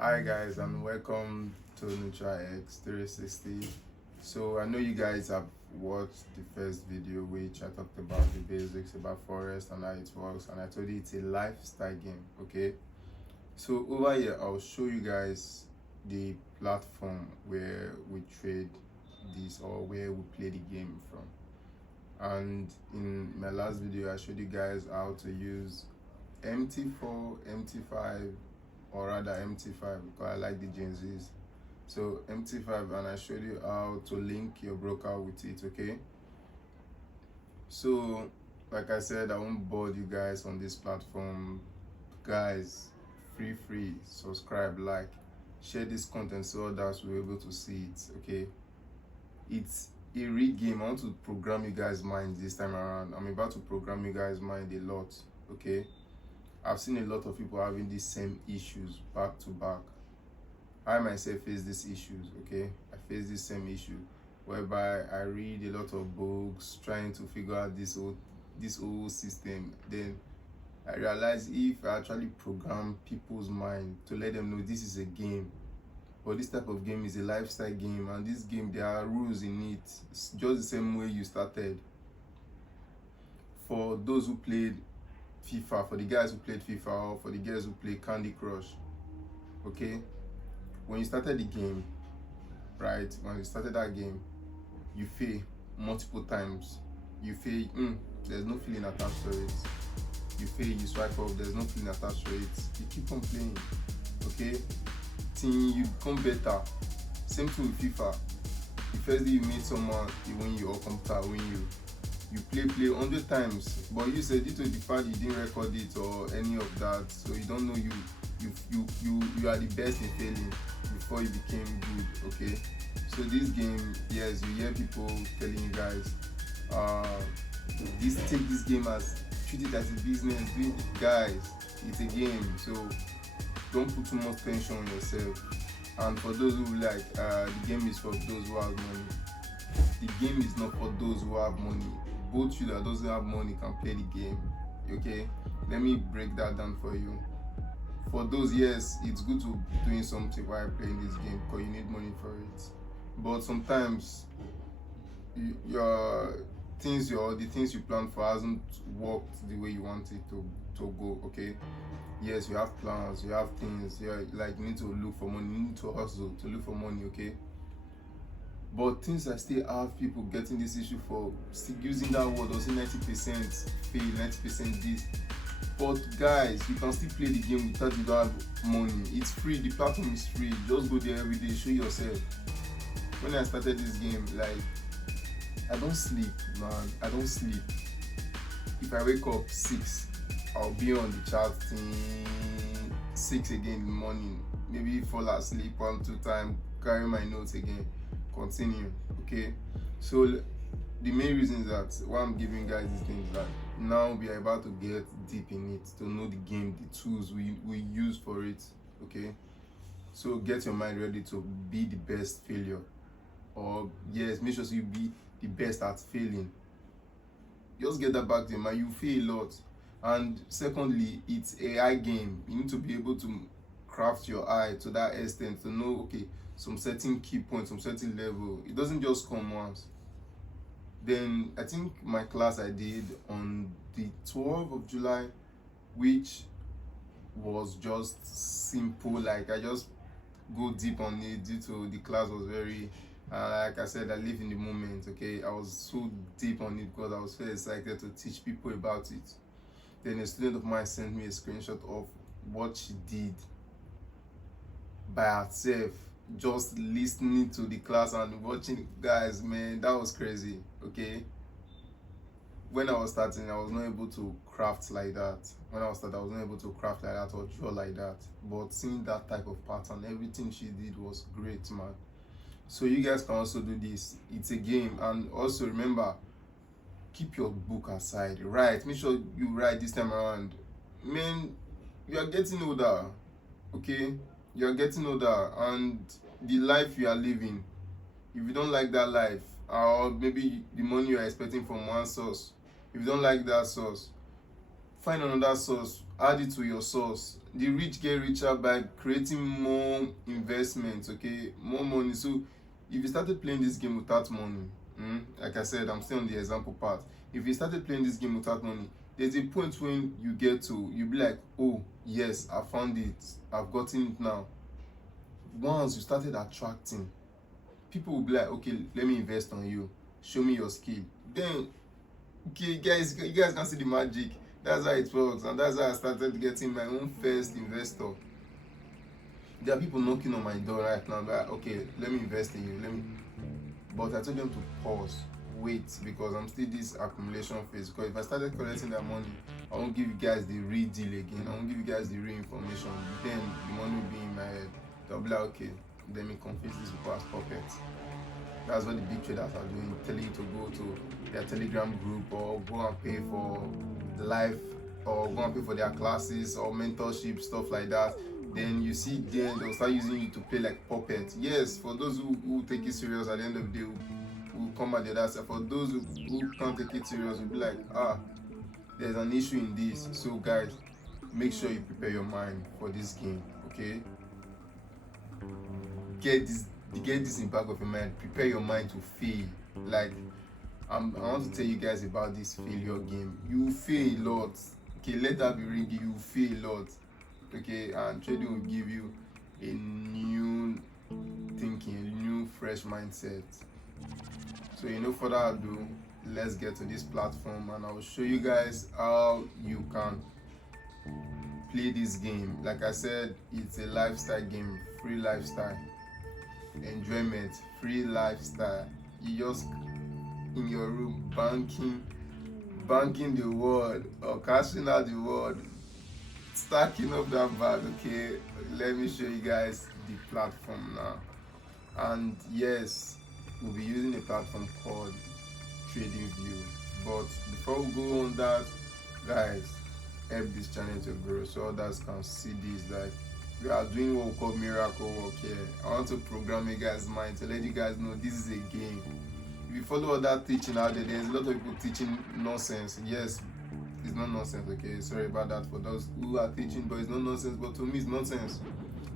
Hi guys, and welcome to Neutral.x360. So I know you guys have watched the first video which I talked about the basics about Forex and how it works, and I told you it's a lifestyle game. Okay, so over here I'll show you guys the platform where we trade this or where we play the game from. And in my last video I showed you guys how to use MT4, MT5, or rather MT5 because I like the Gen Zs. So MT5, and I showed you how to link your broker with it. Okay, so like I said, I won't bore you guys on this platform. Guys, free, subscribe, like, share this content so others will be able to see it. Okay, it's a real game. I want to program you guys' minds this time around. I'm about to program you guys' mind a lot. Okay, I've seen a lot of people having these same issues back to back. I myself face these issues. Okay, I face this same issue whereby I read a lot of books trying to figure out this whole system. Then I realize if I actually program people's mind to let them know this is a game, but this type of game is a lifestyle game, and this game there are rules in it. It's just the same way you started. For those who played FIFA, for the guys who played FIFA, or for the girls who play Candy Crush, okay, when you started the game, right, when you started that game, you fail multiple times. You fail, there's no feeling attached to it. You fail, you swipe off, there's no feeling attached to it. You keep on playing, okay, till you become better. Same thing with FIFA. The first day you meet someone, he win you, or computer win you. You play 100 times, but you said due to the fact you didn't record it or any of that, so you don't know you are the best in failing before you became good. Okay, so this game, yes, you hear people telling you guys, take this game as, treat it as a business. Do it, guys, it's a game, so don't put too much tension on yourself. And for those who like, the game is for those who have money. The game is not for those who have money. Both you that doesn't have money can play the game. Okay, let me break that down for you. For those, yes, it's good to be doing something while playing this game because you need money for it. But sometimes the things you plan for hasn't worked the way you want it to go. Okay, yes, you have plans, you have things, like you need to look for money, you need to hustle to look for money. Okay, but things I still have people getting this issue for, still using that word, or say 90% fail, 90% this. But guys, you can still play the game without you don't have money. It's free, the platform is free. Just go there every day, show yourself. When I started this game, like, I don't sleep, man. I don't sleep. If I wake up 6, I'll be on the chat till 6 again in the morning. Maybe fall asleep 1-2 times, carry my notes again, continue. Okay, so the main reason is that why I'm giving guys these things, that now we are about to get deep in it to know the game, the tools we use for it. Okay, so get your mind ready to be the best failure, or yes, make sure you be the best at failing. Just get that back to your mind. You fail a lot. And secondly, it's a high game. You need to be able to craft your eye to that extent to know, okay, some certain key points, some certain level. It doesn't just come once. Then I think my class I did on the 12th of July, which was just simple. Like, I just go deep on it due to the class was very, like I said, I live in the moment. Okay, I was so deep on it because I was very excited to teach people about it. Then a student of mine sent me a screenshot of what she did by herself, just listening to the class and watching. Guys, man, that was crazy. Okay, when I was starting, I was not able to craft like that. When I was starting, I was not able to craft like that or draw like that. But seeing that type of pattern, everything she did was great, man. So you guys can also do this. It's a game. And also remember, keep your book aside. Write. Make sure you write this time around. Man, you are getting older. Okay, you are getting older, and the life you are living, if you don't like that life, or maybe the money you are expecting from one source, if you don't like that source, find another source add it to your source. The rich get richer by creating more investments, okay, more money. So if you started playing this game without money, like I said, I'm still on the example part. If you started playing this game without money, there's a point when you get to, you'll be like, oh yes, I found it, I've gotten it now. Once you started attracting, people will be like, okay, let me invest on you, show me your skill. Then, okay, you guys can see the magic. That's how it works, and that's how I started getting my own first investor. There are people knocking on my door right now, like, okay, let me invest in you, but I told them to pause, wait, because I'm still this accumulation phase. Because if I started collecting that money, I won't give you guys the real deal again, I won't give you guys the real information. Then the money will be in my head. They'll be like, okay, let me confuse these people as puppets. That's what the big traders are doing, telling you to go to their Telegram group or go and pay for live, or go and pay for their classes or mentorship, stuff like that. Then you see, then they'll start using you to play like puppets. Yes, for those who take it serious, at the end of the day, will come at the other side. For those who can't take it serious, will be like, there's an issue in this. So guys, make sure you prepare your mind for this game, okay? Get this in back of your mind. Prepare your mind to fail. Like, I want to tell you guys about this failure game. You fail a lot. Okay, let that be ringing. You fail a lot. Okay, and trading will give you a new thinking, a new fresh mindset. So, further ado, let's get to this platform, and I'll show you guys how you can play this game. Like I said, it's a lifestyle game, free lifestyle, enjoyment, free lifestyle. You just in your room banking the world, or cashing out the world, stacking up that bag. Okay, let me show you guys the platform now. And yes, we'll be using a platform called TradingView. But before we go on that, guys, help this channel to grow so others can see this. Like, we are doing what we call miracle work here. I want to program you guys' mind to let you guys know this is a game. If you follow other teaching out there, there's a lot of people teaching nonsense. Yes, it's not nonsense, okay? Sorry about that for those who are teaching, but it's not nonsense. But to me, it's nonsense.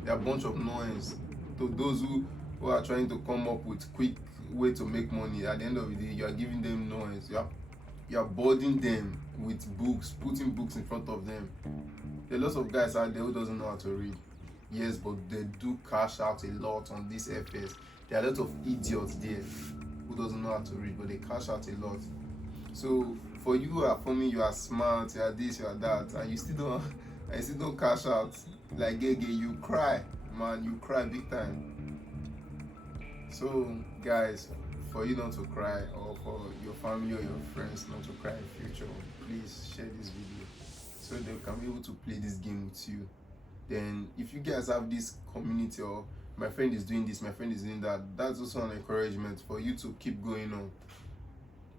They're a bunch of noise. To those who are trying to come up with quick way to make money, at the end of the day, you are giving them noise. You are boarding them with books, putting books in front of them. There are lots of guys out there who doesn't know how to read. Yes, but they do cash out a lot on this FS. There are a lot of idiots there who doesn't know how to read, but they cash out a lot. So for you who are forming, you are smart, you are this, you are that, and you still don't cash out, like Gege, you cry, man, you cry big time. So guys, for you not to cry, or for your family or your friends not to cry in future, please share this video so they can be able to play this game with you. Then if you guys have this community, or my friend is doing this, my friend is doing that, that's also an encouragement for you to keep going on.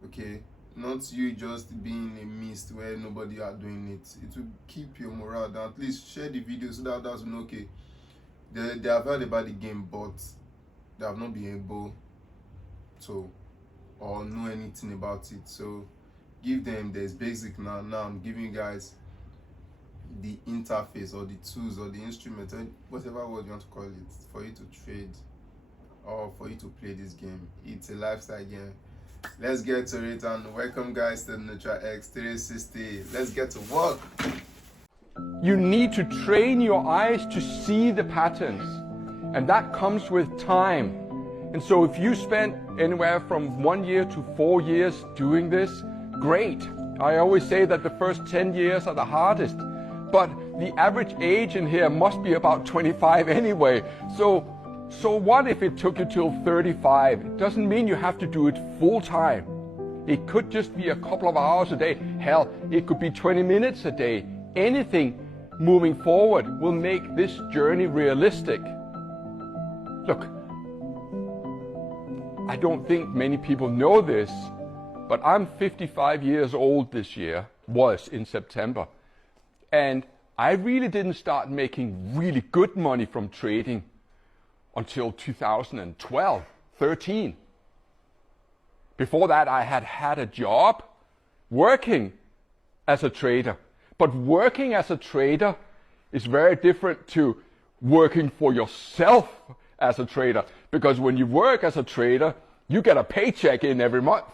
Okay, not you just being a mist where nobody are doing it. It will keep your morale down. At least share the video so that others will know, okay, they have heard about the game, but they have not been able to or know anything about it. So give them, there's basic now. Now I'm giving you guys the interface, or the tools, or the instrument, or whatever word you want to call it, for you to trade or for you to play this game. It's a lifestyle game. Let's get to it, and welcome guys to the Neutral.x360. Let's get to work. You need to train your eyes to see the patterns, and that comes with time. And so if you spend anywhere from 1 year to 4 years doing this, great. I always say that the first 10 years are the hardest, but the average age in here must be about 25 anyway. So what if it took you till 35? It doesn't mean you have to do it full time. It could just be a couple of hours a day. Hell, it could be 20 minutes a day. Anything moving forward will make this journey realistic. Look, I don't think many people know this, but I'm 55 years old this year, was in September. And I really didn't start making really good money from trading until 2012, 13. Before that, I had a job working as a trader. But working as a trader is very different to working for yourself as a trader. Because when you work as a trader, you get a paycheck in every month.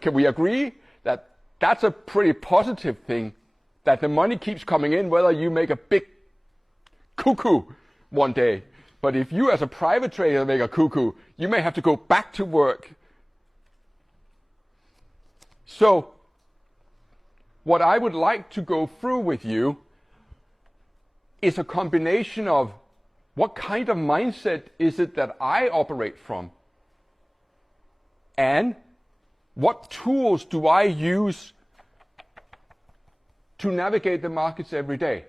Can we agree that that's a pretty positive thing? That the money keeps coming in whether you make a big cuckoo one day. But if you as a private trader make a cuckoo, you may have to go back to work. So what I would like to go through with you is a combination of what kind of mindset is it that I operate from, and what tools do I use to navigate the markets every day.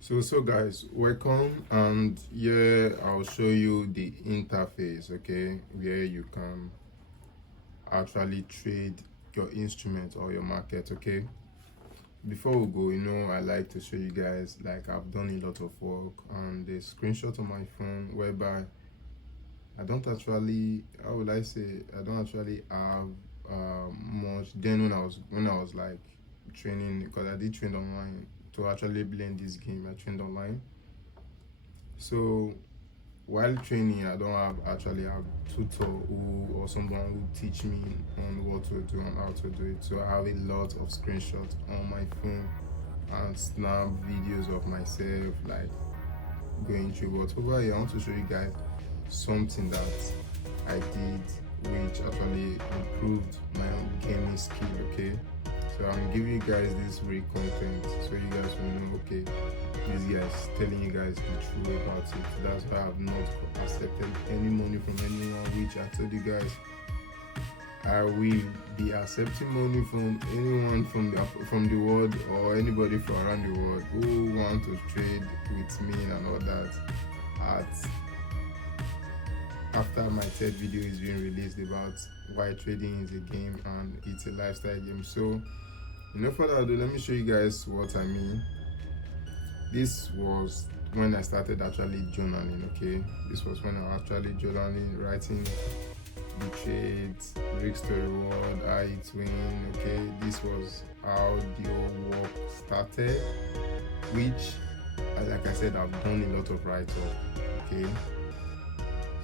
So guys, welcome, and here I'll show you the interface, okay, where you can actually trade your instrument or your market. Okay, before we go, I like to show you guys, like, I've done a lot of work on the screenshot on my phone whereby I don't actually, how would I say, I don't actually have much. Then when I was like training, because I did train online to actually learn this game, I trained online. So while training, I don't actually have tutor or someone who teach me on what to do and how to do it. So I have a lot of screenshots on my phone and snap videos of myself, like going through. But over here, I want to show you guys something that I did which actually improved my own gaming skill. Okay, so I'm giving you guys this free content so you guys will know, okay, this guy is telling you guys the truth about it. That's why I have not accepted any money from anyone, which I told you guys I will be accepting money from anyone from the world, or anybody from around the world who want to trade with me and all that after my third video is being released about why trading is a game and it's a lifestyle game. So enough further ado, let me show you guys what I mean. This was when I started actually journaling. Okay, this was when I was actually journaling, writing the trades, risks to reward, how it win. Okay, this was how the whole work started, which, like I said, I've done a lot of write-up. Okay,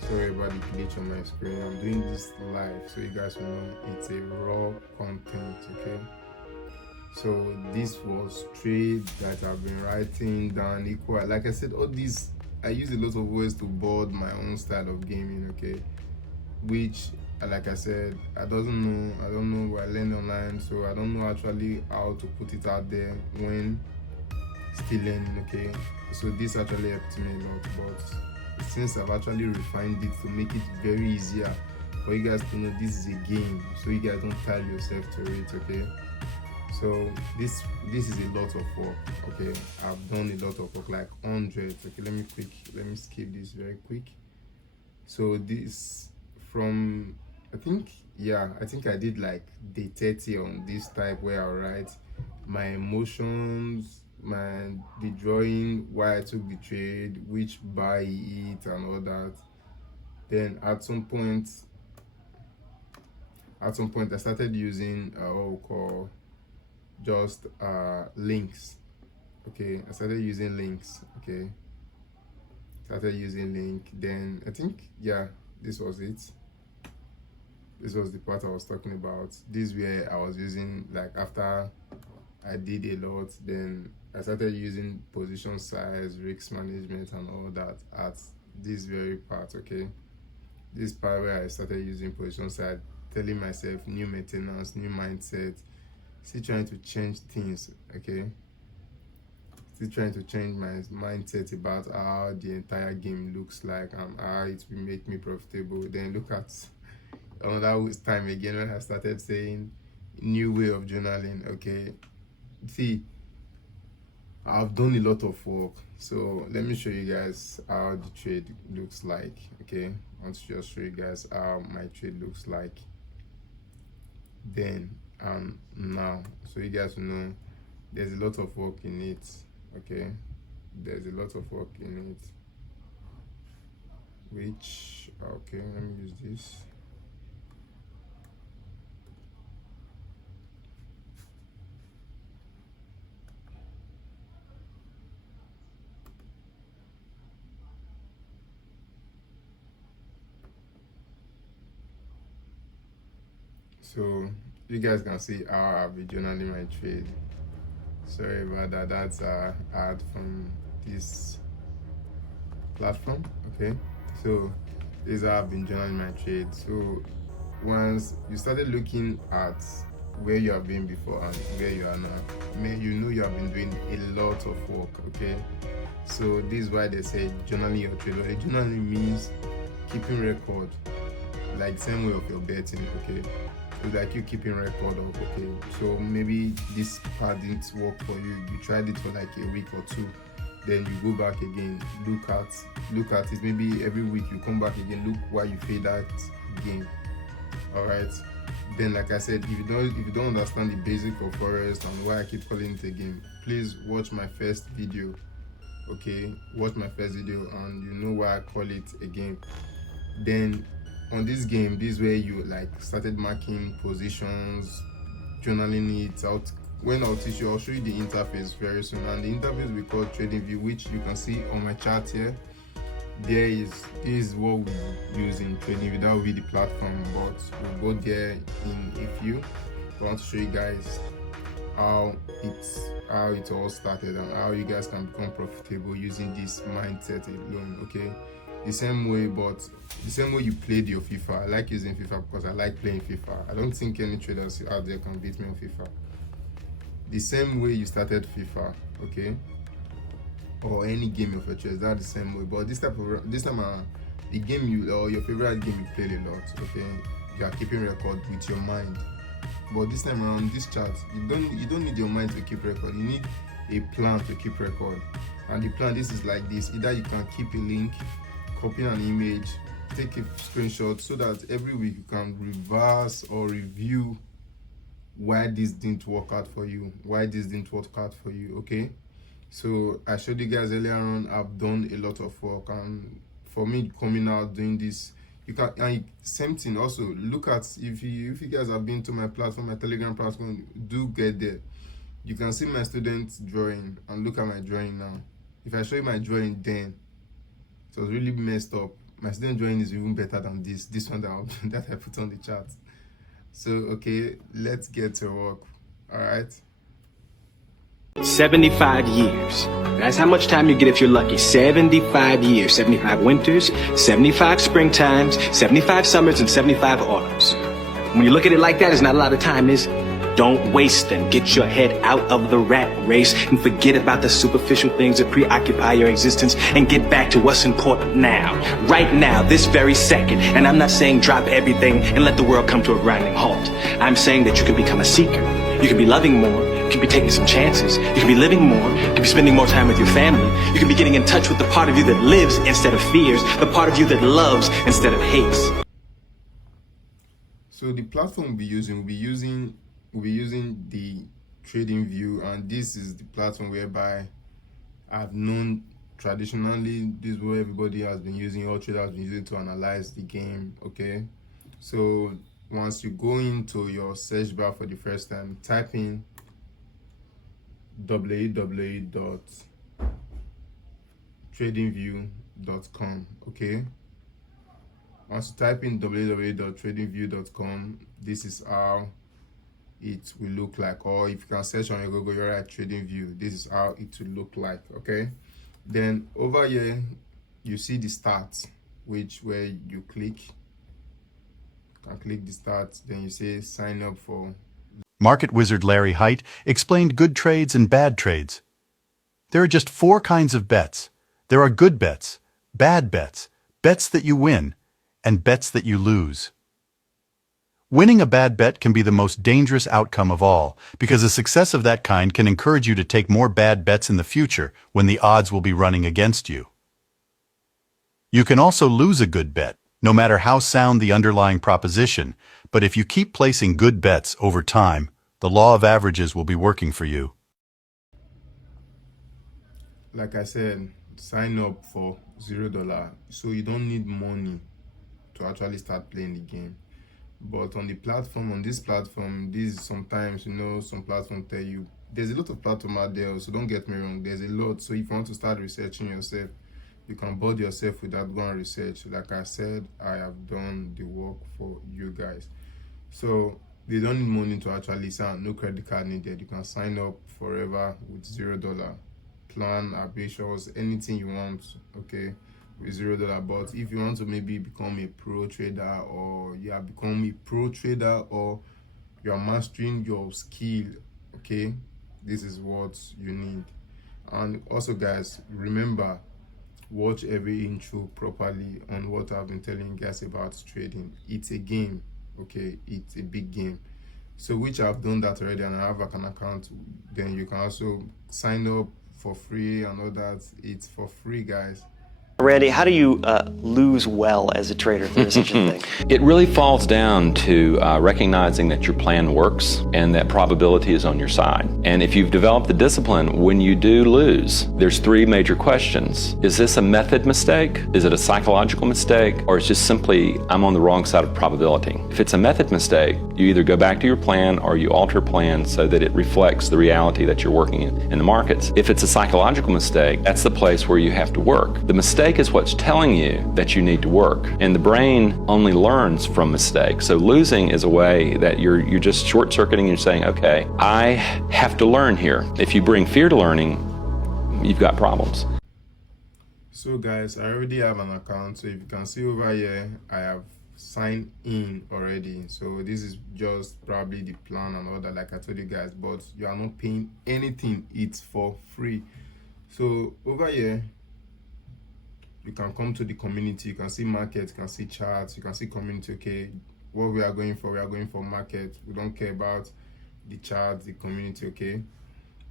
sorry about the glitch on my screen. I'm doing this live so you guys will know it's a raw content. Okay, so this was trade that I've been writing down equal. Like I said, all these, I use a lot of words to board my own style of gaming. Okay, which, like I said, I don't know what I learned online, so I don't know actually how to put it out there when still learning. Okay, so this actually helped me a lot, but since I've actually refined it to make it very easier for you guys to know this is a game, so you guys don't tie yourself to it. Okay, so this is a lot of work. Okay, I've done a lot of work, like hundreds. Okay, let me skip this very quick. So this from, I think I did like day 30 on this type, where I write my emotions, the drawing, why I took the trade, which buy it and all that. Then at some point I started using what we call just links. Okay, I started using links. Okay, then I think, yeah, this was it. This was the part I was talking about. This where I was using, like, after I did a lot, then I started using position size, risk management and all that at this very part. Okay, this part where I started using position size, telling myself new maintenance, new mindset, still trying to change things. Okay, still trying to change my mindset about how the entire game looks like and how it will make me profitable. Then look at another time again when I started saying new way of journaling. Okay, see, I've done a lot of work, so let me show you guys how the trade looks like. Okay, I want to just show you guys how my trade looks like then and now, so you guys will know there's a lot of work in it. Okay, there's a lot of work in it, which, okay, let me use this. So you guys can see how I'll be journaling my trade. Sorry about that. That's ad from this platform. Okay, so this is how I've been journaling my trade. So once you started looking at where you have been before and where you are now, you know you have been doing a lot of work. Okay, so this is why they say journaling your trade. Well, journaling means keeping record, like same way of your betting. Okay, so like you keeping record of, okay, so maybe this part didn't work for you, you tried it for like a week or two, then you go back again, look at it, maybe every week you come back again, look why you failed that game. All right, then like I said, if you don't understand the basic of Forex and why I keep calling it a game, please watch my first video. Okay, watch my first video and you know why I call it a game. Then on this game, this way you like started marking positions, journaling it out. When I'll teach you, I'll show you the interface very soon, and the interface we call TradingView, which you can see on my chart here. This is what we use in TradingView. That will be the platform, but we'll go there in a few. I want to show you guys how it all started and how you guys can become profitable using this mindset alone. Okay, the same way you played your FIFA. I like using FIFA because I like playing FIFA. I don't think any traders out there can beat me on FIFA. The same way you started FIFA, okay, or any game of your choice, that's the same way. But this time the game or your favorite game you played a lot, okay, you are keeping record with your mind. But this time around, this chart, you don't need your mind to keep record. You need a plan to keep record. And the plan, this is like this: either you can keep a link, copy an image, take a screenshot, so that every week you can reverse or review why this didn't work out for you, okay. So I showed you guys earlier on, I've done a lot of work, and for me coming out doing this, you can, and same thing also, look at, if you guys have been to my platform, my Telegram platform, do get there. You can see my student drawing and look at my drawing now. If I show you my drawing then, it was really messed up. My student drawing is even better than this one that I put on the chart. So okay, let's get to work. All right, 75 years. That's how much time you get if you're lucky. 75 years, 75 winters, 75 springtimes, 75 summers, and 75 autumns. When you look at it like that, it's not a lot of time, is it? Don't waste them. Get your head out of the rat race and forget about the superficial things that preoccupy your existence and get back to what's important now. Right now, this very second. And I'm not saying drop everything and let the world come to a grinding halt. I'm saying that you can become a seeker. You can be loving more. You can be taking some chances. You can be living more. You can be spending more time with your family. You can be getting in touch with the part of you that lives instead of fears, the part of you that loves instead of hates. So the platform we'll be using the TradingView, and this is the platform whereby I've known traditionally, this is what everybody has been using, all traders have been using to analyze the game. Okay, so once you go into your search bar for the first time, type in www.tradingview.com. okay, once you type in www.tradingview.com, this is how it will look like. Or if you can search on your Google, you're at TradingView, this is how it will look like. Okay, then over here you see the start, where you click, the start, then you say sign up for. Market wizard Larry Height explained good trades and bad trades. There are just 4 kinds of bets. There are good bets, bad bets, bets that you win, and bets that you lose. Winning a bad bet can be the most dangerous outcome of all, because a success of that kind can encourage you to take more bad bets in the future when the odds will be running against you. You can also lose a good bet, no matter how sound the underlying proposition, but if you keep placing good bets over time, the law of averages will be working for you. Like I said, sign up for $0, so you don't need money to actually start playing the game. But on this platform, sometimes, some platforms tell you, there's a lot of platform out there, so don't get me wrong, there's a lot. So if you want to start researching yourself, you can board yourself with that, go and research. Like I said, I have done the work for you guys. So They don't need money to actually sign. No credit card needed. You can sign up forever with $0 plan, ambitious, anything you want, okay, with $0. But if you want to maybe become a pro trader, or you have become a pro trader, or you are mastering your skill, okay, this is what you need. And also, guys, remember, watch every intro properly on what I've been telling you guys about trading. It's a game, okay, it's a big game. So which I've done that already, and I have an account. Then you can also sign up for free and all that. It's for free, guys. Randy, how do you lose well as a trader, if there is such a thing? It really falls down to recognizing that your plan works and that probability is on your side. And if you've developed the discipline, when you do lose, there's three major questions. Is this a method mistake? Is it a psychological mistake? Or it's just simply, I'm on the wrong side of probability? If it's a method mistake, you either go back to your plan or you alter plan so that it reflects the reality that you're working in the markets. If it's a psychological mistake, that's the place where you have to work. The mistake is what's telling you that you need to work, and the brain only learns from mistakes. So losing is a way that you're just short-circuiting. You're saying, okay, I have to learn here. If you bring fear to learning, you've got problems. So guys, I already have an account. So if you can see over here, I have signed in already. So this is just probably the plan and all that, like I told you guys, but you are not paying anything. It's for free. So over here, you can come to the community. You can see market, you can see charts, you can see community. Okay, what we are going for market. We don't care about the charts, the community. Okay,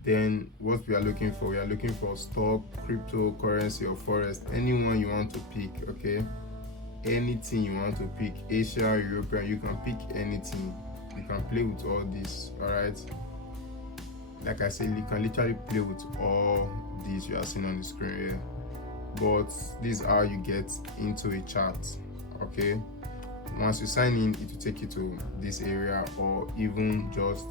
then what we are looking for stock, cryptocurrency, or forex, anyone you want to pick. Okay, anything you want to pick, Asia, European, you can pick anything. You can play with all this. All right, like I said, you can literally play with all these you are seeing on the screen here. But this is how you get into a chart. Okay, once you sign in, it will take you to this area, or even just,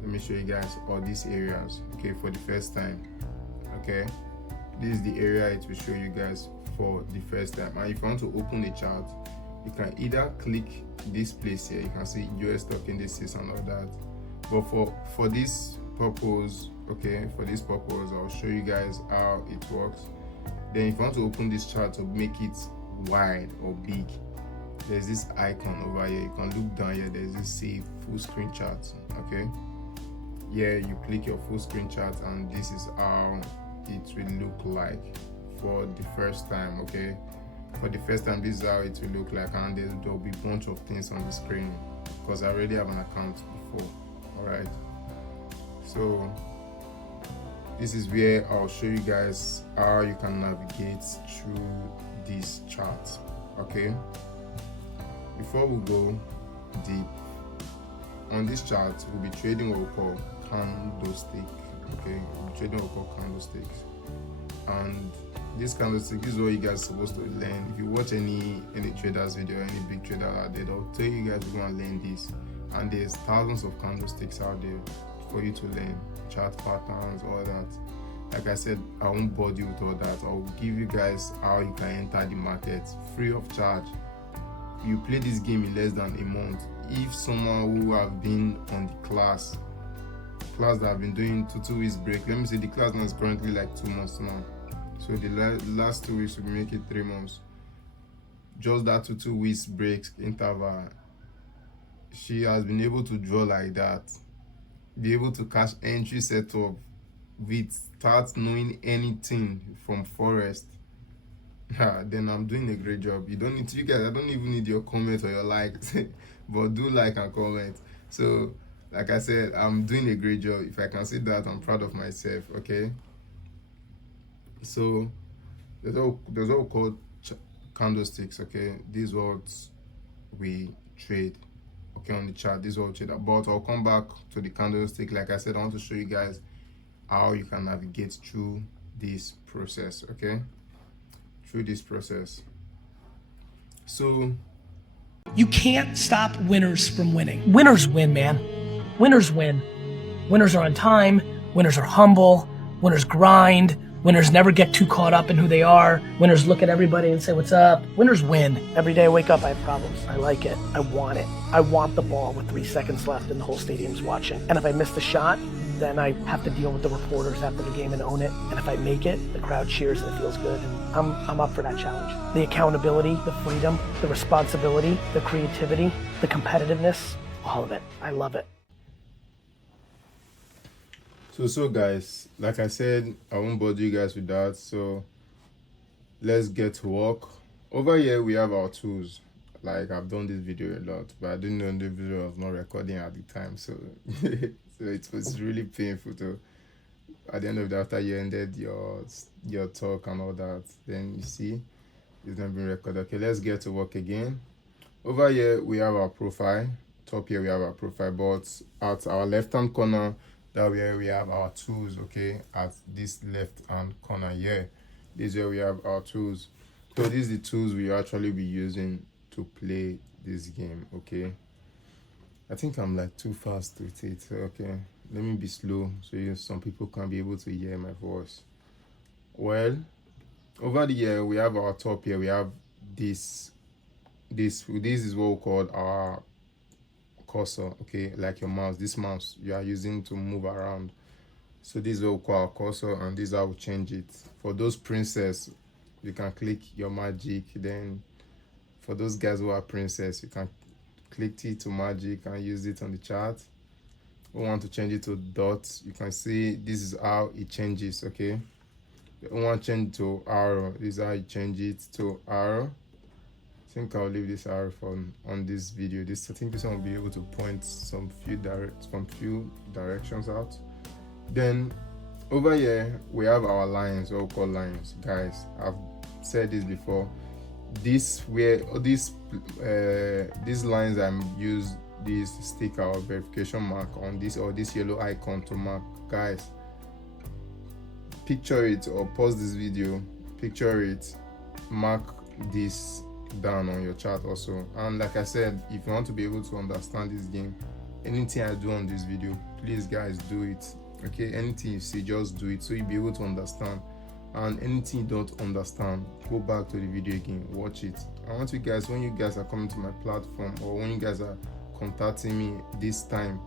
let me show you guys all these areas. Okay, for the first time. Okay, this is the area it will show you guys for the first time. And if you want to open the chart, you can either click this place here. You can see US stock indices and all that. But for this purpose, okay, for this purpose, I'll show you guys how it works. Then if you want to open this chart to make it wide or big, there's this icon over here. You can look down here, there's this save full screen chart. Okay, yeah, you click your full screen chart, and this is how it will look like for the first time. Okay, for the first time, this is how it will look like, and there'll be a bunch of things on the screen because I already have an account before. All right, so this is where I'll show you guys how you can navigate through this chart. Okay, before we go deep on this chart, we'll be trading what we call candlestick. Okay, we'll be trading what we call candlesticks, and this candlestick, this is what you guys are supposed to learn. If you watch any traders video, any big trader out there, they'll tell you guys you're gonna learn this, and there's thousands of candlesticks out there for you to learn, chart patterns, all that. Like I said, I won't bore you with all that. I'll give you guys how you can enter the market free of charge. You play this game in less than a month. If someone who have been on the class that have been doing 2 weeks break, let me say the class now is currently like 2 months now, so the last 2 weeks will make it 3 months. Just that 2 weeks break interval, she has been able to draw like that, be able to cash entry setup without knowing anything from Forex. Then I'm doing a great job. You don't need to, you guys, I don't even need your comment or your likes, but do like and comment. So like I said, I'm doing a great job. If I can say that, I'm proud of myself. Okay, so there's all called candlesticks. Okay, these is what we trade. Okay, on the chart, this is what we trade about. I'll come back to the candlestick. Like I said, I want to show you guys how you can navigate through this process. Okay, through this process. So you can't stop winners from winning. Winners win, man. Winners win. Winners are on time. Winners are humble. Winners grind. Winners never get too caught up in who they are. Winners look at everybody and say, what's up? Winners win. Every day I wake up, I have problems. I like it. I want it. I want the ball with 3 seconds left and the whole stadium's watching. And if I miss the shot, then I have to deal with the reporters after the game and own it. And if I make it, the crowd cheers and it feels good. And I'm up for that challenge. The accountability, the freedom, the responsibility, the creativity, the competitiveness, all of it. I love it. So guys, like I said, I won't bother you guys with that. So let's get to work. Over here we have our tools. Like, I've done this video a lot, but I didn't know the video was not recording at the time. So so it was really painful to, at the end of the, after you ended your talk and all that, then you see it's not being recorded. Okay, let's get to work again. Over here we have our profile. Top here we have our profile, but at our left hand corner, that where we have our tools. Okay, at this left hand corner here, this is where we have our tools. So these are the tools we actually be using to play this game. Okay, I think I'm like too fast with it. Okay, let me be slow so some people can be able to hear my voice. Well, over here we have our top here. We have this is what we call our cursor. Okay, like your mouse, this mouse you are using to move around. So this is what we call our cursor, and this is how we change it. For those princess, you can click your magic. Then for those guys who are princess, you can click it to magic and use it on the chart. We want to change it to dots. You can see this is how it changes. Okay, we want to change it to arrow. This is how you change it to arrow. I think I'll leave this arrow on this video. I think this one will be able to point some few directions out. Then over here we have our lines, what we call lines. Guys, I've said this before. These lines use this sticker or verification mark on this, or this yellow icon to mark. Guys, picture it, or pause this video, picture it, mark this down on your chart also. And like I said, if you want to be able to understand this game, anything I do on this video, please guys, do it. Okay, anything you see, just do it so you'll be able to understand. And anything you don't understand, go back to the video again, watch it. I want you guys, when you guys are coming to my platform, or when you guys are contacting me this time,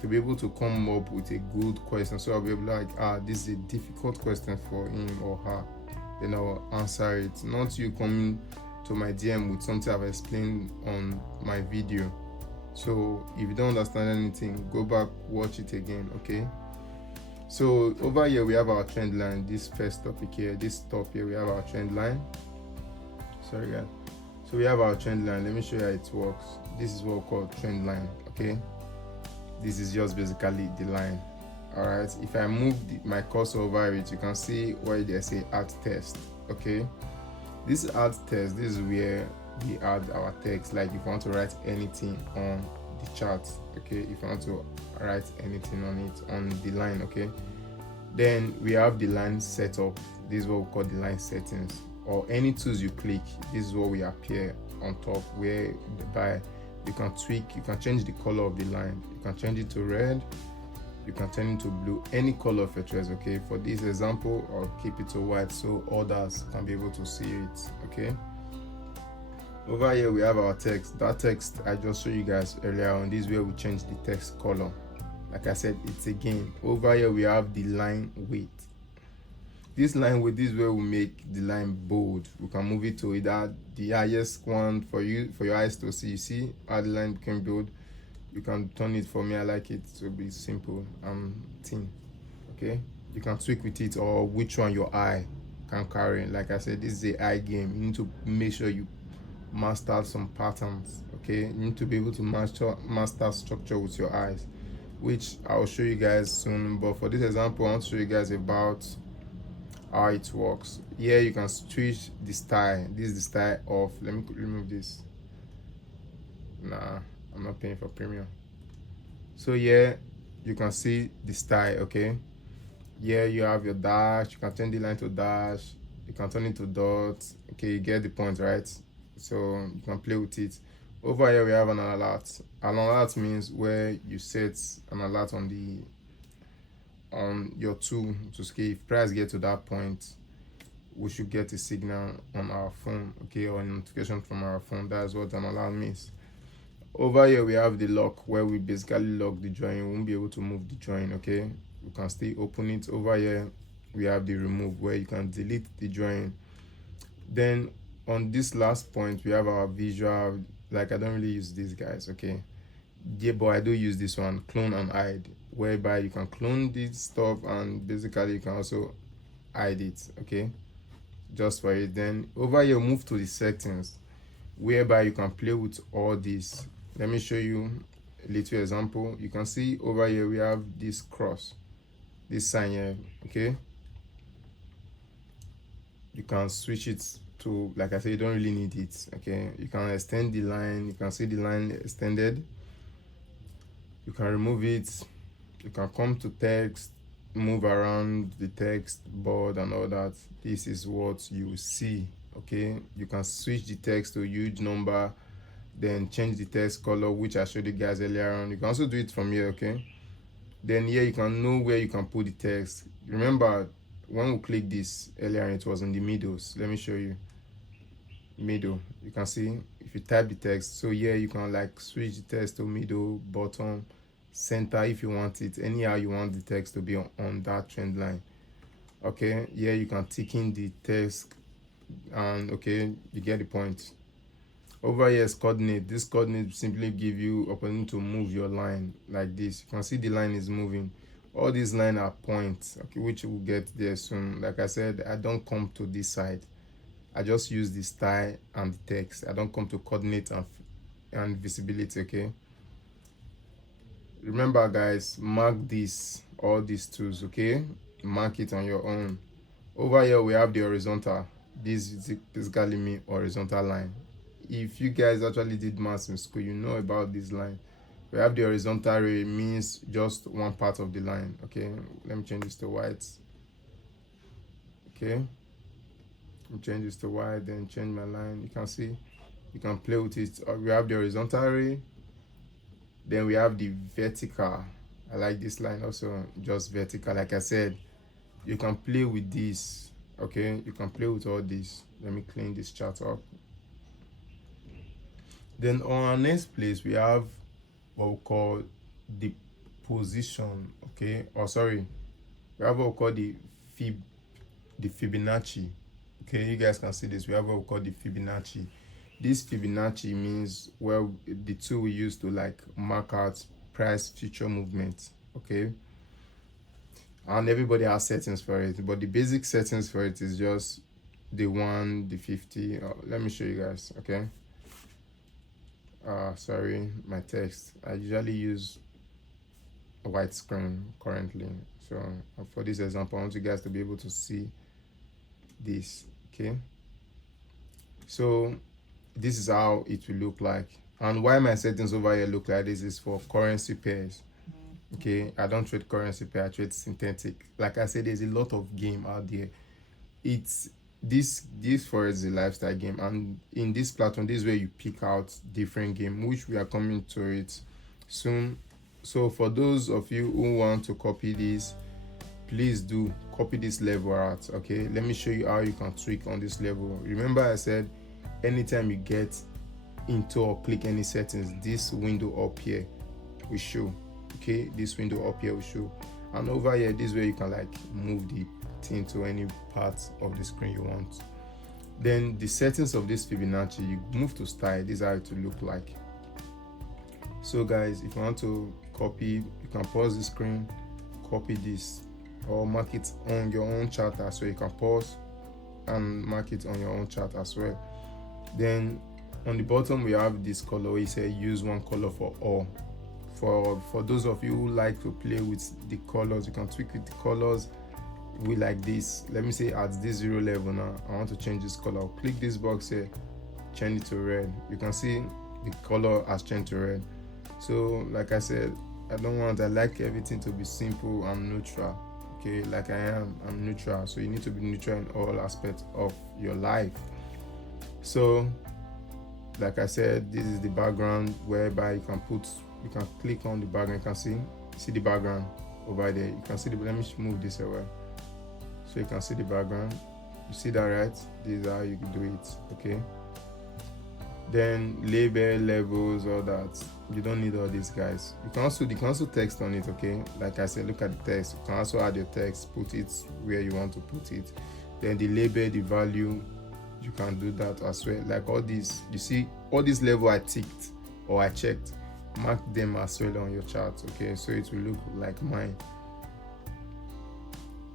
to be able to come up with a good question, so I'll be able to like, this is a difficult question for him or her, then I'll answer it. Not you coming to my DM with something I've explained on my video. So if you don't understand anything, go back, watch it again. Okay, so over here we have our trend line. This first topic here, this top here, we have our trend line. Sorry guys. So we have our trend line. Let me show you how it works. This is what we call trend line. Okay, this is just basically the line. All right, if I move my cursor over it, you can see where they say add test. Okay, this add test, this is where we add our text. Like if you want to write anything on the chart, okay, if you want to write anything on it, on the line, okay, then we have the line setup. This is what we call the line settings, or any tools you click, this is what will appear on top, where by you can tweak, you can change the color of the line, you can change it to red, you can turn it to blue, any color of your choice. Okay, for this example, I'll keep it to white so others can be able to see it. Okay, over here we have our text. That text I just showed you guys earlier on. This is where we change the text color. Like I said, it's a game. Over here we have the line weight. This line weight, this is where we make the line bold. We can move it to either the highest one for your eyes to see. You see how the line became bold. You can turn it. For me, I like it to be simple and thin. Okay, you can tweak with it, or which one your eye can carry. Like I said, this is a eye game. You need to make sure you master some patterns. Okay, you need to be able to master structure with your eyes, which I'll show you guys soon. But for this example, I want to show you guys about how it works. Here you can switch the style. This is the style of, let me remove this. Nah, I'm not paying for premium. So here you can see the style. Okay, here you have your dash. You can turn the line to dash, you can turn it to dots. Okay, you get the point, right? So you can play with it. Over here we have an alert. An alert means where you set an alert on on your tool to scale. If price get to that point, we should get a signal on our phone, okay, or a notification from our phone. That's what an alarm means. Over here we have the lock, where we basically lock the join. We won't be able to move the join, okay. You can still open it. Over here we have the remove, where you can delete the join. Then on this last point we have our visual. Like, I don't really use these guys, okay. Yeah, but I do use this one, clone and hide, whereby you can clone this stuff and basically you can also hide it, okay, just for it. Then over here move to the settings, whereby you can play with all this. Let me show you a little example. You can see over here we have this cross, this sign here, okay. You can switch it to, like I said, you don't really need it, okay. You can extend the line. You can see the line extended. You can remove it. You can come to text, move around the text board and all that. This is what you see, okay. You can switch the text to a huge number, then change the text color, which I showed you guys earlier on. You can also do it from here, okay. Then here you can know where you can put the text. Remember, when we click this earlier, it was in the middles. Let me show you. Middle, you can see if you type the text. So here you can like switch the text to middle, bottom, center if you want it, anyhow you want the text to be on that trend line, okay. Here you can tick in the text, and okay, you get the point. Over here is coordinate. This coordinate simply give you opportunity to move your line like this. You can see the line is moving. All these lines are points, okay, which we'll get there soon. Like I said, I don't come to this side. I just use the style and the text. I don't come to coordinate and visibility, okay. Remember guys, mark this, all these tools, okay. Mark it on your own. Over here we have the horizontal. This is basically me horizontal line. If you guys actually did maths in school, you know about this line. We have the horizontal ray, means just one part of the line, okay. Let me change this to white, okay. Change this to white, then change my line. You can see, you can play with it. We have the horizontal ray, then we have the vertical. I like this line also, just vertical. Like I said, you can play with this, okay. You can play with all this. Let me clean this chart up. Then on our next place we have what we call the position, okay, or sorry, we have what we call the Fibonacci. Okay, you guys can see this. We have what we call the Fibonacci. This Fibonacci means, well, the tool we use to like mark out price future movement, okay. And everybody has settings for it, but the basic settings for it is just the 1, the 50. Let me show you guys, okay. Sorry, my text. I usually use a white screen currently, so for this example I want you guys to be able to see this, okay. So this is how it will look like, and why my settings over here look like this is for currency pairs, okay. I don't trade currency pair, I trade synthetic. Like I said, there's a lot of game out there. It's this Forex is a lifestyle game, and in this platform, this is where you pick out different game, which we are coming to it soon. So for those of you who want to copy this, please do copy this level out, okay. Let me show you how you can tweak on this level. Remember I said anytime you get into or click any settings, this window up here will show, okay. This window up here will show, and over here this way you can like move the thing to any part of the screen you want. Then the settings of this Fibonacci, you move to style. This is how it will look like. So guys, if you want to copy, you can pause the screen, copy this, or mark it on your own chart as well. You can pause and mark it on your own chart as well. Then on the bottom we have this color where it says use one color for all. For those of you who like to play with the colors, you can tweak with the colors. We like this. Let me say at this 0 level now, I want to change this color. I'll click this box here, change it to red. You can see the color has changed to red. So like I said, I like everything to be simple and neutral, okay. Like I'm neutral, so you need to be neutral in all aspects of your life. So like I said, this is the background, whereby you can click on the background. You can see the background. over there. You can see the, let me move this away so you can see the background. You see that, right? This is how you do it, okay? Then label, levels, all that. You don't need all these guys. You can also text on it, okay? Like I said, look at the text. You can also add your text, put it where you want to put it. Then the label, the value, you can do that as well. Like all these, you see all these level I ticked or I checked, mark them as well on your chart, okay? So it will look like mine.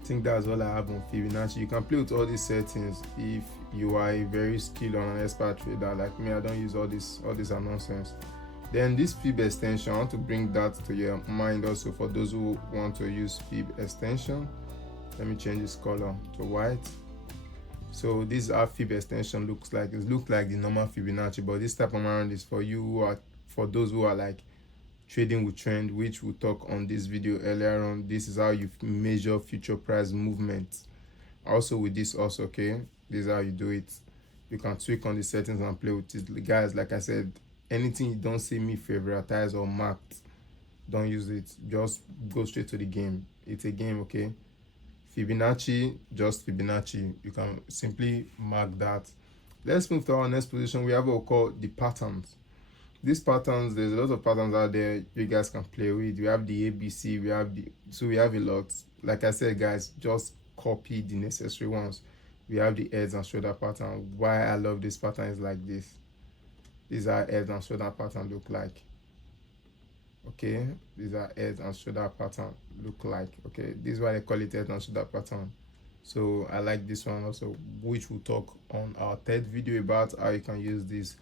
I think that's all I have on Fibonacci. You can play with all these settings if you are a very skilled or an expert trader like me. I don't use all this nonsense. Then this fib extension, I want to bring that to your mind also for those who want to use fib extension. Let me change this color to white. So this is how fib extension looks like. It looks like the normal Fibonacci, but this type of round is for you who are, for those who are like trading with trend, which we'll talk on this video earlier on. This is how you measure future price movement. Also with this also, okay, this is how you do it. You can tweak on the settings and play with it, guys. Like I said, anything you don't see me favoritize or marked, don't use it. Just go straight to the game. It's a game, okay? Fibonacci, just Fibonacci. You can simply mark that. Let's move to our next position. We have what we call the patterns. These patterns, there's a lot of patterns out there you guys can play with. We have the ABC, we have a lot. Like I said, guys, just copy the necessary ones. We have the heads and shoulder pattern. Why I love this pattern is like this. These are heads and shoulder pattern look like. Okay, these are heads and shoulder pattern look like. Okay, this is why they call it head and shoulder pattern. So I like this one also, which we'll talk on our third video about how you can use this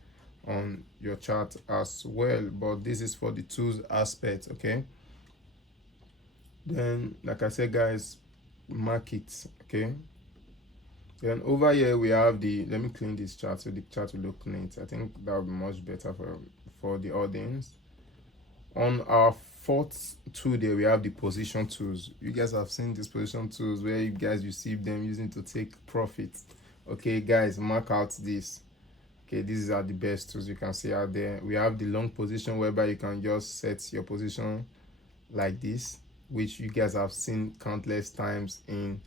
on your chart as well. But this is for the tools aspect, okay? Then, like I said, guys, mark it, okay? Then over here we have the, let me clean this chart so the chart will look neat. I think that would be much better for the audience. On our fourth tool there, we have the position tools. You guys have seen these position tools where you guys receive them using to take profit. Okay, guys, mark out this. Okay, these are the best tools you can see out there. We have the long position whereby you can just set your position like this, which you guys have seen countless times in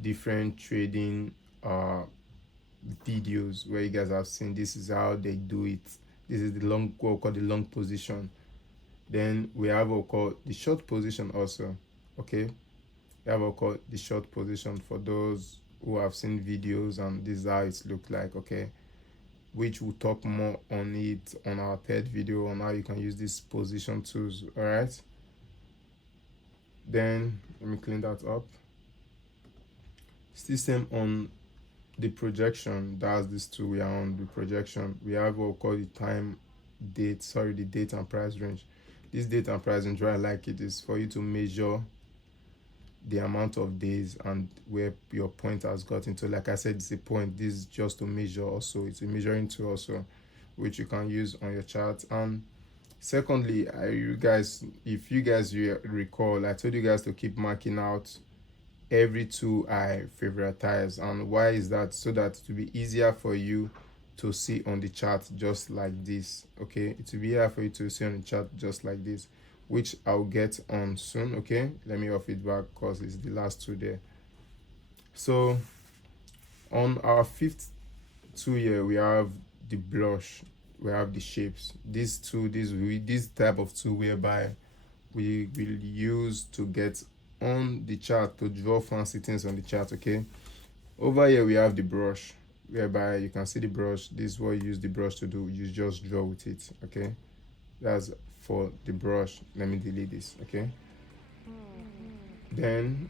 different trading videos where you guys have seen this is how they do it. This is the long, what we call the long position. Then we have what we call the short position also, okay? We have what we call the short position for those who have seen videos, and this is how it looks like, okay? Which we'll talk more on it on our third video on how you can use these position tools, all right? Then let me clean that up. Still same on the projection. That's this tool we are on, the projection. We have what we call the date and price range. This date and price range, why I like it is for you to measure the amount of days and where your point has gotten to. Like I said, it's a point. This is just to measure also. It's a measuring tool also, which you can use on your chart. And secondly, if you guys recall, I told you guys to keep marking out every tool I favoritize. And why is that? So that it will be easier for you to see on the chart just like this, okay? It will be easier for you to see on the chart just like this, which I'll get on soon, okay? Let me off it back because it's the last two there. So on our fifth tool here, we have the blush, we have the shapes. This type of tool whereby we will use to get on the chart, to draw fancy things on the chart, okay? Over here we have the brush, whereby you can see the brush. This is what you use the brush to do. You just draw with it, okay? That's for the brush. Let me delete this, okay? Then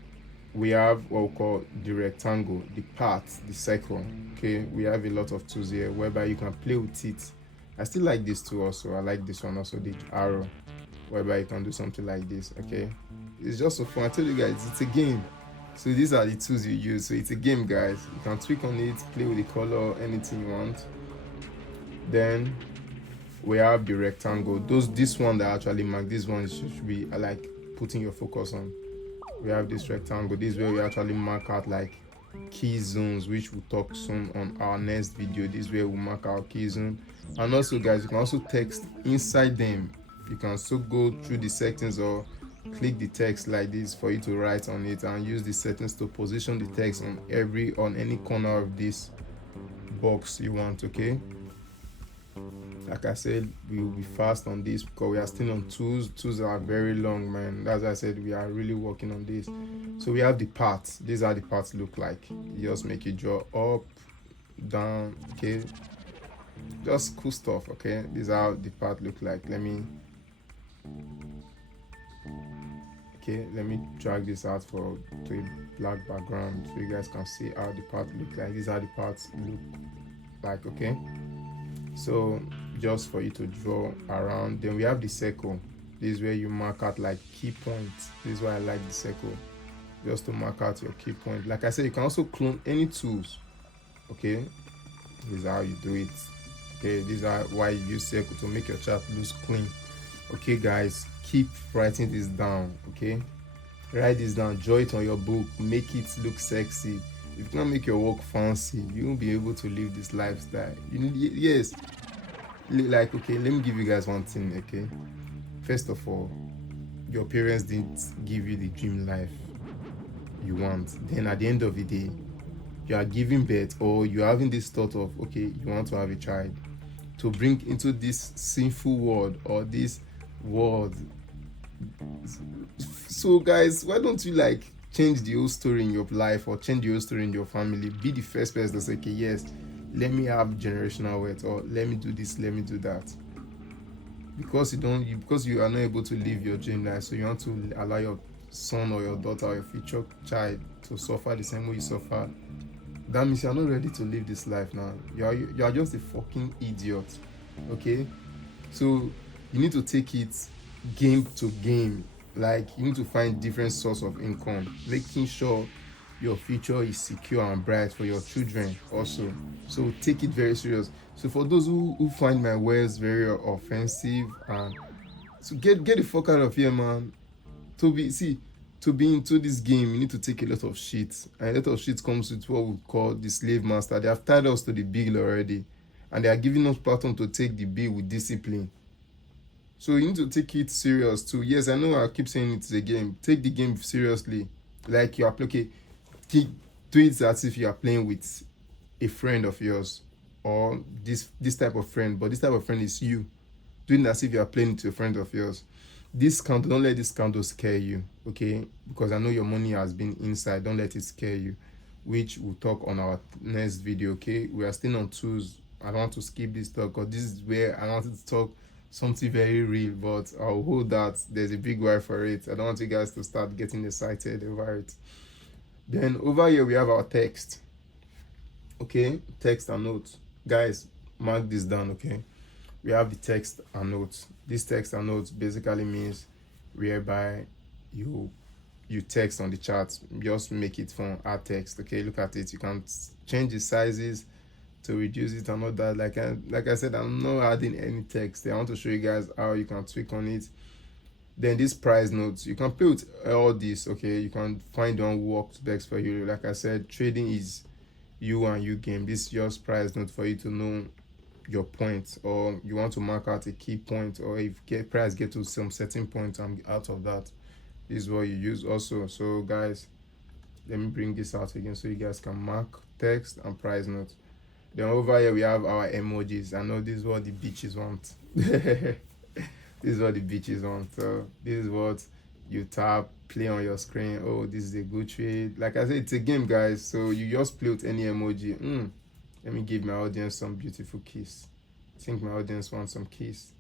we have what we call the rectangle, the part, the circle, okay? We have a lot of tools here whereby you can play with it. I still like this tool also. I like this one also, the arrow, whereby you can do something like this, okay? It's just so fun. I tell you guys, it's a game. So these are the tools you use. So it's a game, guys. You can tweak on it, play with the color, anything you want. Then we have the rectangle. This one that actually mark, this one should be like putting your focus on. We have this rectangle. This is where we actually mark out like key zones, which we'll talk soon on our next video. This is where we'll mark our key zone. And also, guys, you can also text inside them. You can also go through the settings or click the text like this for you to write on it, and use the settings to position the text on any corner of this box you want. Okay, like I said, we will be fast on this because we are still on tools are very long, man. As I said, we are really working on this. So we have the parts. These are the parts look like. You just make it draw up, down. Okay, just cool stuff. Okay, these are how the part look like. Let me drag this out to a black background so you guys can see how the part look like. These are the parts look like. Okay, so just for you to draw around. Then we have the circle. This is where you mark out like key points. This is why I like the circle, just to mark out your key point. Like I said, you can also clone any tools. Okay, this is how you do it. Okay, these are why you use circle, to make your chart look clean. Okay guys, keep writing this down. Okay, write this down, draw it on your book, make it look sexy. If you can't make your work fancy, you won't be able to live this lifestyle. You need, yes, like, okay, let me give you guys one thing. Okay, first of all, your parents didn't give you the dream life you want. Then at the end of the day, you are giving birth, or you're having this thought of, okay, you want to have a child to bring into this sinful world, or this world. So guys, why don't you like change the whole story in your life, or change the whole story in your family? Be the first person to say, okay, yes, let me have generational wealth, or let me do this, let me do that. Because you are not able to live your dream life, so you want to allow your son or your daughter or your future child to suffer the same way you suffer. That means you're not ready to live this life now. You are just a fucking idiot. Okay, so you need to take it game to game. Like, you need to find different source of income, making sure your future is secure and bright for your children also. So take it very serious. So for those who find my words very offensive, and so get the fuck out of here, man. To be into this game, you need to take a lot of shit, and a lot of shit comes with what we call the slave master. They have tied us to the bill already, and they are giving us platform to take the bill with discipline. So you need to take it serious too. Yes, I know I keep saying it's a game. Take the game seriously. Like, you are okay, do it as if you are playing with a friend of yours, or this type of friend, but this type of friend is you. Doing as if you are playing with a friend of yours. Don't let this candle scare you, okay? Because I know your money has been inside. Don't let it scare you, which we'll talk on our next video. Okay, we are still on tools. I don't want to skip this talk, because this is where I wanted to talk something very real, but I'll hold that. There's a big why for it. I don't want you guys to start getting excited over it. Then over here we have our text. Okay, text and notes. Guys, mark this down. Okay, we have the text and notes. This text and notes basically means whereby you text on the chart. Just make it from our text. Okay, look at it. You can change the sizes to reduce it and all that. Like I said, I'm not adding any text. I want to show you guys how you can tweak on it. Then this price notes, you can play with all this. Okay, you can find one works best for you. Like I said, trading is you and you game. This is just price note for you to know your point, or you want to mark out a key point, or if price get to some certain point and out of that, this is what you use also. So guys, let me bring this out again so you guys can mark text and price notes. Then over here we have our emojis. I know this is what the bitches want. This is what the bitches want. So this is what you tap, play on your screen. Oh, this is a good trade. Like I said, it's a game, guys. So you just play with any emoji. Let me give my audience some beautiful kiss. I think my audience wants some kiss.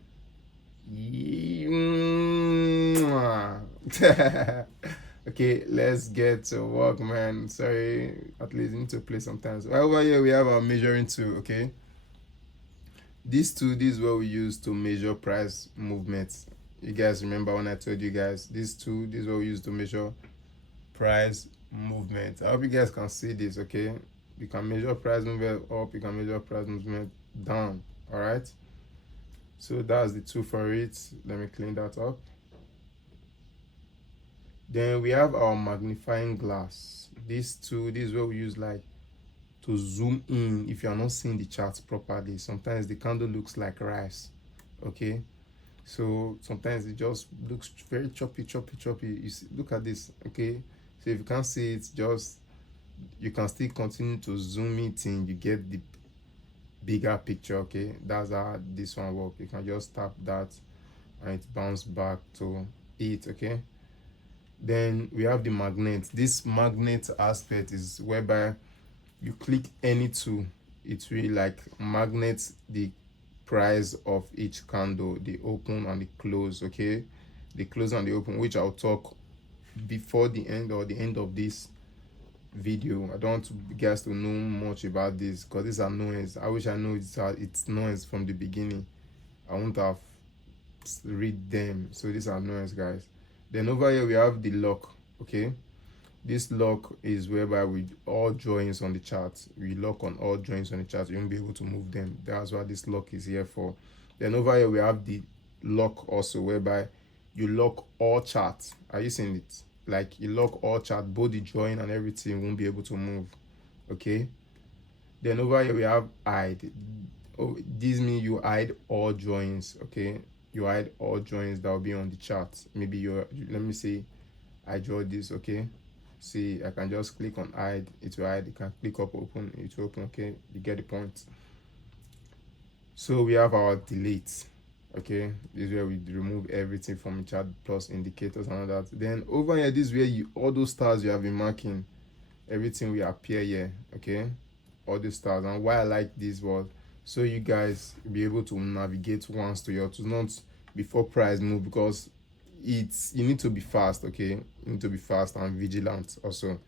Okay, let's get to work, man. Sorry, at least you need to play sometimes. Over here we have our measuring tool. Okay, this is what we use to measure price movements. You guys remember when I told you guys this is what we use to measure price movement. I hope you guys can see this. Okay, you can measure price movement up, you can measure price movement down. All right, so that's the tool for it. Let me clean that up. Then we have our magnifying glass. This is what we use like to zoom in if you are not seeing the charts properly. Sometimes the candle looks like rice. Okay, So sometimes it just looks very choppy. You see, look at this, okay? So if you can't see it, just you can still continue to zoom it in. You get the bigger picture, okay? That's how this one works. You can just tap that and it bounces back to it, okay? Then we have the magnet. This magnet aspect is whereby you click any two, it will like magnet the price of each candle, the open and the close, okay? The close and the open, which I'll talk before the end or the end of this video. I don't want you guys to know much about this because these are noise. I wish I know it's noise from the beginning. I won't have read them. So these are noise, guys. Then over here we have the lock, okay? This lock is whereby we all joins on the chart. We lock on all joins on the chart. You won't be able to move them. That's what this lock is here for. Then over here we have the lock also, whereby you lock all charts. Are you seeing it? Like you lock all chart, both the join and everything won't be able to move. Okay. Then over here we have hide. Oh, this means you hide all joins. Okay, you hide all joins that will be on the chart. Maybe let me see, I draw this, okay? See, I can just click on hide, it will hide. You can click up open, it will open, okay? You get the point. So we have our delete, okay? This is where we remove everything from the chart plus indicators and all that. Then over here, this is where all those stars you have been marking, everything will appear here, okay? All the stars. And why I like this was so you guys be able to navigate once to your, to not before price move, because you need to be fast, okay? You need to be fast and vigilant also,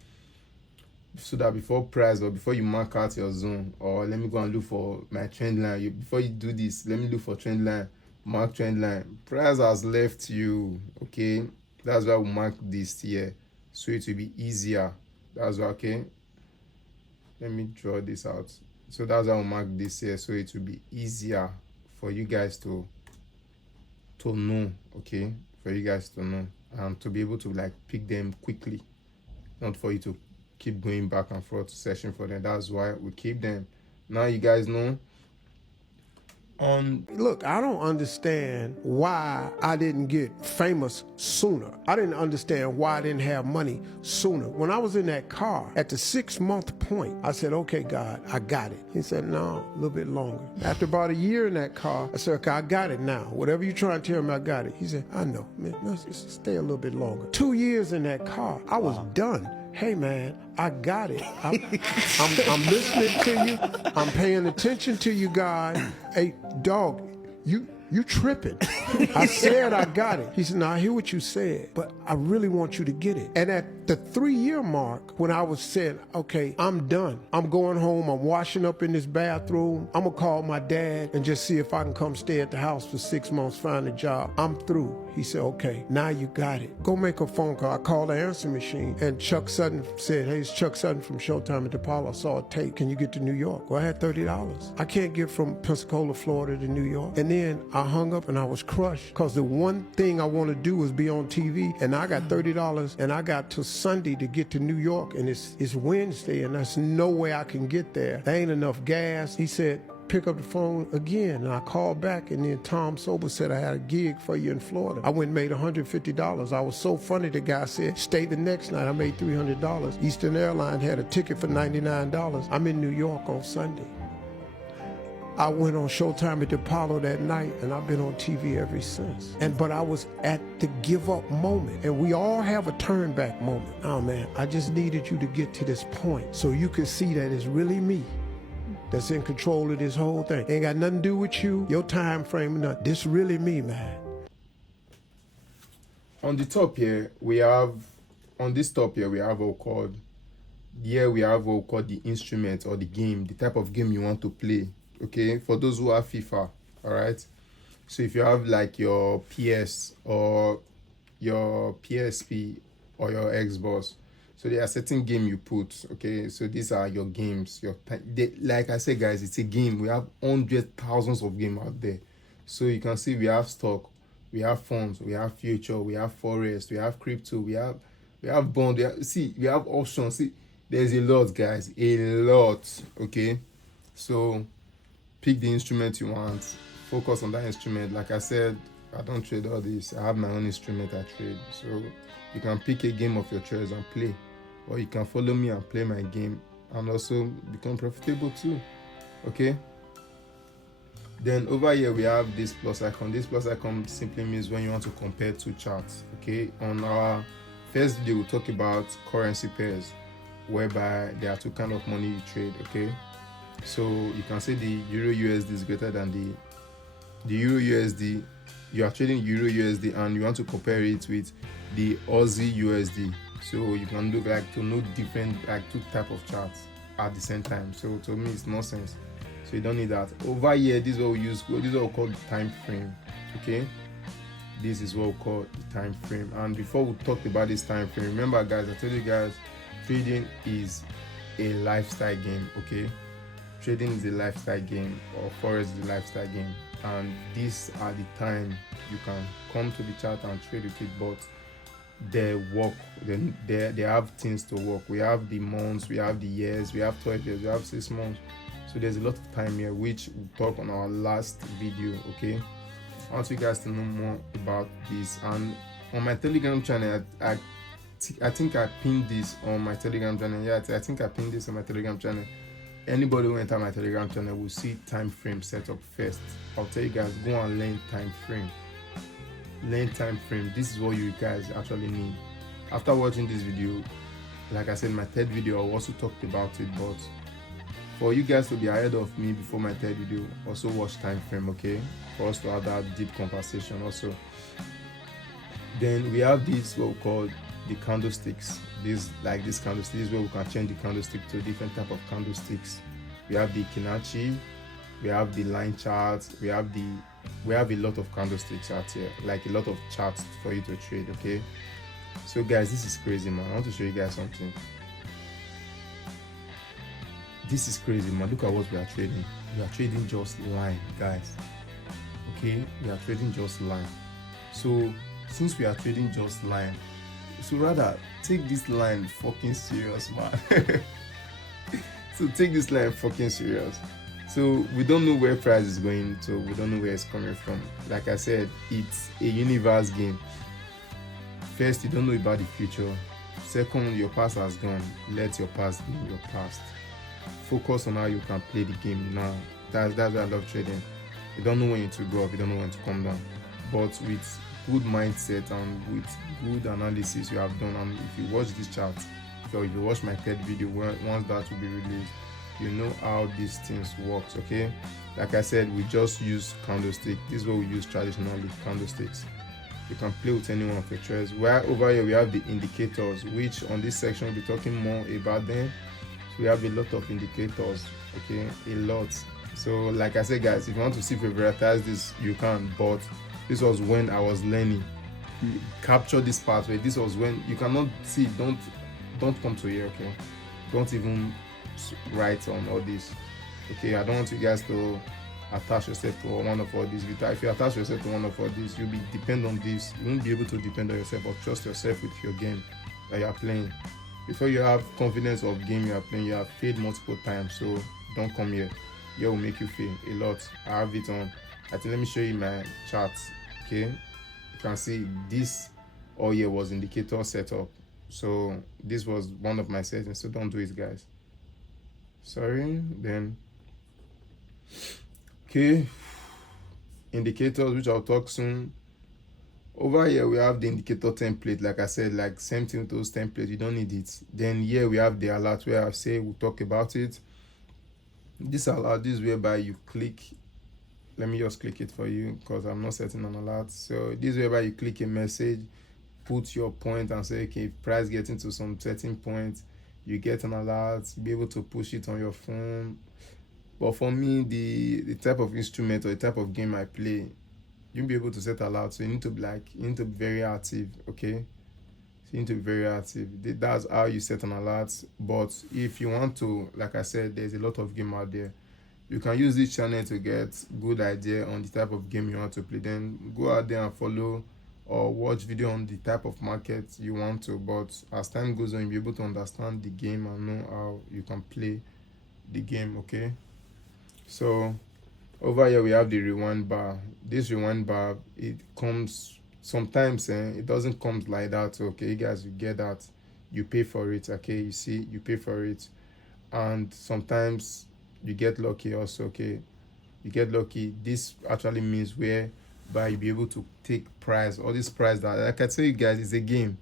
so that before price or before you mark out your zone, or let me go and look for my trend line, before you do this, let me look for trend line, mark trend line, price has left you, okay? That's why we mark this here, so it will be easier. That's why, okay, let me draw this out. So that's how we mark this here, so it will be easier for you guys to know, okay? For you guys to know and to be able to like pick them quickly, not for you to keep going back and forth searching for them. That's why we keep them. Now you guys know. Look, I don't understand why I didn't get famous sooner. I didn't understand why I didn't have money sooner. When I was in that car, at the 6-month point, I said, okay, God, I got it. He said, no, a little bit longer. After about a year in that car, I said, okay, I got it now. Whatever you're trying to tell me, I got it. He said, I know, man, let's just stay a little bit longer. 2 years in that car, I was done. Hey man, I got it. I'm listening to you. I'm paying attention to you guys. Hey, dog, you tripping. I said I got it. He said, no, I hear what you said, but I really want you to get it. And at the 3-year mark, when I was saying, okay, I'm done. I'm going home. I'm washing up in this bathroom. I'm going to call my dad and just see if I can come stay at the house for 6 months, find a job. I'm through. He said, okay, now you got it. Go make a phone call. I called the answering machine, and Chuck Sutton said, hey, it's Chuck Sutton from Showtime at DePaulo. I saw a tape. Can you get to New York? Well, I had $30. I can't get from Pensacola, Florida to New York. And then I hung up and I was crushed, because the one thing I want to do is be on TV, and I got $30 and I got till Sunday to get to New York, and it's Wednesday, and there's no way I can get there. There ain't enough gas. He said, pick up the phone again, and I called back, and then Tom Sober said, I had a gig for you in Florida. I went and made $150. I was so funny, the guy said, stay the next night. I made $300. Eastern Airlines had a ticket for $99. I'm in New York on Sunday. I went on Showtime at DePaulo that night, and I've been on TV ever since. But I was at the give up moment, and we all have a turn back moment. Oh man, I just needed you to get to this point so you could see that it's really me that's in control of this whole thing. Ain't got nothing to do with you, your time frame, nothing. This really me, man. On the top here, we have, on this top here, we have what called, here we have what called the instrument or the game, the type of game you want to play, okay? For those who have FIFA, all right? So if you have like your PS or your PSP or your Xbox, so there are certain game you put, okay? So these are your games. Like I said, guys, it's a game. We have thousands of games out there. So you can see we have stock, we have funds, we have future, we have Forex, we have crypto, we have bond. We have options. See, there's a lot, guys, a lot, okay? So pick the instrument you want. Focus on that instrument. Like I said, I don't trade all this. I have my own instrument I trade. So you can pick a game of your choice and play, or you can follow me and play my game and also become profitable too. Okay. Then over here we have this plus icon. This plus icon simply means when you want to compare two charts. Okay. On our first video we talk about currency pairs, whereby there are two kind of money you trade. Okay. So you can say the Euro USD is greater than the Euro USD. You are trading Euro USD and you want to compare it with the Aussie USD. So you can look like to know different like two type of charts at the same time. So to me it's nonsense. So you don't need that. Over here, this is what we use. This is what we call the time frame. Okay, this is what we call the time frame. And before we talked about this time frame, remember guys, I told you guys, trading is a lifestyle game. Okay, trading is a lifestyle game, or Forex is a lifestyle game. And these are the time you can come to the chart and trade with it, but they work. They have things to work. We have the months, we have the years, we have 12 years, we have 6 months. So there's a lot of time here, which we'll talk on our last video. Okay, I want you guys to know more about this. And on my Telegram channel, I think I pinned this on my Telegram channel. Yeah, I think I pinned this on my Telegram channel. Anybody who enter my Telegram channel will see time frame setup first. I'll tell you guys, go and learn time frame. Learn time frame. This is what you guys actually need. After watching this video, like I said, my third video I also talked about it, but for you guys to be ahead of me before my third video, also watch time frame. Okay, for us to have that deep conversation also. Then we have this what we call the candlesticks. This candlestick is where we can change the candlestick to different type of candlesticks. We have the Kinachi, we have the line charts, we have a lot of candlesticks out here, like a lot of charts for you to trade. Okay, so guys, this is crazy, man. I want to show you guys something. This is crazy, man. Look at what we are trading. We are trading just line, guys. Okay, we are trading just line. So since we are trading just line, so rather take this line fucking serious, man. So take this line fucking serious. So we don't know where price is going to, we don't know where it's coming from. Like I said, it's a universe game. First, you don't know about the future. Second, your past has gone. Let your past be your past. Focus on how you can play the game now. That's why I love trading. You don't know when to go up, you don't know when to come down. But with good mindset and with good analysis you have done, and if you watch this chart, or if you watch my third video, once that will be released, you know how these things works. Okay, like I said, we just use candlestick. This is what we use traditionally, candlesticks. You can play with any one of your choice. Where over here we have the indicators, which on this section we'll be talking more about them. We have a lot of indicators. Okay, a lot. So like I said, guys, if you want to see if we prioritize this, you can, but this was when I was learning. Capture this part where this was when you cannot see. Don't come to here. Okay, don't even write on all this. Okay, I don't want you guys to attach yourself to one of all these. If you attach yourself to one of all these, you'll be depend on this. You won't be able to depend on yourself or trust yourself with your game that you are playing. Before you have confidence of game you are playing, you have failed multiple times. So don't come here. Here will make you fail a lot. I have it on. I think let me show you my charts. Okay, you can see this all here was indicator setup. So this was one of my settings. So don't do it, guys. Sorry. Then okay, indicators, which I'll talk soon. Over here we have the indicator template. Like I said, like same thing with those templates, you don't need it. Then here we have the alert, where I say we'll talk about it. This alert is whereby you click, let me just click it for you because I'm not setting an alert. So this is whereby you click a message, put your point and say, okay, if price gets into some certain point, you get an alert, be able to push it on your phone. But for me, the type of instrument or the type of game I play, you'll be able to set alerts. So you need to be very active. Okay, so you need to be very active. That's how you set an alert. But if you want to, like I said, there's a lot of game out there. You can use this channel to get good idea on the type of game you want to play. Then go out there and follow or watch video on the type of market you want to. But as time goes on, you'll be able to understand the game and know how you can play the game. Okay, so Over here we have the rewind bar. This rewind bar, it comes sometimes, it doesn't come like that. Okay, you guys, you get that, you pay for it. Okay, you see, you pay for it. And sometimes you get lucky also. Okay, you get lucky. This actually means whereby you be able to take prize, all this prize that, like I tell you guys, it's a game.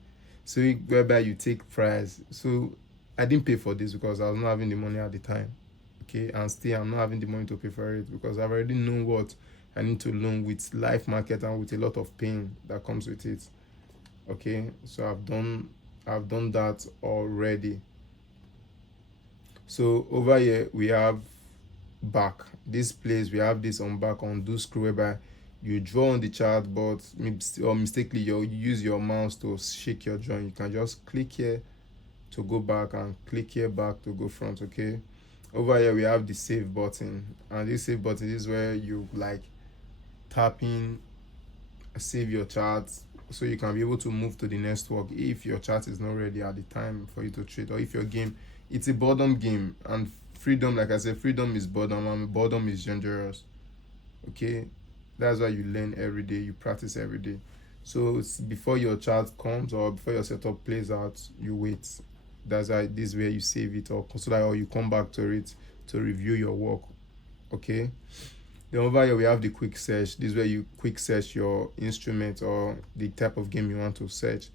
So whereby you take prize. So I didn't pay for this because I was not having the money at the time. Okay, and still I'm not having the money to pay for it because I've already known what I need to learn with life market and with a lot of pain that comes with it. Okay, so I've done that already. So over here we have back. This place we have this on back, on do screw, whereby you draw on the chart, but mistakenly you use your mouse to shake your joint. You can just click here to go back and click here back to go front. Okay, over here we have the save button, and this save button is where you like tap in, save your chart, so you can be able to move to the next work if your chart is not ready at the time for you to trade, or if your game, it's a boredom game. And freedom, like I said, freedom is boredom and boredom is dangerous. Okay, that's why you learn every day, you practice every day. So before your chart comes or before your setup plays out, you wait. That's why this is where you save it or consider, or you come back to it to review your work. Okay, then over here we have the quick search. This is where you quick search your instrument or the type of game you want to search.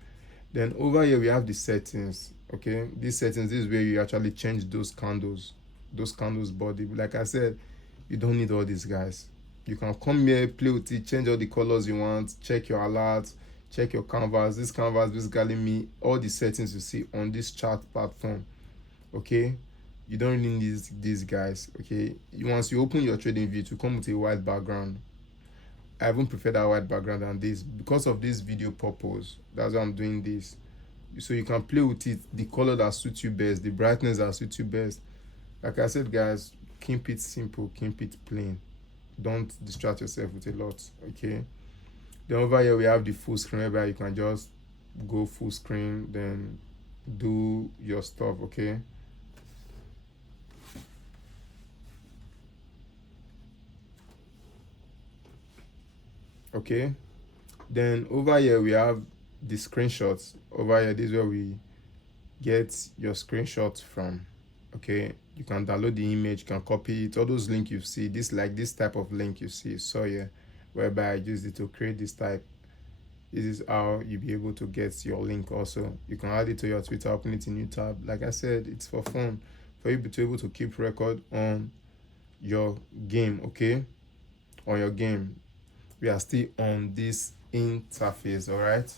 Then over here we have the settings. Okay, these settings, this is where you actually change those candles body. Like I said, you don't need all these guys. You can come here, play with it, change all the colors you want, check your alerts, check your canvas. This canvas basically me all the settings you see on this chart platform. Okay, you don't really need these guys. Okay, once you open your trading view, to come with a white background. I even prefer that white background than this because of this video purpose. That's why I'm doing this, so you can play with it, the color that suits you best, the brightness that suits you best. Like I said, guys, keep it simple, keep it plain, don't distract yourself with a lot. Okay, then over here we have the full screen, whereby you can just go full screen, then do your stuff. Okay, okay, then over here we have the screenshots. Over here, this is where we get your screenshots from. Okay, you can download the image, you can copy it, all those links you see, this type of link you see. So yeah, whereby I used it to create this type. This is how you'll be able to get your link. Also, you can add it to your Twitter, open it in new tab. Like I said, it's for fun, for you to be able to keep record on your game. Okay, on your game. We are still on this interface. All right.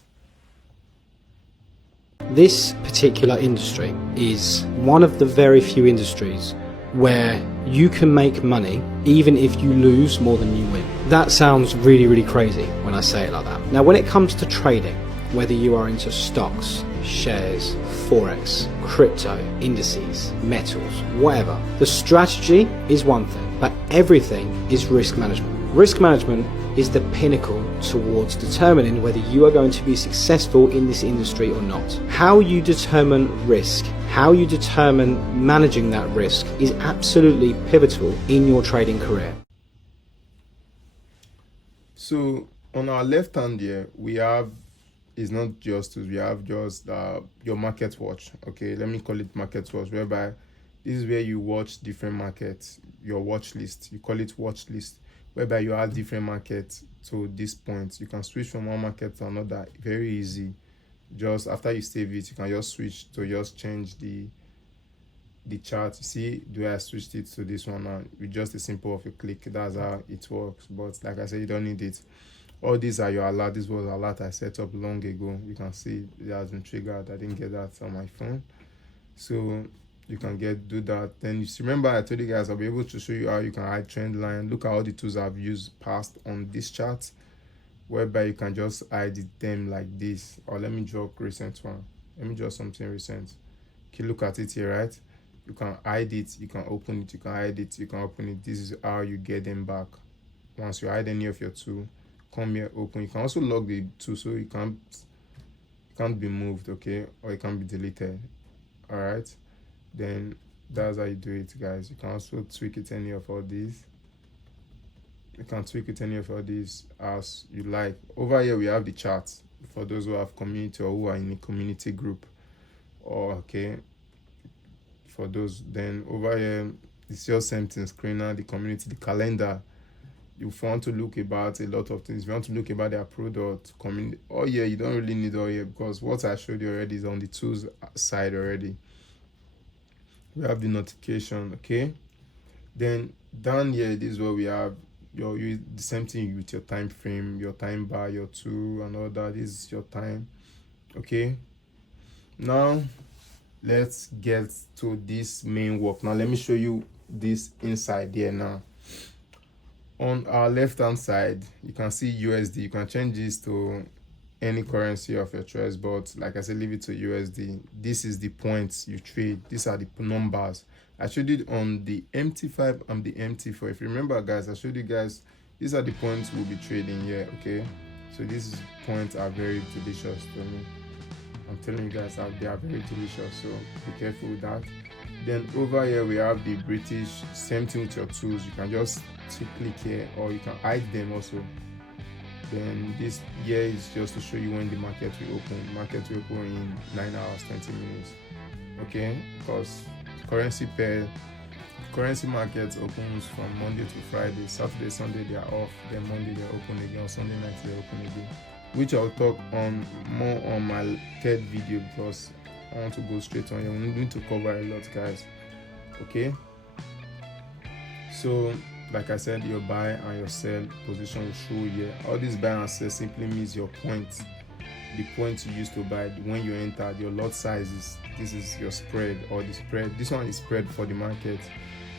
This particular industry is one of the very few industries where you can make money even if you lose more than you win. That sounds really, really crazy when I say it like that. Now, when it comes to trading, whether you are into stocks, shares, Forex, crypto, indices, metals, whatever, the strategy is one thing, but everything is risk management. Risk management is the pinnacle towards determining whether you are going to be successful in this industry or not. How you determine risk, how you determine managing that risk is absolutely pivotal in your trading career. So on our left hand here, we have, it's not just, we have just your market watch. Okay, let me call it market watch, whereby this is where you watch different markets, your watch list. You call it watch list, whereby you add different markets to this point. You can switch from one market to another, very easy. Just after you save it, you can just switch to just change the chart. You see, do I switched it to this one now with just a simple of a click. That's how it works. But like I said, you don't need it. All these are your alert. This was alert I set up long ago. You can see it has been triggered. I didn't get that on my phone, so you can do that. Then you remember I told you guys I'll be able to show you how you can hide trend line. Look at all the tools I've used past on this chart, whereby you can just hide them like this. Or let me draw recent one. Let me draw something recent. Okay, look at it here, right? You can hide it, you can open it, you can hide it, you can open it. This is how you get them back. Once you hide any of your tool, come here, open. You can also lock the tool so you can't be moved, okay, or it can be deleted. All right, then that's how you do it, guys. You can also tweak it any of all these. You can tweak with any of all these as you like. Over here we have the chart for those who have community or who are in a community group, or okay, for those. Then over here it's your same thing, screener, the community, the calendar. You want to look about a lot of things. You want to look about their product, community. Oh yeah, you don't really need all here because what I showed you already is on the tools side already. We have the notification, okay. Then down here, this is where we have the same thing with your time frame, your time bar, your tool, and all that. This is your time, okay. Now let's get to this main work. Now let me show you this inside here. Now on our left hand side you can see USD. You can change this to any currency of your choice, but like I said, leave it to USD. This is the points you trade. These are the numbers. I showed it on the MT5 and the MT4. If you remember, guys, I showed you guys these are the points we'll be trading here, okay. So these points are very delicious to me. I'm telling you guys that they are very delicious, so be careful with that. Then over here we have the British. Same thing with your tools. You can just click here, or you can hide them also. Then this here is just to show you when the market will open. The market will open in 9 hours 20 minutes, okay. Because currency market opens from Monday to Friday. Saturday, Sunday they are off. Then Monday they open again. On Sunday night they open again, which I'll talk on more on my third video because I want to go straight on here. We need to cover a lot, guys, okay. So like I said, your buy and your sell position will show here. All this buy and sell simply means your points, the points you used to buy when you entered, your lot sizes. This is your spread, or the spread. This one is spread for the market,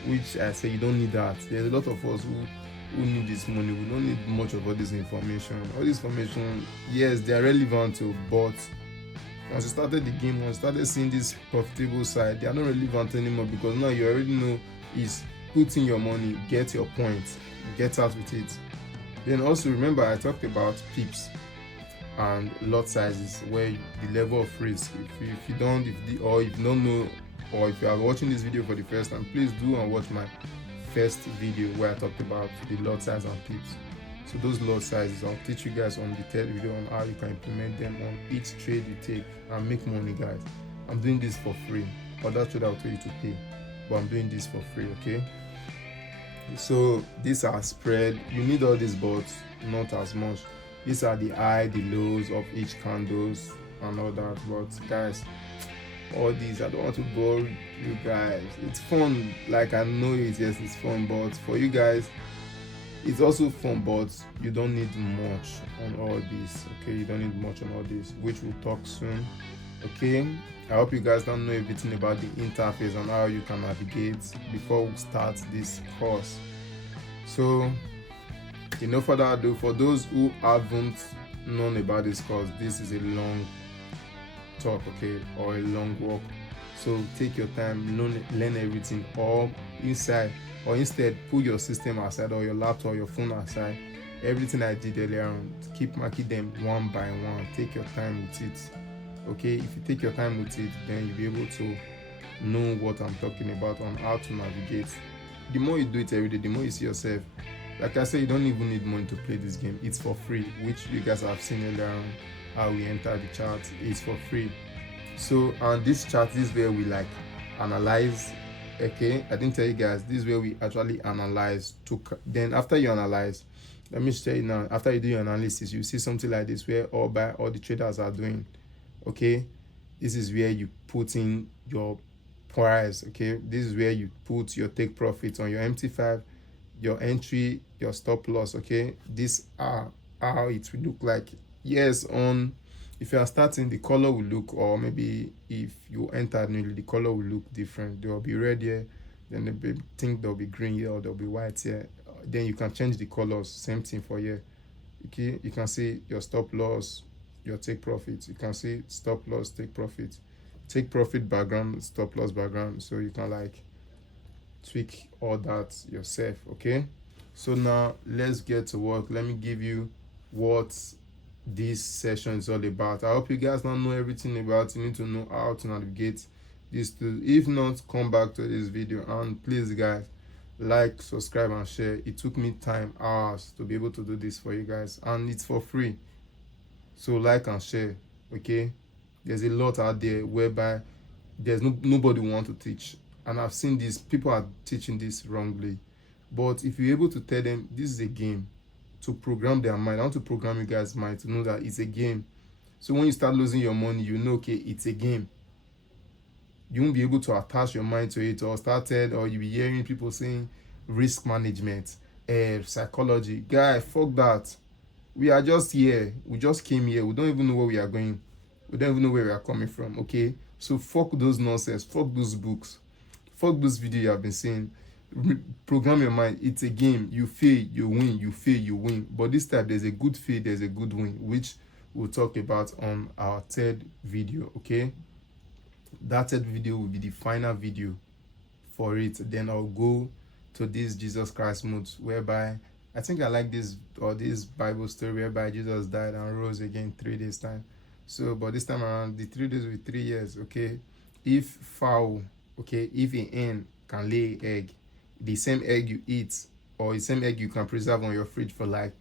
which I say you don't need that. There's a lot of us who need this money. We don't need much of all this information. All this information, yes, they are relevant too, but once you started the game, once you started seeing this profitable side, they are not relevant anymore, because now you already know is put in your money, get your points, get out with it. Then also remember I talked about pips and lot sizes, where the level of risk. If you don't know, or if you are watching this video for the first time, please do and watch my first video where I talked about the lot size and pips. So those lot sizes, I'll teach you guys on the third video on how you can implement them on each trade you take and make money, guys. I'm doing this for free. Other trade I'll tell you to pay, but I'm doing this for free, okay. So these are spread. You need all these, but not as much. These are the high, the lows of each candles and all that. But guys, all these, I don't want to bore you guys. It's fun, like I know it, yes, it's fun, but for you guys it's also fun, but you don't need much on all this, okay. You don't need much on all this, which we'll talk soon, okay. I hope you guys don't know everything about the interface and how you can navigate before we start this course. So no further ado, for those who haven't known about this course, this is a long talk, okay, or a long walk. So take your time, learn everything, or instead put your system aside, or your laptop or your phone aside. Everything I did earlier on, keep marking them one by one. Take your time with it, okay. If you take your time with it, then you'll be able to know what I'm talking about on how to navigate. The more you do it every day, the more you see yourself. Like I said, you don't even need money to play this game. It's for free, which you guys have seen earlier on how we enter the chart. It's for free. So on this chart, this is where we like analyze, okay. I didn't tell you guys, this is where we actually analyze. Then after you analyze, let me tell you now, after you do your analysis, you see something like this where all the traders are doing, okay. This is where you put in your price, okay. This is where you put your take profit on your MT5, your entry, your stop loss, okay. These are how it will look like. Yes, if you are starting, the color will look, or maybe if you enter newly, the color will look different. There will be red here, then they think there will be green here, or there will be white here. Then you can change the colors. Same thing for here, okay. You can see your stop loss, your take profit. You can see stop loss, take profit background, stop loss background. So you can like tweak all that yourself, okay. So now let's get to work. Let me give you what this session is all about. I hope you guys don't know everything about it. You need to know how to navigate this tool. If not, come back to this video, and please guys, like, subscribe, and share. It took me time, hours, to be able to do this for you guys, and it's for free. So like and share, okay? There's a lot out there whereby there's nobody who want to teach, and I've seen this, people are teaching this wrongly. But if you're able to tell them this is a game, to program their mind, I want to program you guys' mind to know that it's a game. So when you start losing your money, you know, okay, it's a game. You won't be able to attach your mind to it, or or you'll be hearing people saying risk management, psychology. Guy, fuck that. We are just here. We just came here. We don't even know where we are going. We don't even know where we are coming from, okay? So fuck those nonsense. Fuck those books. Fuck those videos you have been seeing. Program your mind. It's a game. You fail, you win. You fail, you win. But this time, there's a good fail, there's a good win, which we'll talk about on our third video, okay? That third video will be the final video for it. Then I'll go to this Jesus Christ mode, whereby I think I like this Bible story whereby Jesus died and rose again 3 days time. So, but this time around, the 3 days will be 3 years, okay? If fowl, okay, if a hen can lay egg, the same egg you eat, or the same egg you can preserve on your fridge for like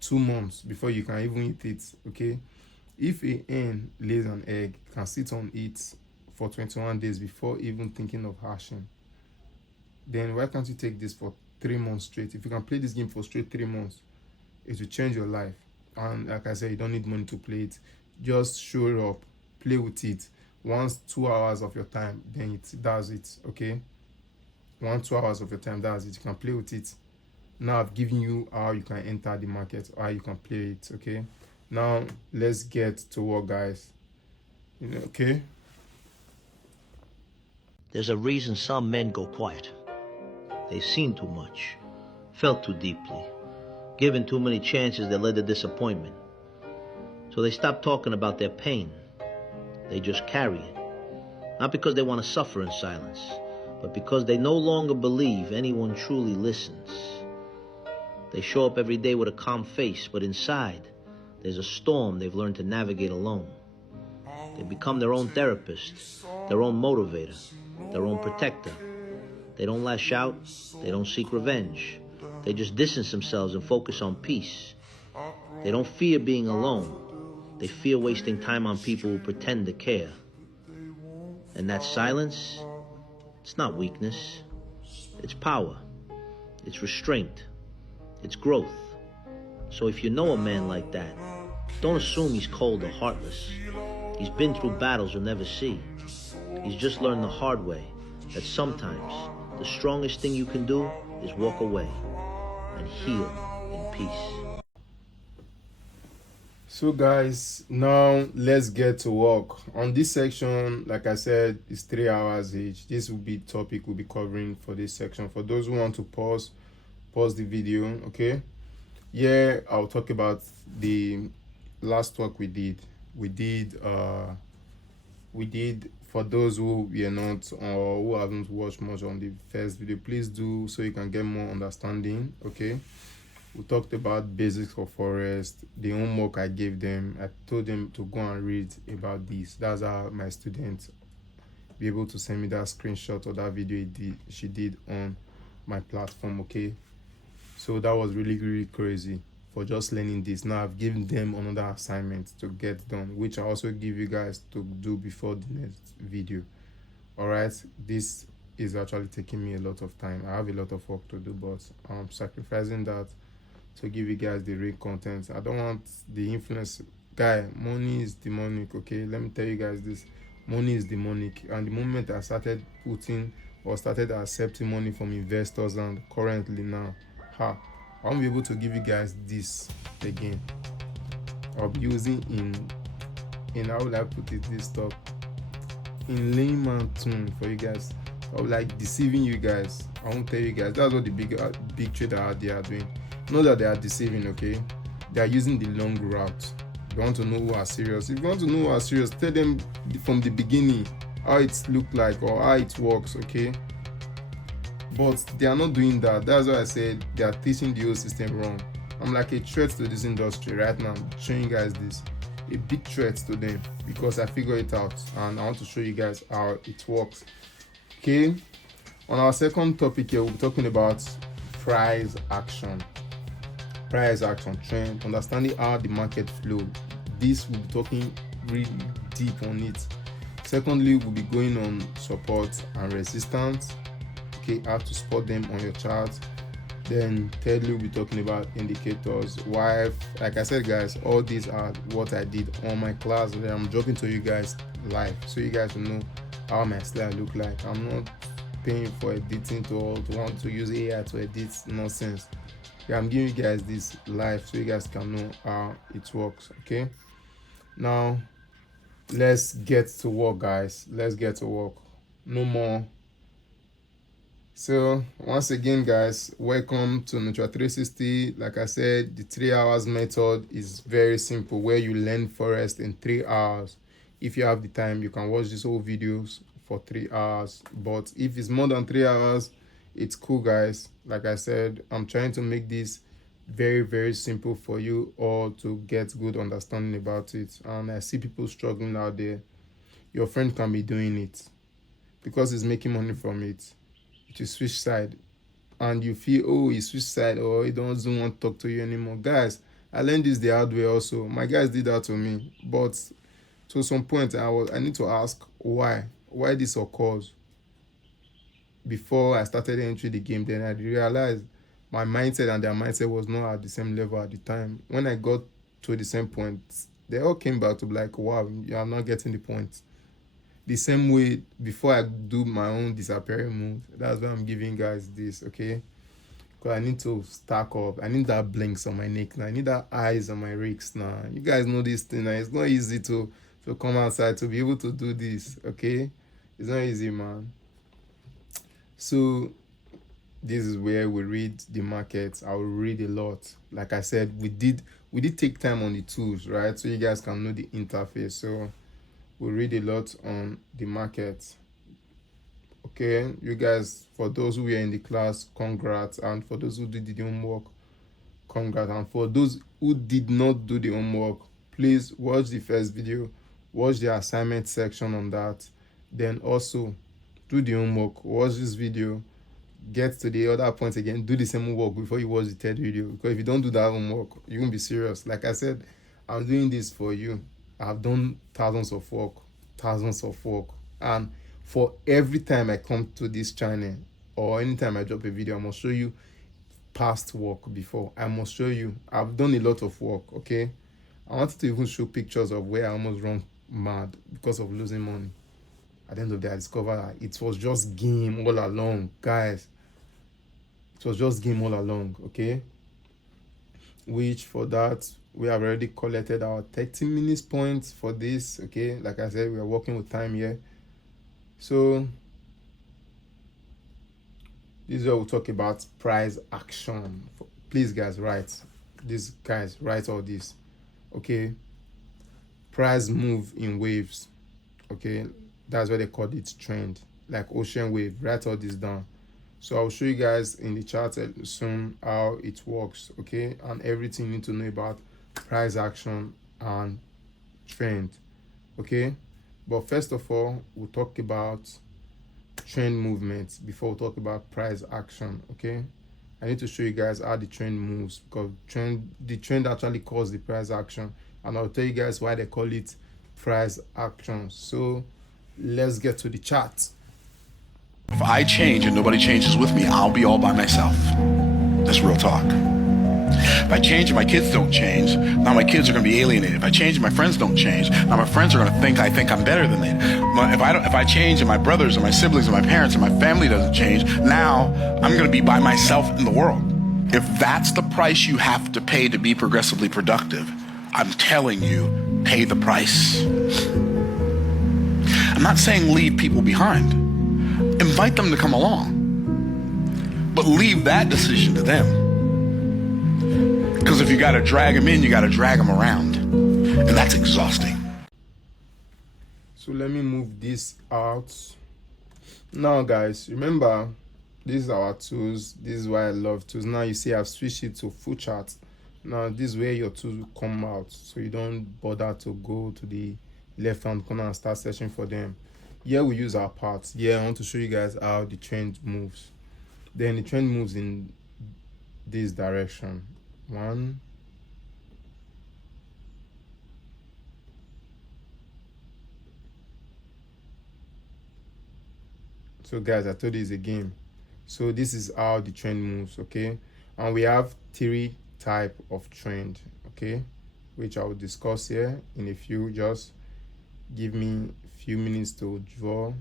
2 months before you can even eat it, okay? If a hen lays an egg, can sit on it for 21 days before even thinking of hatching, then why can't you take this for 3 months straight? If you can play this game for straight 3 months, it will change your life. And like I said, you don't need money to play it. Just show it up, play with it. Once 2 hours of your time, then it does it, okay? 2 hours of your time, that's it. You can play with it. Now I've given you how you can enter the market, how you can play it, okay? Now let's get to work, guys. Okay? There's a reason some men go quiet. They've seen too much, felt too deeply, given too many chances that led to disappointment. So they stop talking about their pain. They just carry it. Not because they want to suffer in silence, but because they no longer believe anyone truly listens. They show up every day with a calm face, but inside, there's a storm they've learned to navigate alone. They become their own therapist, their own motivator, their own protector. They don't lash out, they don't seek revenge. They just distance themselves and focus on peace. They don't fear being alone. They fear wasting time on people who pretend to care. And that silence, it's not weakness. It's power. It's restraint. It's growth. So if you know a man like that, don't assume he's cold or heartless. He's been through battles you'll never see. He's just learned the hard way that sometimes the strongest thing you can do is walk away and heal in peace. So guys, now let's get to work. On this section, like I said, it's 3 hours each. This will be topic we'll be covering for this section. For those who want to pause the video, okay? Yeah, I'll talk about the last work we did. We did for those who were not or who haven't watched much on the first video, please do so you can get more understanding, okay? We talked about basics of Forex, the homework I gave them. I told them to go and read about this. That's how my students be able to send me that screenshot of that video she did on my platform, okay? So that was really, really crazy for just learning this. Now I've given them another assignment to get done, which I also give you guys to do before the next video. All right, this is actually taking me a lot of time. I have a lot of work to do, but I'm sacrificing that to give you guys the real content. I don't want the influence. Guy, money is demonic, okay? Let me tell you guys this. Money is demonic. And the moment I started accepting money from investors, and currently now, I won't be able to give you guys this again. I'll be using in how would I put it, this stuff in layman tune for you guys. I'll like deceiving you guys. I won't tell you guys. That's what the big trader out there are doing. Not that they are deceiving, okay? They are using the long route. They want to know who are serious. If you want to know who are serious, tell them from the beginning how it looks like or how it works, okay? But they are not doing that. That's why I said they are teaching the whole system wrong. I'm like a threat to this industry right now. I'm showing you guys this. A big threat to them because I figured it out and I want to show you guys how it works. Okay? On our second topic here, we'll be talking about price action. Price action trend, understanding how the market flow. This we'll be talking really deep on it. Secondly, we'll be going on support and resistance. Okay, how to spot them on your chart. Then thirdly, we'll be talking about indicators. Why, like I said, guys, all these are what I did on my class where I'm dropping to you guys live, so you guys will know how my slide look like. I'm not paying for editing to want to use AI to edit nonsense. Yeah, I'm giving you guys this live so you guys can know how it works. Okay, now let's get to work, guys. Let's get to work. No more. So once again, guys, welcome to Neutral.x360. Like I said, the 3 hours method is very simple, where you learn Forex in 3 hours. If you have the time, you can watch these whole videos for 3 hours, but if it's more than 3 hours, it's cool, guys. Like I said, I'm trying to make this very, very simple for you all to get good understanding about it. And I see people struggling out there. Your friend can be doing it because he's making money from it. To switch side, and you feel, oh, he switched side, or he doesn't want to talk to you anymore. Guys, I learned this the hard way also. My guys did that to me, but to some point I need to ask why this occurs. Before I started entering the game, then I realized my mindset and their mindset was not at the same level at the time. When I got to the same point, they all came back to be like, wow, you are not getting the point. The same way before I do my own disappearing move, that's why I'm giving guys this, okay? Because I need to stack up. I need that blinks on my neck now. I need that eyes on my rigs now. You guys know this thing now. It's not easy to come outside to be able to do this, okay? It's not easy, man. So this is where we read the markets. I will read a lot. Like I said, we did take time on the tools, right? So you guys can know the interface. So we read a lot on the market. Okay, you guys, for those who were in the class, congrats. And for those who did the homework, congrats. And for those who did not do the homework, please watch the first video, watch the assignment section on that, then also do the homework, watch this video, get to the other point again, do the same homework before you watch the third video. Because if you don't do that homework, you won't be serious. Like I said, I'm doing this for you. I've done thousands of work, and for every time I come to this channel or anytime I drop a video, I must show you past work before. I must show you I've done a lot of work. Okay, I wanted to even show pictures of where I almost run mad because of losing money. At the end of the day, I discovered that it was just game all along, guys. It was just game all along. Okay, which for that we have already collected our 30 minutes points for this. Okay, like I said, we are working with time here. So this is where we'll talk about price action. Please, guys, write all this. Okay, price move in waves. Okay, that's why they call it trend, like ocean wave. Write all this down. So I'll show you guys in the chart soon how it works. Okay, and everything you need to know about price action and trend. Okay, but first of all, we'll talk about trend movements before we talk about price action. Okay, I need to show you guys how the trend moves, because the trend actually caused the price action, and I'll tell you guys why they call it price action. So let's get to the chart. If I change and nobody changes with me, I'll be all by myself. That's real talk. If I change and my kids don't change, now my kids are going to be alienated. If I change and my friends don't change, now my friends are going to think I think I'm better than they. If I change and my brothers and my siblings and my parents and my family doesn't change, now I'm going to be by myself in the world. If that's the price you have to pay to be progressively productive, I'm telling you, pay the price. I'm not saying leave people behind. Invite them to come along, but leave that decision to them. Because if you got to drag them in, you got to drag them around, and that's exhausting. So let me move this out. Now, guys, remember, these are our tools. This is why I love tools. Now you see I've switched it to full chart. Now this is where your tools will come out, so you don't bother to go to the left hand corner and start searching for them. here we use our parts. Here I want to show you guys how the trend moves. Then the trend moves in this direction. 1, so guys, I told you it's a game. So this is how the trend moves, okay? And we have 3 type of trend, okay, which I will discuss here in a few. Just give me a few minutes to draw.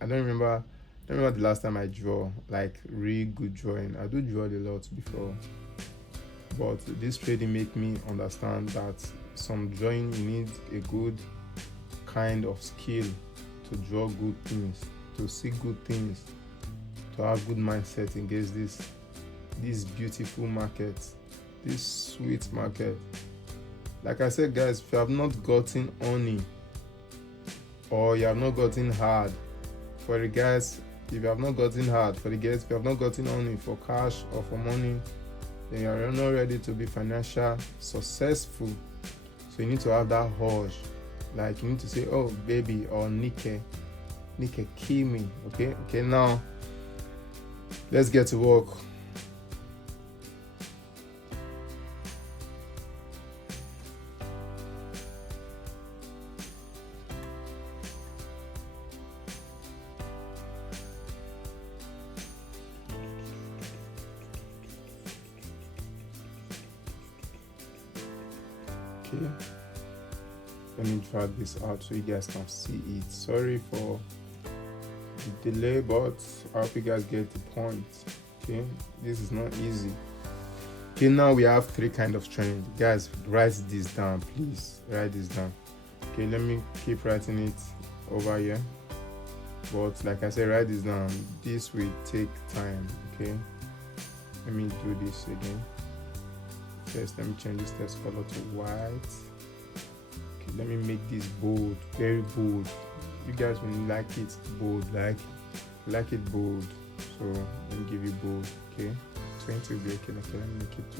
I don't remember the last time I draw, like really good drawing. I do draw a lot before, but this trading make me understand that some drawing, you need a good kind of skill to draw good things, to see good things, to have good mindset against this beautiful market, this sweet market. Like I said, guys, if you have not gotten honey, or you have not gotten hard, for the guys, if you have not gotten hard, for the guys, if you have not gotten honey for cash or for money, then you are not ready to be financial successful. So you need to have that urge, like you need to say, oh baby, or Nike kill me. Okay, now let's get to work. Okay, let me drag this out so you guys can see it. Sorry for the delay, but I hope you guys get the point. Okay, this is not easy. Okay, now we have 3 kind of trend. Guys, write this down, please. Write this down. Okay, let me keep writing it over here, but like I said, write this down. This will take time. Okay, let me do this again. First, let me change this text color to white. Okay, let me make this bold, very bold. You guys will like it bold, like it bold. So let me give you bold. Okay, 20 will be okay. Okay, let me make it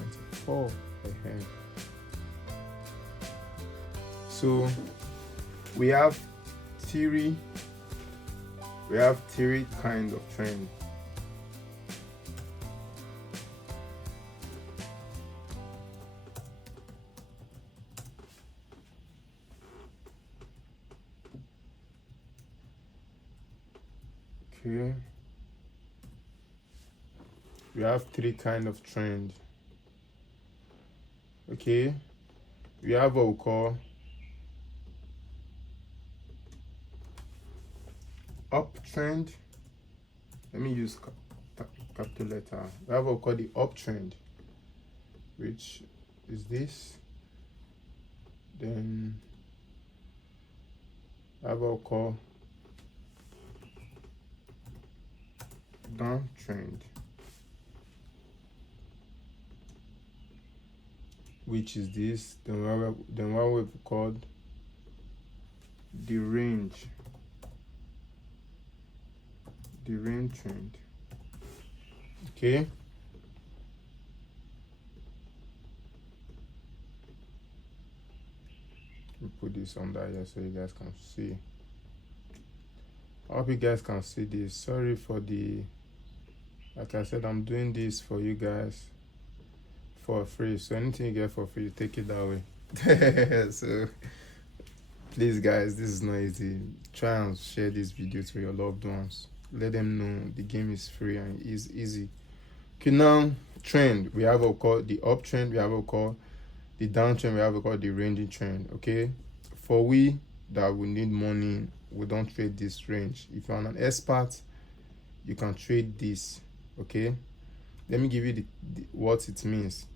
24. So we have theory. We have 3 kind of trend. Okay, we have 3 kind of trend. Okay, we have what we call uptrend. Let me use capital letter. We have what we call the uptrend, which is this. Then we have what we call downtrend, which is this. Then what we've called the range trend. Okay, we put this under here so you guys can see. I hope you guys can see this. Sorry for the, like I said, I'm doing this for you guys for free. So anything you get for free, take it that way. So please guys, this is not easy. Try and share this video to your loved ones. Let them know the game is free and is easy. Okay, now trend. We have what we call the uptrend, we have what we call the downtrend, we have what we call the ranging trend. Okay, for we that we need money, we don't trade this range. If you're an expert, you can trade this. Okay, let me give you the what it means.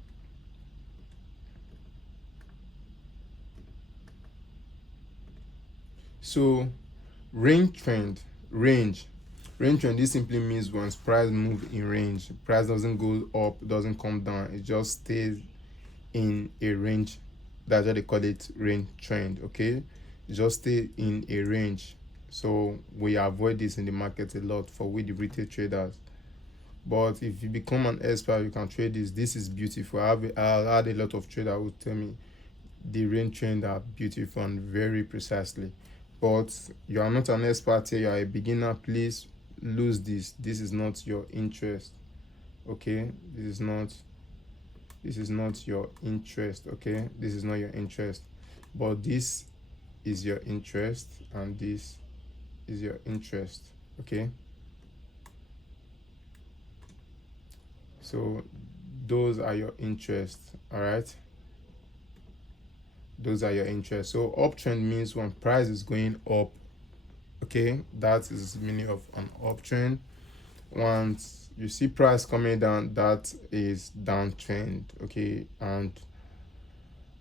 So range trend, this simply means once price move in range, price doesn't go up, doesn't come down, it just stays in a range. That's why they call it range trend. Okay, it just stay in a range. So we avoid this in the market a lot for we the retail traders. But if you become an expert, you can trade this. This is beautiful. I've had a lot of traders who tell me the range trend are beautiful and very precisely. but you are not an expert here, you are a beginner, please lose this. This is not your interest. Okay, this is not your interest. Okay, this is not your interest, but this is your interest, and this is your interest. Okay, so those are your interests. All right, those are your interests. So uptrend means when price is going up. Okay, that is the meaning of an uptrend. Once you see price coming down, that is downtrend. Okay, and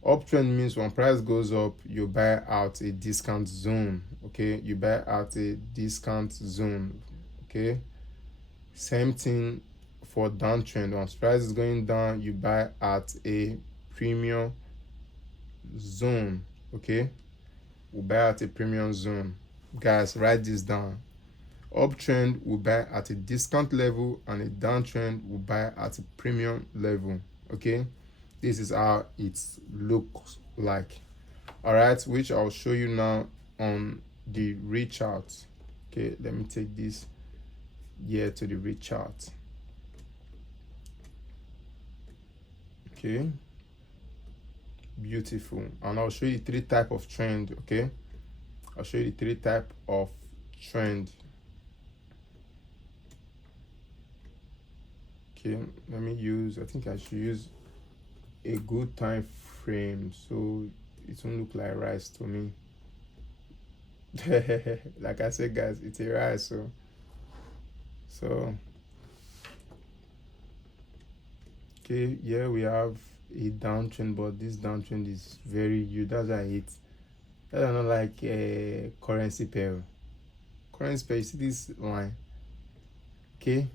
uptrend means when price goes up, you buy out a discount zone. Okay, you buy out a discount zone. Okay, same thing for downtrend. Once price is going down, you buy at a premium zone. Okay, we buy at a premium zone. Guys, write this down. Uptrend will buy at a discount level, and a downtrend will buy at a premium level. Okay, this is how it looks like. All right, which I'll show you now on the read chart. Okay, let me take this here to the read chart. Okay, beautiful. And I'll show you 3 types of trend. Okay, I'll show you 3 types of trend. Okay, let me use, I think I should use a good time frame so it won't look like rice to me. Like I said, guys, it's a rice. So okay, yeah, we have a downtrend, but this downtrend is very huge. That's why it's not like a currency pair. Currency pair, you see this line? Okay,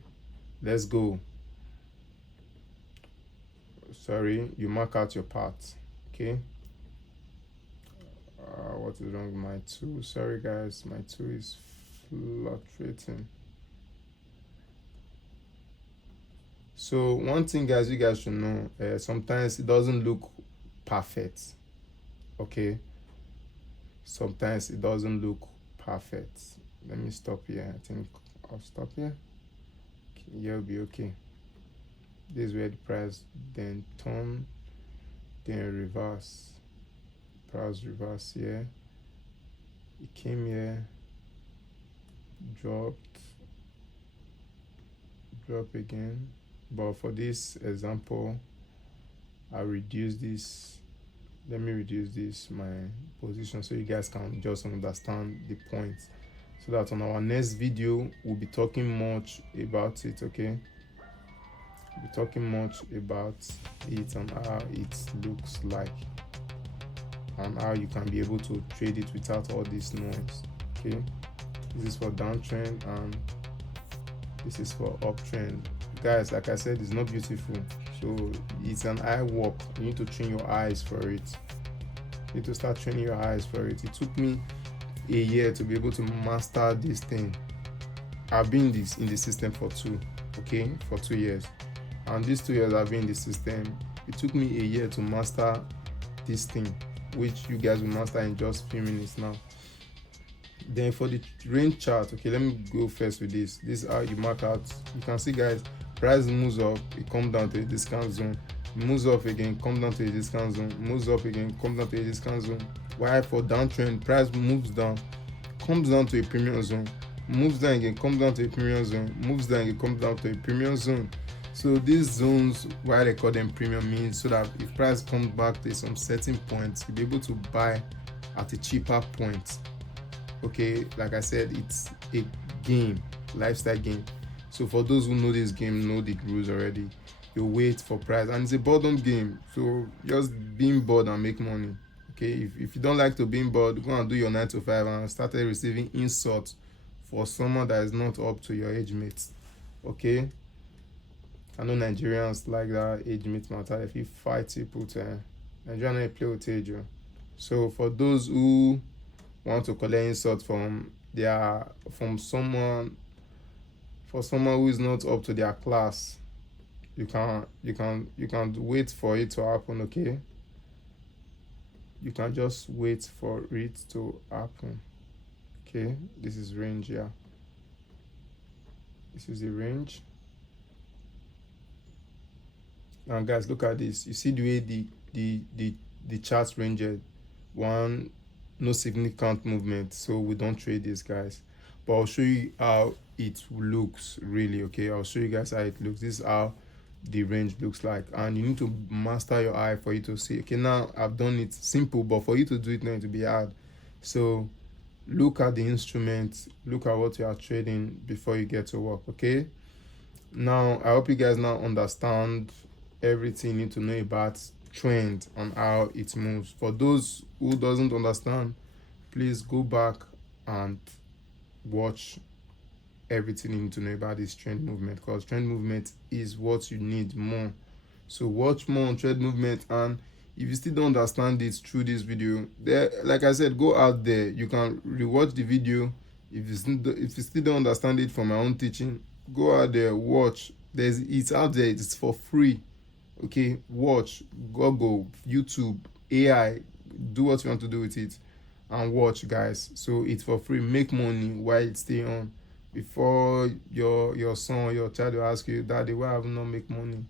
let's go. Sorry, you mark out your part. Okay, what is wrong with my tool? Sorry guys, my tool is fluctuating. So one thing, guys, you guys should know, sometimes it doesn't look perfect. Okay, sometimes it doesn't look perfect. Let me stop here. I think I'll stop here. Okay, yeah, it'll be okay. This is where the price then turn, then reverse. Price reverse here. It came here, dropped, drop again. But for this example, I'll reduce this. Let me reduce this, my position, so you guys can just understand the point. So that on our next video, we'll be talking much about it. Okay, we'll be talking much about it and how it looks like, and how you can be able to trade it without all this noise. Okay, this is for downtrend and this is for uptrend. Guys, like I said, it's not beautiful, so it's an eye work. You need to train your eyes for it. You need to start training your eyes for it. It took me a year to be able to master this thing. I've been in the system for 2 years, and these 2 years I've been in the system. It took me a year to master this thing, which you guys will master in just a few minutes now. Then for the range chart, okay, let me go first with this. This is how you mark out. You can see, guys, price moves up, it comes down to a discount zone, moves up again, comes down to a discount zone, moves up again, comes down to a discount zone. While for downtrend, price moves down, comes down to a premium zone, moves down again, comes down to a premium zone, moves down again, comes down to a premium zone. So these zones, why they call them premium, means so that if price comes back to some certain points, you'll be able to buy at a cheaper point. Okay, like I said, it's a game, lifestyle game. So for those who know this game, know the rules already. You wait for price, and it's a boredom game. So just being bored and make money. Okay, if you don't like to be bored, go and do your 9 to 5 and start receiving insults for someone that is not up to your age mates. Okay, I know Nigerians like that age mate matter. If you fight people to Nigerian play with age. So for those who want to collect insults from someone who is not up to their class, you can wait for it to happen. Okay, you can just wait for it to happen. Okay, this is range. Yeah, this is the range. Now guys, look at this. You see the way the charts ranged. One, no significant movement, so we don't trade this, guys. But I'll show you how it looks really. Okay, I'll show you guys how it looks. This is how the range looks like, and you need to master your eye for you to see. Okay, now I've done it simple, but for you to do it now, it will be hard. So look at the instrument, look at what you are trading before you get to work. Okay, now I hope you guys now understand everything you need to know about trend and how it moves. For those who doesn't understand, please go back and watch everything you need to know about this trend movement, because trend movement is what you need more. So watch more on trend movement, and if you still don't understand it through this video, there, like I said, go out there, you can rewatch the video. If you still don't understand it from my own teaching, go out there, watch. It's out there, it's for free. Okay, watch, Google, YouTube, AI, do what you want to do with it and watch, guys. So it's for free. Make money while it's still on, before your son or your child will ask you, Daddy, why have you not make money?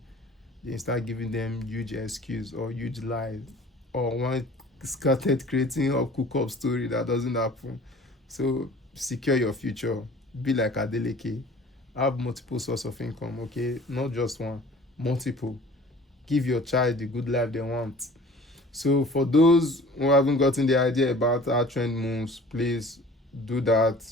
Then start giving them huge excuse or huge lies, or one started creating a cook-up story that doesn't happen. So secure your future. Be like Adeleke. Have multiple sources of income. Okay, not just one, multiple. Give your child the good life they want. So for those who haven't gotten the idea about how trend moves, please do that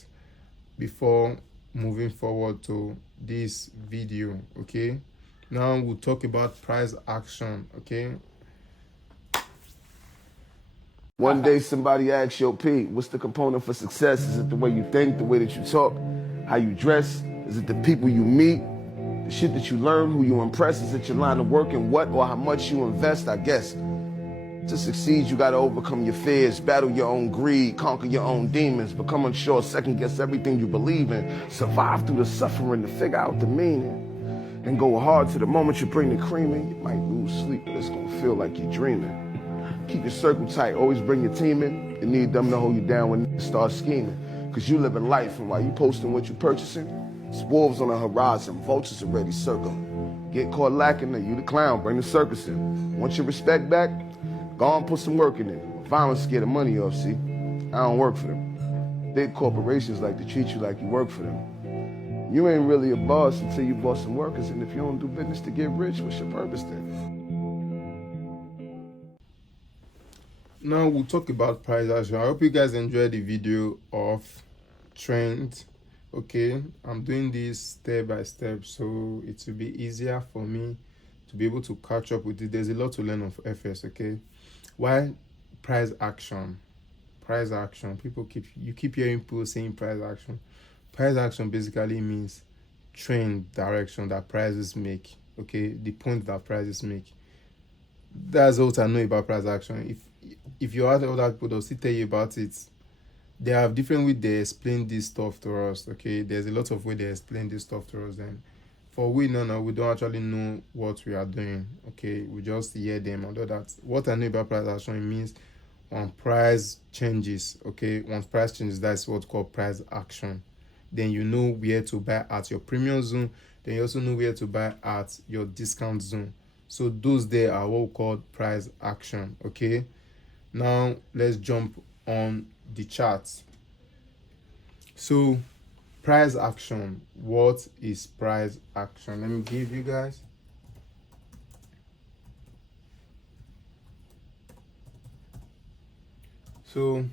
before moving forward to this video. Okay, now we'll talk about price action. Okay, one day somebody asks you, P, what's the component for success? Is it the way you think, the way that you talk, how you dress? Is it the people you meet, the shit that you learn, who you impress? Is it your line of work and what or how much you invest? I guess to succeed, you gotta overcome your fears, battle your own greed, conquer your own demons, become unsure, second guess everything you believe in, survive through the suffering to figure out the meaning, and go hard to the moment you bring the cream in. You might lose sleep, but it's gonna feel like you're dreaming. Keep your circle tight, always bring your team in. You need them to hold you down when you start scheming, cause you living life, and while you posting what you purchasing, it's wolves on the horizon, vultures already circling. Get caught lacking, then you the clown, bring the circus in. Want your respect back? Go on, put some work in it. Violence scare the money off, see? I don't work for them. Big corporations like to treat you like you work for them. You ain't really a boss until you boss some workers, and if you don't do business to get rich, what's your purpose then? now we'll talk about price action. I hope you guys enjoyed the video of trend. Okay, I'm doing this step by step, so it will be easier for me to be able to catch up with it. There's a lot to learn of FS. Okay, why price action? Price action, people keep hearing people saying price action. Price action basically means trend direction that prices make. Okay, the point that prices make. That's what I know about price action. If you ask other people, they'll still tell you about it. They have different ways they explain this stuff to us. Okay, there's a lot of ways they explain this stuff to us. Then for we no, we don't actually know what we are doing. Okay, we just hear them and all that. What I know about price action, it means when price changes. Okay, once price changes, that's what's called price action. Then you know where to buy at your premium zone. Then you also know where to buy at your discount zone. So those there are what we call price action. Okay, now let's jump on the charts. So price action, what is price action? Let me give you guys. So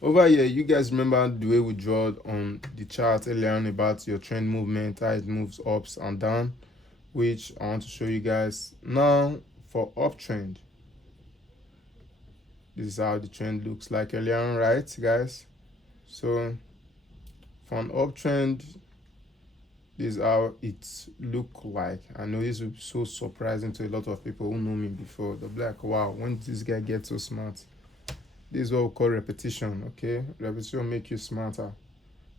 over here, you guys remember the way we draw on the chart earlier on about your trend movement, how it moves ups and down, which I want to show you guys now. For uptrend, this is how the trend looks like earlier on, right guys? So for an uptrend, this is how it look like. I know this will be so surprising to a lot of people who know me before. They'll be like, wow, when did this guy get so smart? This is what we call repetition. Okay, repetition make you smarter.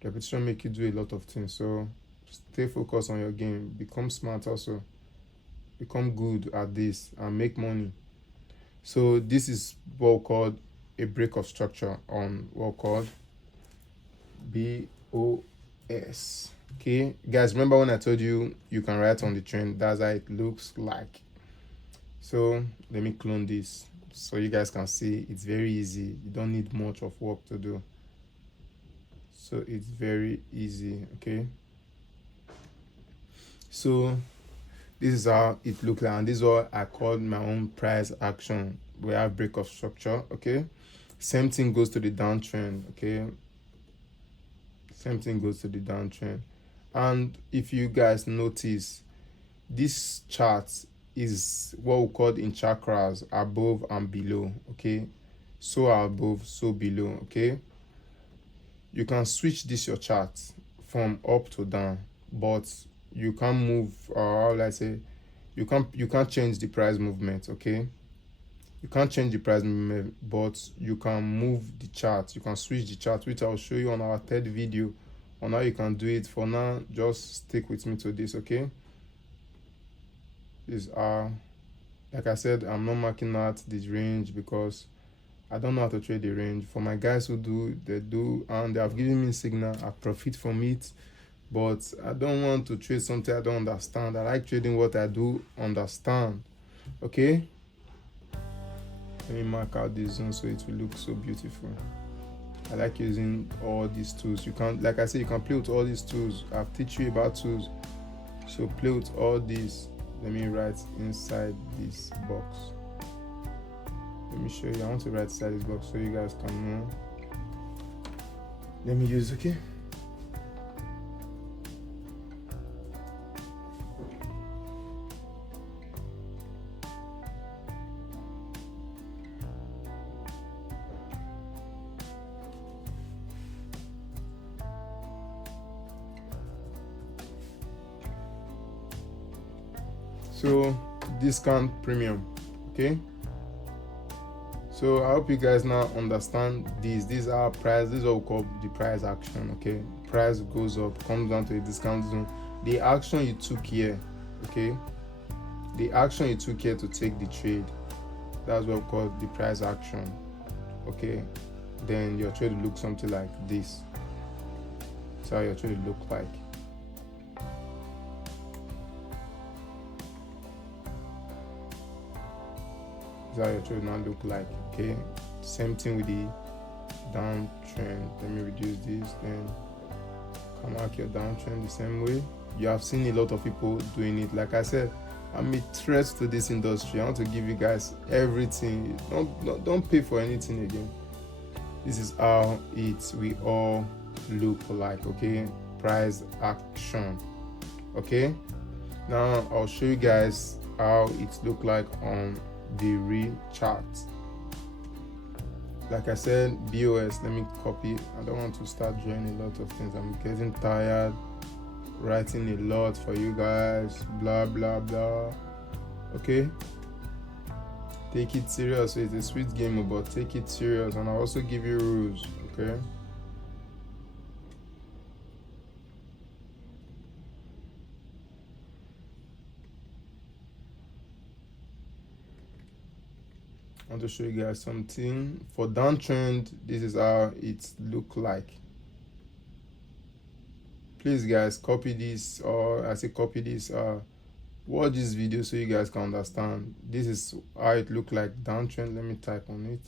Repetition make you do a lot of things. So stay focused on your game, become smart also, become good at this and make money. So this is what we call a break of structure on what we called BOS. Okay, guys, remember when I told you you can write on the trend? That's how it looks like. So let me clone this so you guys can see it's very easy. You don't need much of work to do. So it's very easy. Okay, so this is how it looks like, and this is what I call my own price action. We have break of structure. Okay, same thing goes to the downtrend. Okay, same thing goes to the downtrend. And if you guys notice, this chart is what we call in chakras, above and below. Okay, so above, so below. Okay, you can switch this your chart from up to down, but you can't move, or how will I say, you can't change the price movement. Okay, you can't change the price movement, but you can move the chart. You can switch the chart, which I'll show you on our third video on how you can do it. For now, just stick with me to this. Okay, these are, like I said, I'm not marking out this range because I don't know how to trade the range. For my guys who do, they do, and they have given me signal. I profit from it, but I don't want to trade something I don't understand. I like trading what I do understand. Okay, let me mark out this zone so it will look so beautiful. I like using all these tools. You can, like I said, you can play with all these tools. I've teach you about tools, so play with all these. Let me write inside this box. Let me show you. I want to write inside this box so you guys can know. Let me use, okay? So discount premium. Okay, so I hope you guys now understand these. These are price. This is what we call the price action. Okay, price goes up, comes down to a discount zone. The action you took here, okay, the action you took here to take the trade, that's what we call the price action. Okay, then your trade will look something like this. That's how your trade will look like. How your trade now look like. Okay, same thing with the downtrend. Let me reduce this, then come mark your downtrend the same way. You have seen a lot of people doing it. Like I said, I'm a threat to this industry. I want to give you guys everything. Don't pay for anything again. This is how it we all look like. Okay, price action. Okay, now I'll show you guys how it look like on the real chart. Like I said, BOS, let me copy. I don't want to start drawing a lot of things. I'm getting tired writing a lot for you guys, blah blah blah. Okay, take it serious. It's a sweet game, but take it serious, and I'll also give you rules. Okay, I want to show you guys something. For downtrend, this is how it look like. Please guys, copy this, or I say copy this, watch this video so you guys can understand. This is how it look like downtrend. Let me type on it.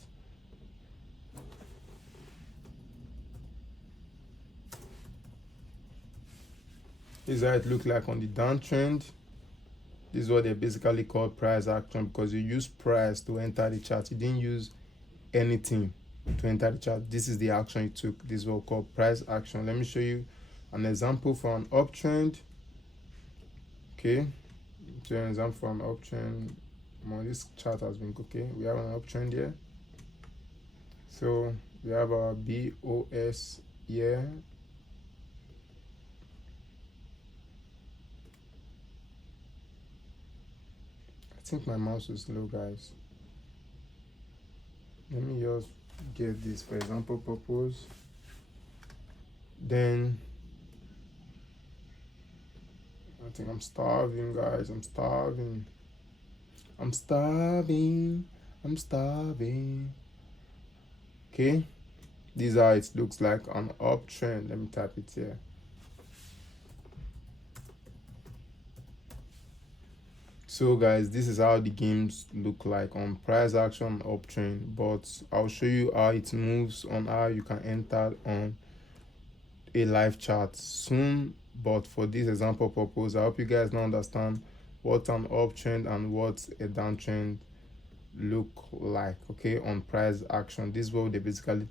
This is how it look like on the downtrend. This is what they basically call price action, because you use price to enter the chart. You didn't use anything to enter the chart. This is the action you took. This is what we call price action. Let me show you an example for an uptrend. Okay, so an example for an uptrend. Well, this chart has been okay. We have an uptrend here. So we have our BOS here. I think my mouse is slow, guys. Let me just get this for example purpose. Then I think I'm starving, guys. I'm starving. I'm starving. I'm starving. Okay, This is how it looks like on uptrend. Let me type it here. So guys, this is how the games look like on price action uptrend, but I'll show you how it moves on how you can enter on a live chart soon. But for this example purpose, I hope you guys now understand what an uptrend and what a downtrend look like, okay, on price action. This is what they basically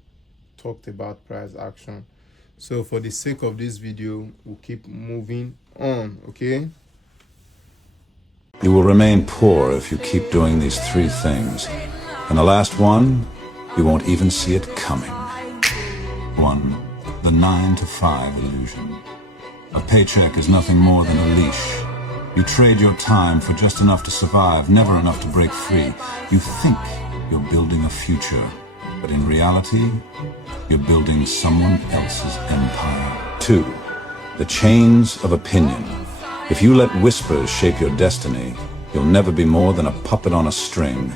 talked about price action. So for the sake of this video, we'll keep moving on, okay? You will remain poor if you keep doing these three things. And the last one, you won't even see it coming. 1. The 9 to 5 illusion. A paycheck is nothing more than a leash. You trade your time for just enough to survive, never enough to break free. You think you're building a future, but in reality, you're building someone else's empire. 2. The chains of opinion. If you let whispers shape your destiny, you'll never be more than a puppet on a string.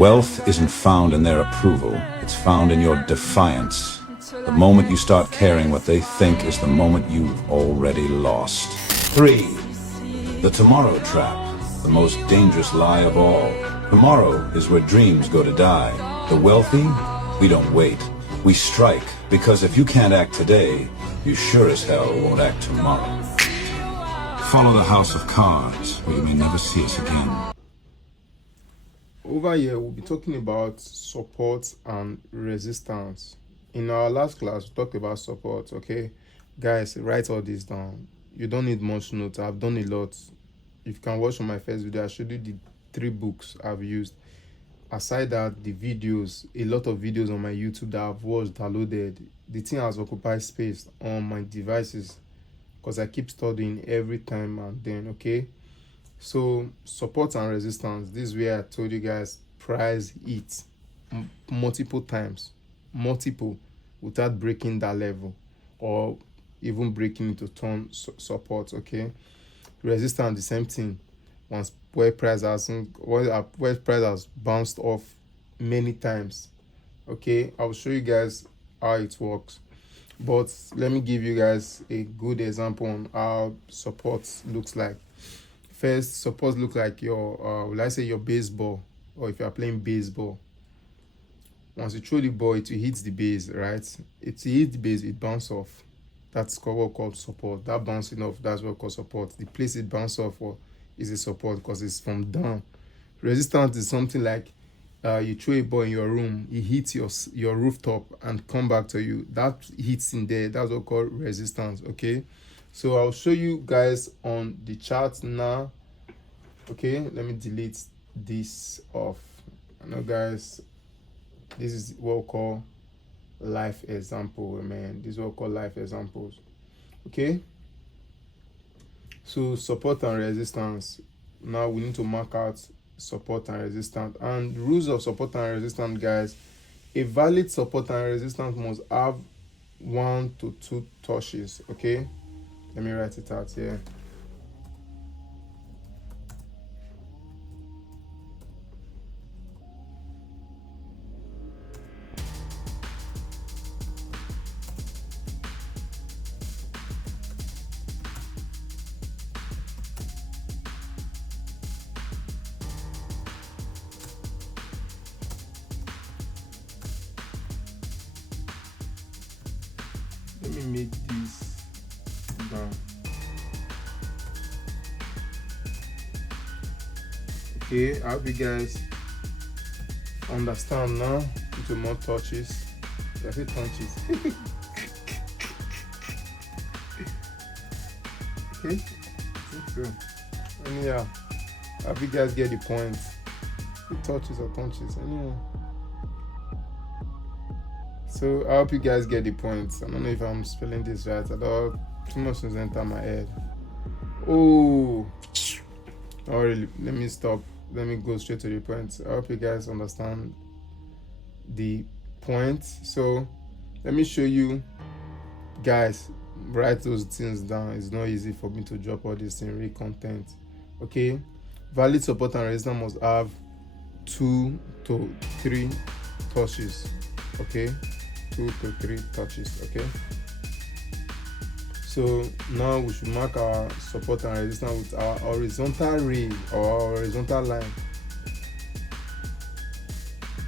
Wealth isn't found in their approval, it's found in your defiance. The moment you start caring what they think is the moment you've already lost. 3. The tomorrow trap, the most dangerous lie of all. Tomorrow is where dreams go to die. The wealthy, we don't wait. We strike, because if you can't act today, you sure as hell won't act tomorrow. Follow the house of cards, or you may never see us again. Over here, we'll be talking about support and resistance. In our last class, we talked about support, okay? Guys, write all this down. You don't need much notes. I've done a lot. If you can watch on my first video, I showed you the 3 books I've used. Aside that, the videos, a lot of videos on my YouTube that I've watched, downloaded. The thing has occupied space on my devices because I keep studying every time and then, okay? So support and resistance, this is where I told you guys price it multiple times, without breaking that level or even breaking into turn support, okay? Resistance, the same thing. Once where price has bounced off many times, okay? I'll show you guys how it works, but let me give you guys a good example on how support looks like. First, support look like your let's say your baseball, or if you are playing baseball, once you throw the ball, it hits the base, right? It hits the base, it bounces off. That's what called support. That bouncing off, that's what called support. The place it bounces off for is a support because it's from down. Resistance is something like you throw a ball in your room, it hits your rooftop and come back to you. That hits in there, that's what called resistance, okay? So I'll show you guys on the chart now, okay? Let me delete this off. I know, guys, this is what we call life example, man. This is what we call life examples, okay? So support and resistance. Now we need to mark out support and resistance. And rules of support and resistance, guys. A valid support and resistance must have 1 to 2 touches, okay? Let me write it out here. Let me make this down. Okay, I hope you guys understand now. Into more touches. I say touches. Okay, so anyhow, I hope you guys get the point. The touches or touches, anyhow. So I hope you guys get the points. I don't know if I'm spelling this right. I don't, too much things enter my head. Oh, really? Let me stop. Let me go straight to the point. I hope you guys understand the point. So let me show you guys. Write those things down. It's not easy for me to drop all this in real content. Okay, valid support and resistance must have 2 to 3 touches. Okay, 2 to 3 touches. Okay, so now we should mark our support and resistance with our horizontal ray or our horizontal line.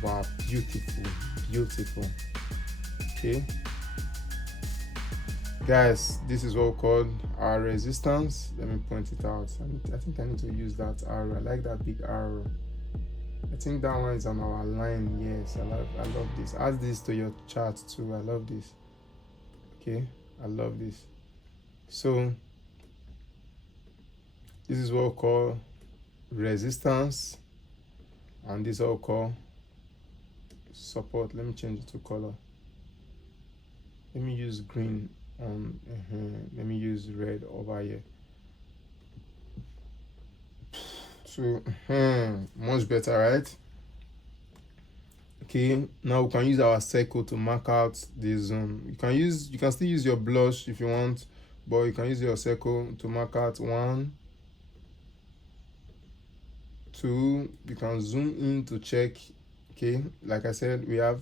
Wow, beautiful, beautiful. Okay, guys, this is what we call our resistance. Let me point it out. I think I need to use that arrow. I like that big arrow. I think that one is on our line. Yes, I love this. Add this to your chart too. I love this. Okay, I love this. So this is what we call resistance, and this is what we call support. Let me change it to color. Let me use green on let me use red over here. So much better, right? Okay, now we can use our circle to mark out the zone. You can still use your blush if you want, but you can use your circle to mark out 1, 2. You can zoom in to check. Okay, like I said, we have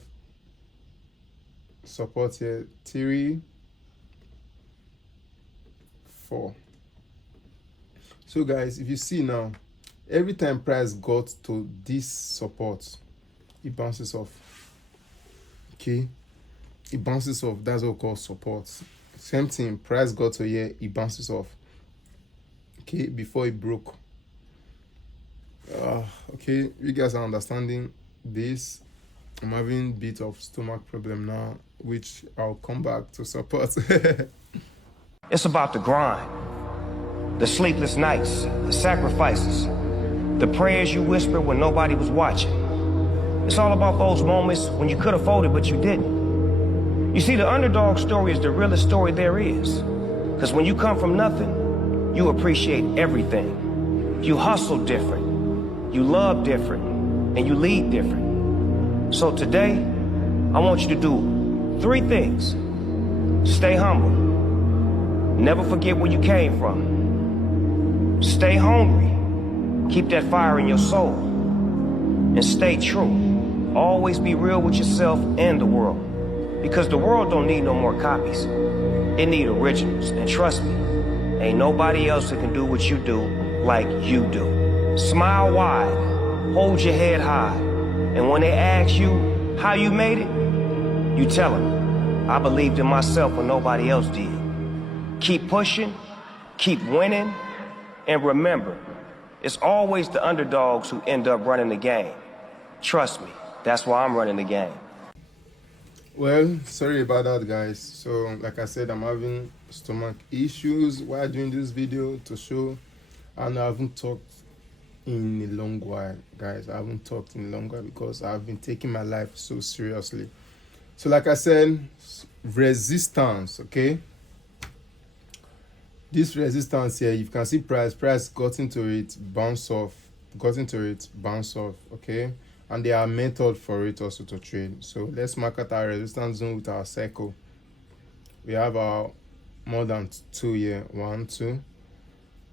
support here, 3, 4. So guys, if you see now, every time price got to this support, it bounces off. Okay, it bounces off. That's what we call support. Same thing, price got to here, it bounces off. Okay, before it broke. Okay, you guys are understanding this. I'm having a bit of stomach problem now, which I'll come back to support. It's about the grind, the sleepless nights, the sacrifices, the prayers you whispered when nobody was watching. It's all about those moments when you could have folded, but you didn't. You see, the underdog story is the realest story there is. Because when you come from nothing, you appreciate everything. You hustle different, you love different, and you lead different. So today, I want you to do 3 things. Stay humble. Never forget where you came from. Stay hungry. Keep that fire in your soul. And stay true. Always be real with yourself and the world. Because the world don't need no more copies. It need originals. And trust me, ain't nobody else that can do what you do like you do. Smile wide. Hold your head high. And when they ask you how you made it, you tell them, I believed in myself when nobody else did. Keep pushing, keep winning, and remember, it's always the underdogs who end up running the game. Trust me, that's why I'm running the game. Well, sorry about that, guys. So, like I said, I'm having stomach issues while doing this video to show, and I haven't talked in a long while, guys. I haven't talked in a long while because I've been taking my life so seriously. So, like I said, resistance, okay? This resistance here, you can see price got into it, bounce off, okay? And there are methods for it also to trade. So let's mark out our resistance zone with our circle. We have our more than 2 here, 1, 2.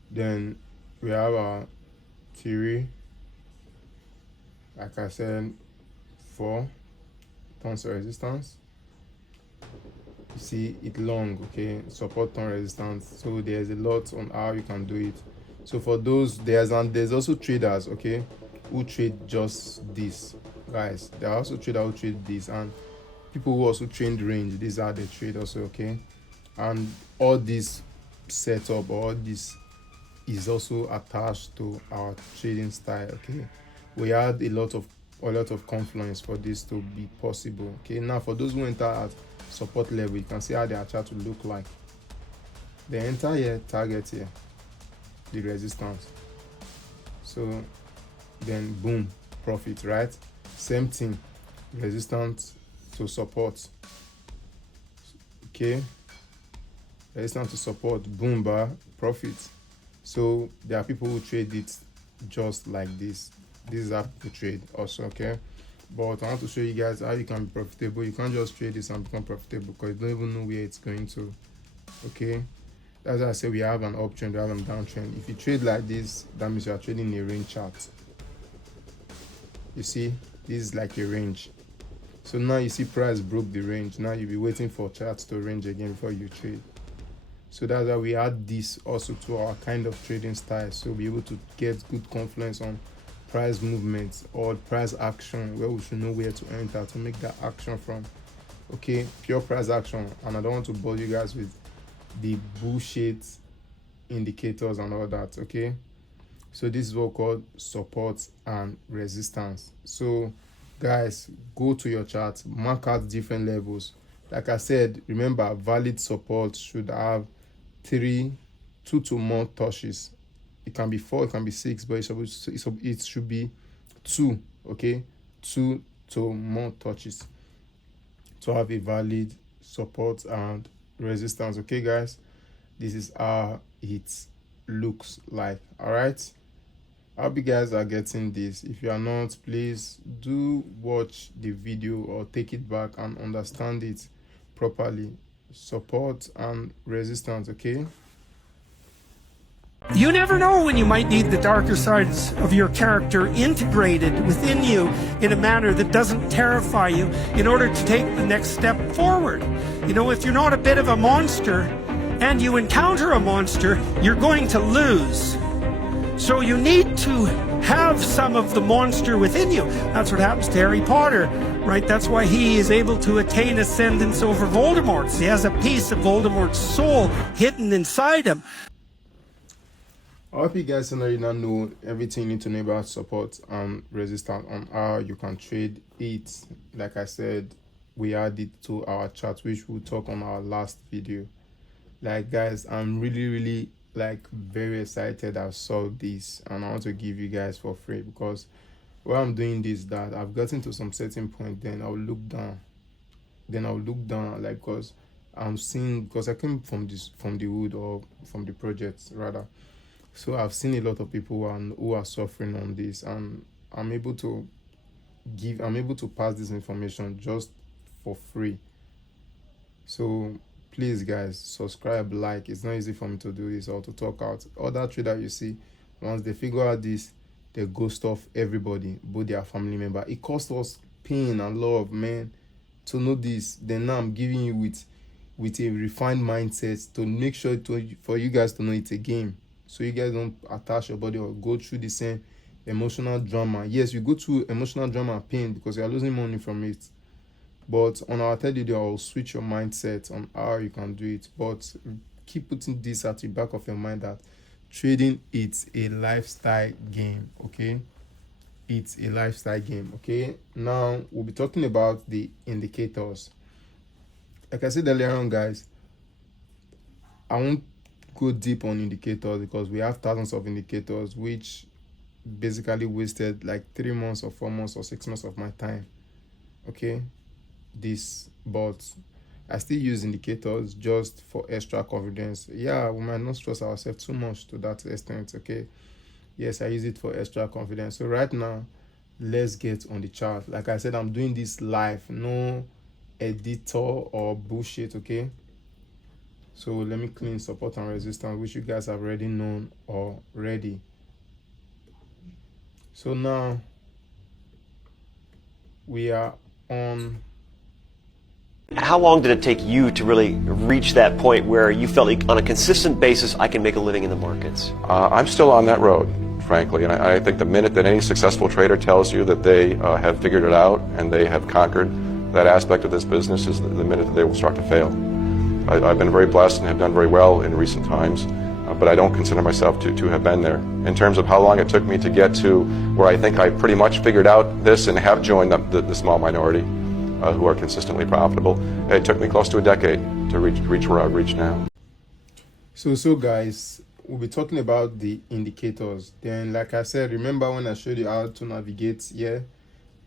Then we have our 3, like I said, 4 tons of resistance. You see it long, okay? Support ton resistance. So there's a lot on how you can do it. So for those, there's also traders, okay, who trade just this, guys. There are also traders who trade this, and people who also trade range. These are the trade also, okay? And all this setup, all this is also attached to our trading style, okay? We had a lot of confluence for this to be possible, okay? Now for those who enter at support level, you can see how their chart will look like. They enter here, target here, the resistance. So then boom, profit, right? Same thing, resistance to support, okay? Resistance to support, boom, bar, profit. So there are people who trade it just like this. This is how people trade also, okay? But I want to show you guys how you can be profitable. You can't just trade this and become profitable because you don't even know where it's going to, okay? That's why I say we have an uptrend, we have a downtrend. If you trade like this, that means you are trading a range chart. You see, this is like a range. So now you see price broke the range. Now you'll be waiting for charts to range again before you trade. So that's why we add this also to our kind of trading style, so we'll be able to get good confluence on price movements or price action, where we should know where to enter to make that action from. Okay, pure price action. And I don't want to bore you guys with the bullshit indicators and all that. Okay, so this is what called support and resistance. So guys, go to your chart, mark out different levels. Like I said, remember, valid support should have 2 to more touches. It can be 4, it can be 6, but it should be 2. Okay, 2 to more touches to have a valid support and resistance. Okay guys, this is how it looks like. All right, I hope you guys are getting this. If you are not, please do watch the video or take it back and understand it properly. Support and resistance. Okay, you never know when you might need the darker sides of your character integrated within you in a manner that doesn't terrify you in order to take the next step forward. You know, if you're not a bit of a monster and you encounter a monster, you're going to lose. So you need to have some of the monster within you. That's what happens to Harry Potter, right? That's why he is able to attain ascendance over Voldemort. He has a piece of Voldemort's soul hidden inside him. I hope you guys already now know everything you need to know about support and resistance on how you can trade it. Like I said, we added to our chart, which we'll talk on our last video. Like guys, I'm really like very excited I saw this, and I want to give you guys for free, because while I'm doing this, that I've gotten to some certain point, then I'll look down, like, because I'm seeing, because I came from the wood, or from the project rather. So I've seen a lot of people who are suffering on this, and I'm able to pass this information just for free. So please guys, subscribe, like. It's not easy for me to do this or to talk out. Other traders you see, once they figure out this, they ghost off everybody, both their family member. It costs us pain and love, man, to know this. Then now I'm giving you with a refined mindset to make sure for you guys to know it's a game. So you guys don't attach your body or go through the same emotional drama. Yes, you go through emotional drama and pain because you are losing money from it. But on our third video, I'll switch your mindset on how you can do it. But keep putting this at the back of your mind that trading, it's a lifestyle game, okay? It's a lifestyle game, okay? Now, we'll be talking about the indicators. Like I said earlier on, guys, I won't go deep on indicators because we have thousands of indicators, which basically wasted like 3 months or 4 months or 6 months of my time. Okay, but I still use indicators just for extra confidence. Yeah, we might not stress ourselves too much to that extent. Okay, yes, I use it for extra confidence. So right now, let's get on the chart. Like I said, I'm doing this live, no editor or bullshit. Okay, so let me clean support and resistance, which you guys have already known already. So now we are on. How long did it take you to really reach that point where you felt like on a consistent basis I can make a living in the markets? I'm still on that road, frankly, and I think the minute that any successful trader tells you that they have figured it out and they have conquered that aspect of this business is the minute that they will start to fail. I've been very blessed and have done very well in recent times, but I don't consider myself to have been there. In terms of how long it took me to get to where I think I pretty much figured out this and have joined the small minority who are consistently profitable, it took me close to a decade to reach where I've reached now. So guys, we'll be talking about the indicators. Then, like I said, remember when I showed you how to navigate? Yeah.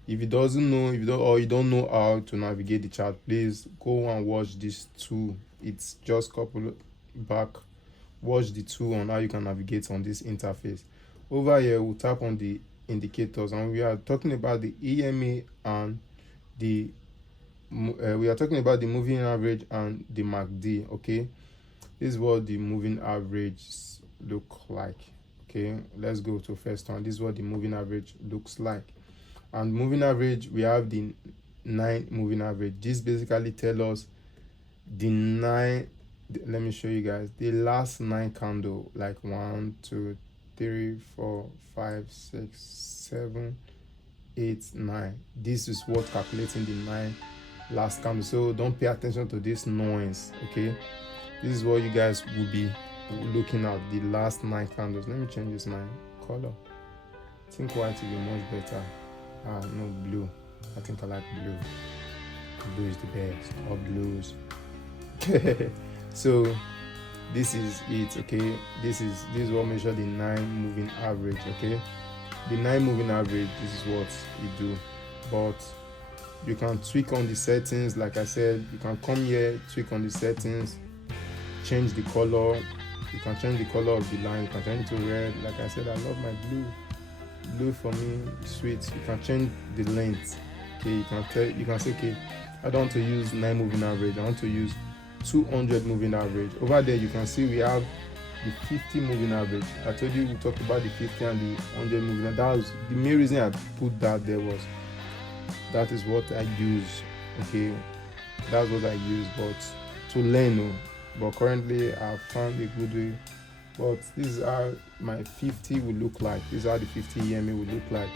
If you don't know how to navigate the chart, please go and watch this too. It's just couple back. Watch the tool on how you can navigate on this interface. Over here, we'll tap on the indicators, and we are talking about the EMA and the moving average and the MACD. Okay, this is what the moving average look like. Okay, let's go to first one. This is what the moving average looks like. And moving average, we have the 9 moving average. This basically tells us the 9, let me show you guys the last 9 candle, like 1 2 3 4 5 6 7 8 9. This is what calculating the 9 last candle. So don't pay attention to this noise, okay? This is what you guys will be looking at, the last 9 candles. Let me change this my color. I think white will be much better. No, blue. I think I like blue. Blue is the best. Or blues. So this is it, okay? This is what measure the 9 moving average, okay? The 9 moving average, this is what you do. But you can tweak on the settings. Like I said, you can come here, tweak on the settings, change the color. You can change the color of the line. You can change it to red. Like I said, I love my blue. Blue for me, sweet. You can change the length. Okay, you can say, okay, I don't want to use 9 moving average. I want to use 200 moving average. Over there, you can see we have the 50 moving average. I told you we talked about the 50 and the 100 moving. And that was the main reason I put that there, was that is what I use. Okay, that's what I use, but to learn. But currently, I found a good way. But this is how my 50 will look like. This is how the 50 EMA will look like.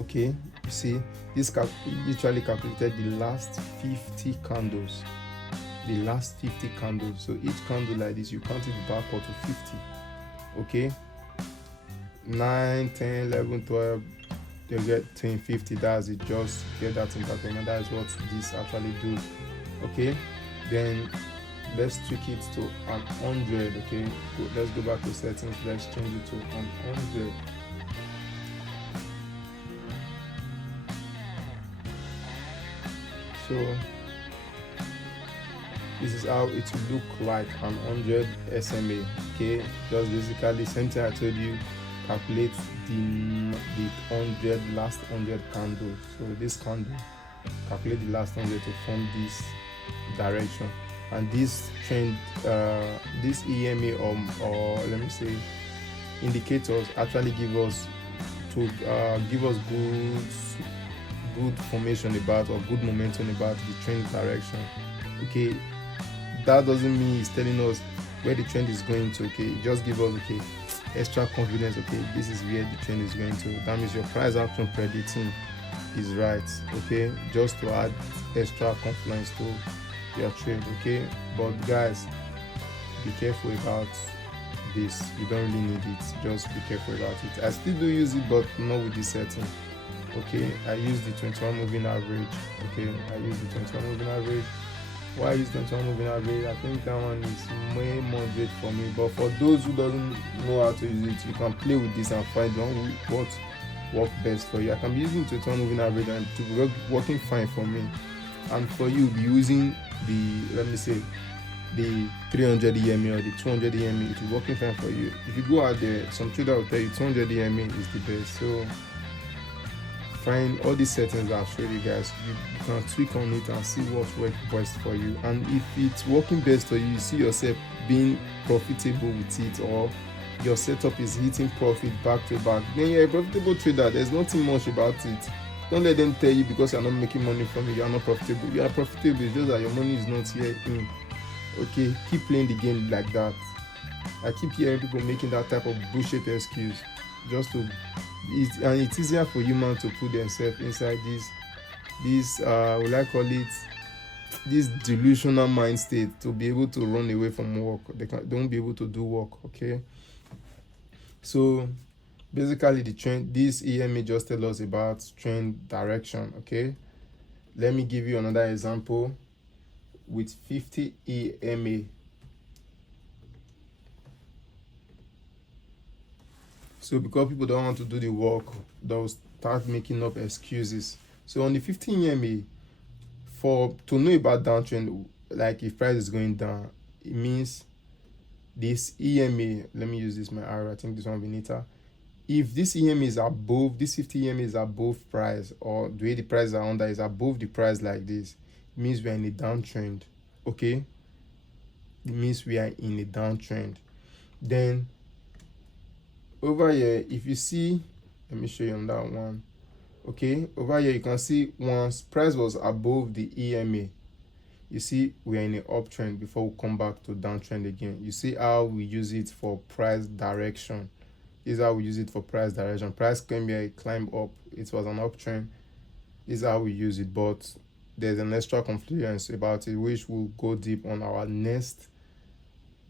Okay, you see, this literally calculated the last 50 candles. The last 50 candles. So each candle like this, you count it backward to 50. Okay, 9, 10, 11, 12, you get 10, 50. That's it. Just get that in back. And that's what this actually do. Okay, then let's tweak it to 100. Okay, let's go back to settings. Let's change it to 100. So this is how it will look like an 100 SMA. Okay, just basically same thing I told you. Calculate the 100 last 100 candles. So this candle, calculate the last 100 to form this direction. And this trend, this EMA or let me say indicators actually give us good formation about, or good momentum about the trend direction. Okay, that doesn't mean it's telling us where the trend is going to. Okay, it just give us extra confidence. Okay, this is where the trend is going to. That means your price action predicting is right. Okay, just to add extra confidence to your trade. Okay, but guys, be careful about this. You don't really need it. Just be careful about it. I still do use it, but not with this setting. Okay, I use the 21 moving average. Okay, I use the 21 moving average. Why I use 21 moving average? I think that one is way more good for me. But for those who doesn't know how to use it, you can play with this and find what works best for you. I can be using 21 moving average and to be working fine for me. And for you, be using the, let me say, the 300 EMA or the 200 EMA. It will working fine for you. If you go out there, some trader will tell you 200 EMA is the best. So find all these settings I'll show you guys. You can tweak on it and see what works best for you. And if it's working best for you, you see yourself being profitable with it, or your setup is hitting profit back to back, then you're a profitable trader. There's nothing much about it. Don't let them tell you because you're not making money from it, you're not profitable. You are profitable, it's just that your money is not here in. Okay, keep playing the game like that. I keep hearing people making that type of bullshit excuse just to, and it's easier for human to put themselves inside this will I call it, this delusional mind state, to be able to run away from work. They don't be able to do work. Okay, so basically the trend, this EMA just tell us about trend direction. Okay, let me give you another example with 50 EMA. So because people don't want to do the work, they'll start making up excuses. So on the 15 EMA, to know about downtrend, like if price is going down, it means this EMA, let me use this my arrow, I think this one will be neater. If this EMA is above, this 50 EMA is above price, or the way the price are under is above the price like this, it means we are in a downtrend. Okay, it means we are in a downtrend. Then over here, if you see, let me show you on that one. Okay, over here you can see once price was above the EMA, you see we are in an uptrend before we come back to downtrend again. You see how we use it for price direction. This is how we use it for price direction. Price came here, climb up, it was an uptrend. This is how we use it, but there's an extra confluence about it, which will go deep on our next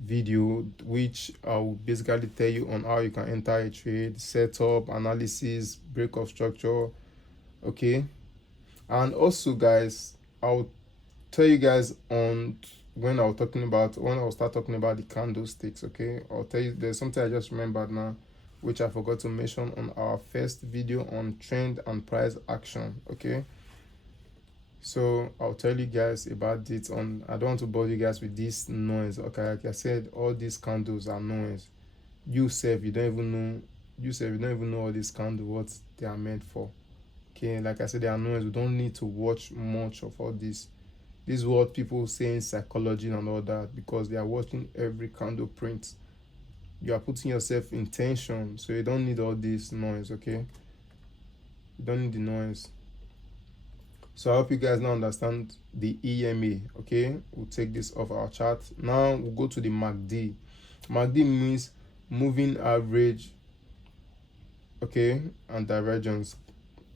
video, which I will basically tell you on how you can enter a trade, setup, analysis, break of structure. Okay, and also guys, I'll tell you guys on when I'll start talking about the candlesticks. Okay, I'll tell you there's something I just remembered now, which I forgot to mention on our first video on trend and price action. Okay, so I'll tell you guys about it on. I don't want to bother you guys with this noise. Okay, like I said, all these candles are noise. You don't even know all these candles, what they are meant for. Okay, like I said, they are noise. We don't need to watch much of all this. This is what people say in psychology and all that, because they are watching every candle print. You are putting yourself in tension, so you don't need all this noise. Okay, you don't need the noise. So I hope you guys now understand the EMA. Okay, we'll take this off our chart. Now we'll go to the MACD. MACD means moving average, okay, and divergence.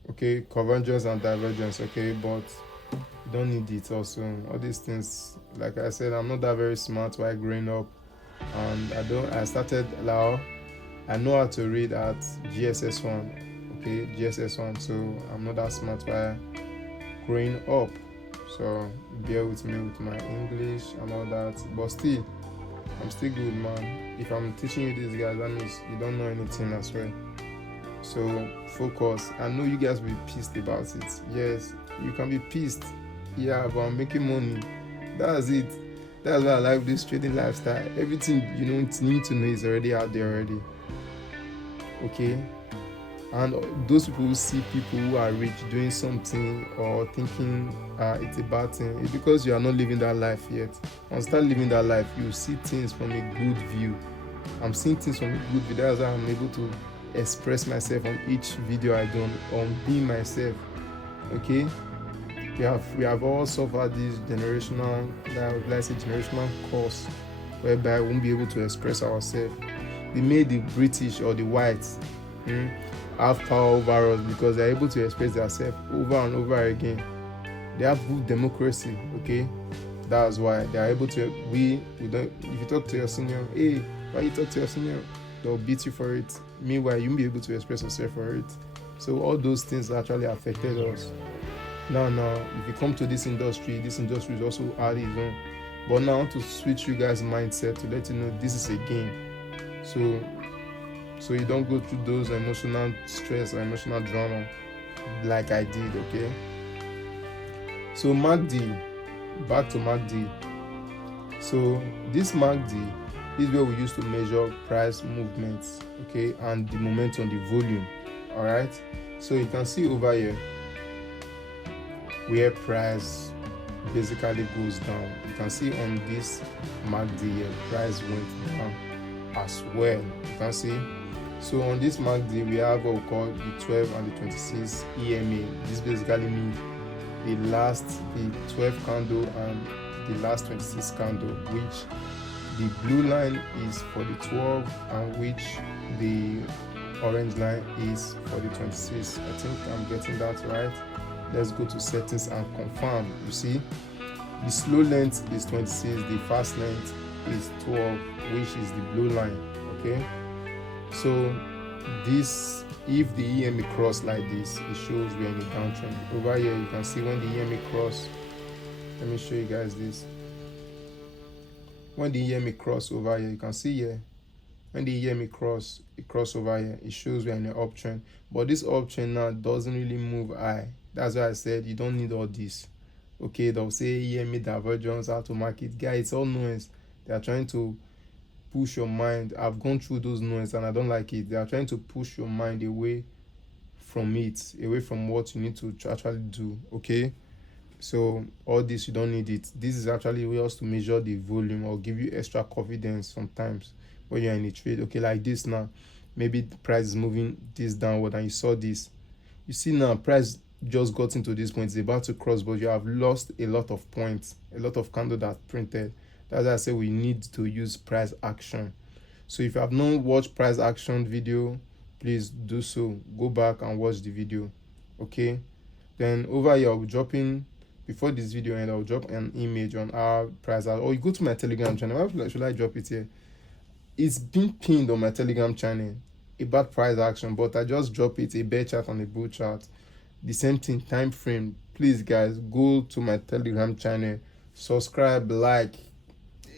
Okay, convergence and divergence. Okay, but you don't need it also. All these things, like I said, I'm not that very smart while growing up, and I started now. I know how to read at GSS1. Okay, GSS1. So I'm not that smart while growing up. So bear with me with my English and all that. But still, I'm still good, man. If I'm teaching you this, guys, that means you don't know anything as well. So focus. I know you guys will be pissed about it. Yes, you can be pissed. Yeah, but I'm making money. That's it. That's why I like this trading lifestyle. Everything you need to know is already out there already. Okay, and those people who see people who are rich doing something or thinking it's a bad thing, it's because you are not living that life yet. Once you start living that life, you see things from a good view. I'm seeing things from a good view. That's why I'm able to express myself on each video I do on being myself. Okay, we have all suffered this generational curse whereby we won't be able to express ourselves. They made the British or the whites have power over us because they're able to express themselves over and over again. They have good democracy. Okay, that's why they are able to. We don't. If you talk to your senior, hey, why you talk to your senior? They'll beat you for it. Meanwhile, you won't be able to express yourself for it. So all those things actually affected us. Now, if you come to this industry is also hard its own. But now I want to switch you guys' mindset to let you know this is a game. So you don't go through those emotional stress or emotional drama like I did. Okay. So MACD, back to MACD. So this MACD is where we used to measure price movements, okay, and the momentum, the volume. All right. So you can see over here where price basically goes down. You can see on this MACD here, price went down as well. You can see. So on this MACD, we have what we call the 12 and the 26 EMA. This basically means the 12 candle and the last 26 candle, which the blue line is for the 12 and which the orange line is for the 26. I think I'm getting that right. Let's go to settings and confirm. You see, the slow length is 26, the fast length is 12, which is the blue line. Okay, so this, if the EMA cross like this, it shows we're in a downtrend. Over here you can see when the EMA cross, let me show you guys this. When the EMA cross over here, you can see here, when the EMA cross over here, it shows we're in an uptrend. But this uptrend now doesn't really move high. That's why I said you don't need all this. Okay, they'll say EMA divergence, how to market. Guys, it's all noise. They are trying to push your mind. I've gone through those noise and I don't like it. They are trying to push your mind away from it, away from what you need to actually do. Okay, so all this, you don't need it. This is actually ways to measure the volume or give you extra confidence sometimes when you're in a trade. Okay, like this now, maybe the price is moving this downward and you saw this. You see now, price just got into this point. It's about to cross, but you have lost a lot of points, a lot of candle that printed. That's why I say we need to use price action. So if you have not watched price action video, please do so. Go back and watch the video. Okay. Then over here, I'll be dropping, before this video and I'll drop an image on our price, or you go to my Telegram channel. Why should I drop it here? It's been pinned on my Telegram channel about price action, but I just drop it, a bear chart and a bull chart, the same thing, time frame. Please guys, go to my Telegram channel, subscribe, like.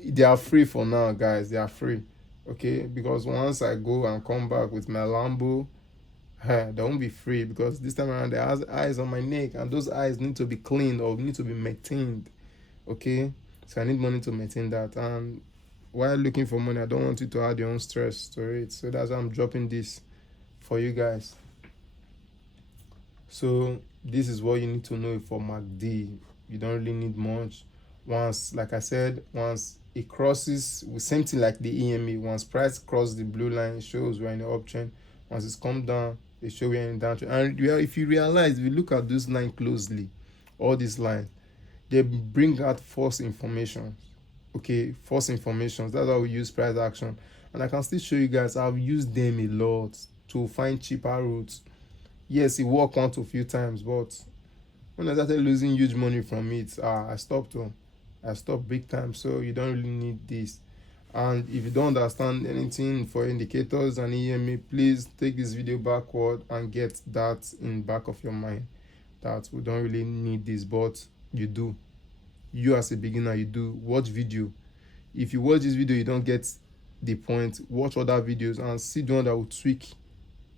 They are free for now, guys. They are free, okay? Because once I go and come back with my Lambo, they won't be free, because this time around there has eyes on my neck, and those eyes need to be cleaned or need to be maintained, okay? So I need money to maintain that. And while looking for money, I don't want you to add your own stress to it. So that's why I'm dropping this for you guys. So this is what you need to know for MACD. You don't really need much. Once, like I said, once it crosses, same thing like the EMA, once price crosses the blue line, it shows we're in the uptrend. Once it's come down, it shows we're in the downtrend. And if you realize, if you look at this line closely, all these lines, they bring out false information. Okay, false information. That's how we use price action. And I can still show you guys, I've used them a lot to find cheaper routes. Yes, it worked once a few times, but when I started losing huge money from it, I stopped. I stopped big time. So you don't really need this. And if you don't understand anything for indicators and EMA, please take this video backward and get that in back of your mind, that we don't really need this, but you do. You as a beginner, you do. Watch video. If you watch this video, you don't get the point, watch other videos and see the one that will tweak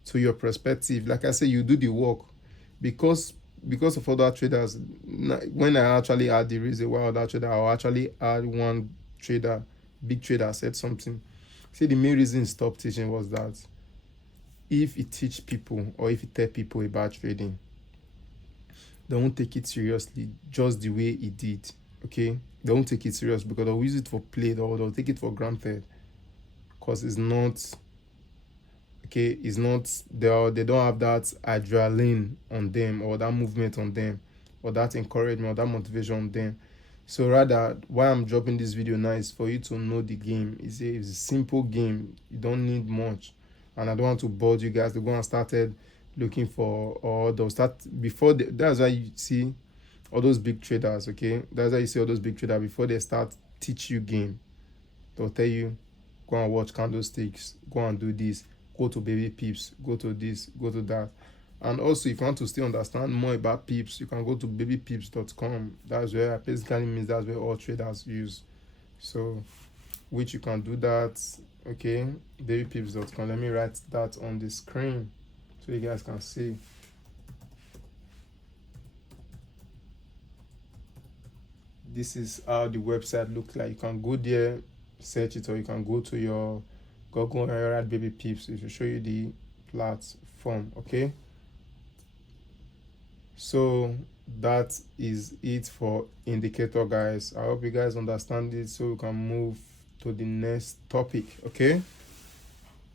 to your perspective. Like I say, you do the work, because of other traders. When I actually add the reason why other trader, I'll actually add one trader, big trader said something. See, the main reason stop teaching was that if you teach people or if you tell people about trading, they won't take it seriously just the way it did. Okay, they won't take it serious because they'll use it for play, or they'll take it for granted, because it's not, okay, it's not, they don't have that adrenaline on them, or that movement on them, or that encouragement, or that motivation on them. So rather, why I'm dropping this video now is for you to know the game. It's a simple game. You don't need much, and I don't want to bore you guys to go and started looking for, or they'll start before that's why you see all those big traders. Okay, that's why you see all those big traders, before they start teach you game, they'll tell you, go and watch candlesticks, go and do this, go to baby pips, go to this, go to that. And also, if you want to still understand more about pips, you can go to babypips.com. That's where, basically means that's where all traders use. So, which you can do that. Okay, babypips.com. Let me write that on the screen so you guys can see. This is how the website looks like. You can go there, search it, or you can go to your Google and write baby pips. It will show you the platform. Okay, so that is it for indicator, guys. I hope you guys understand it, so we can move to the next topic. Okay,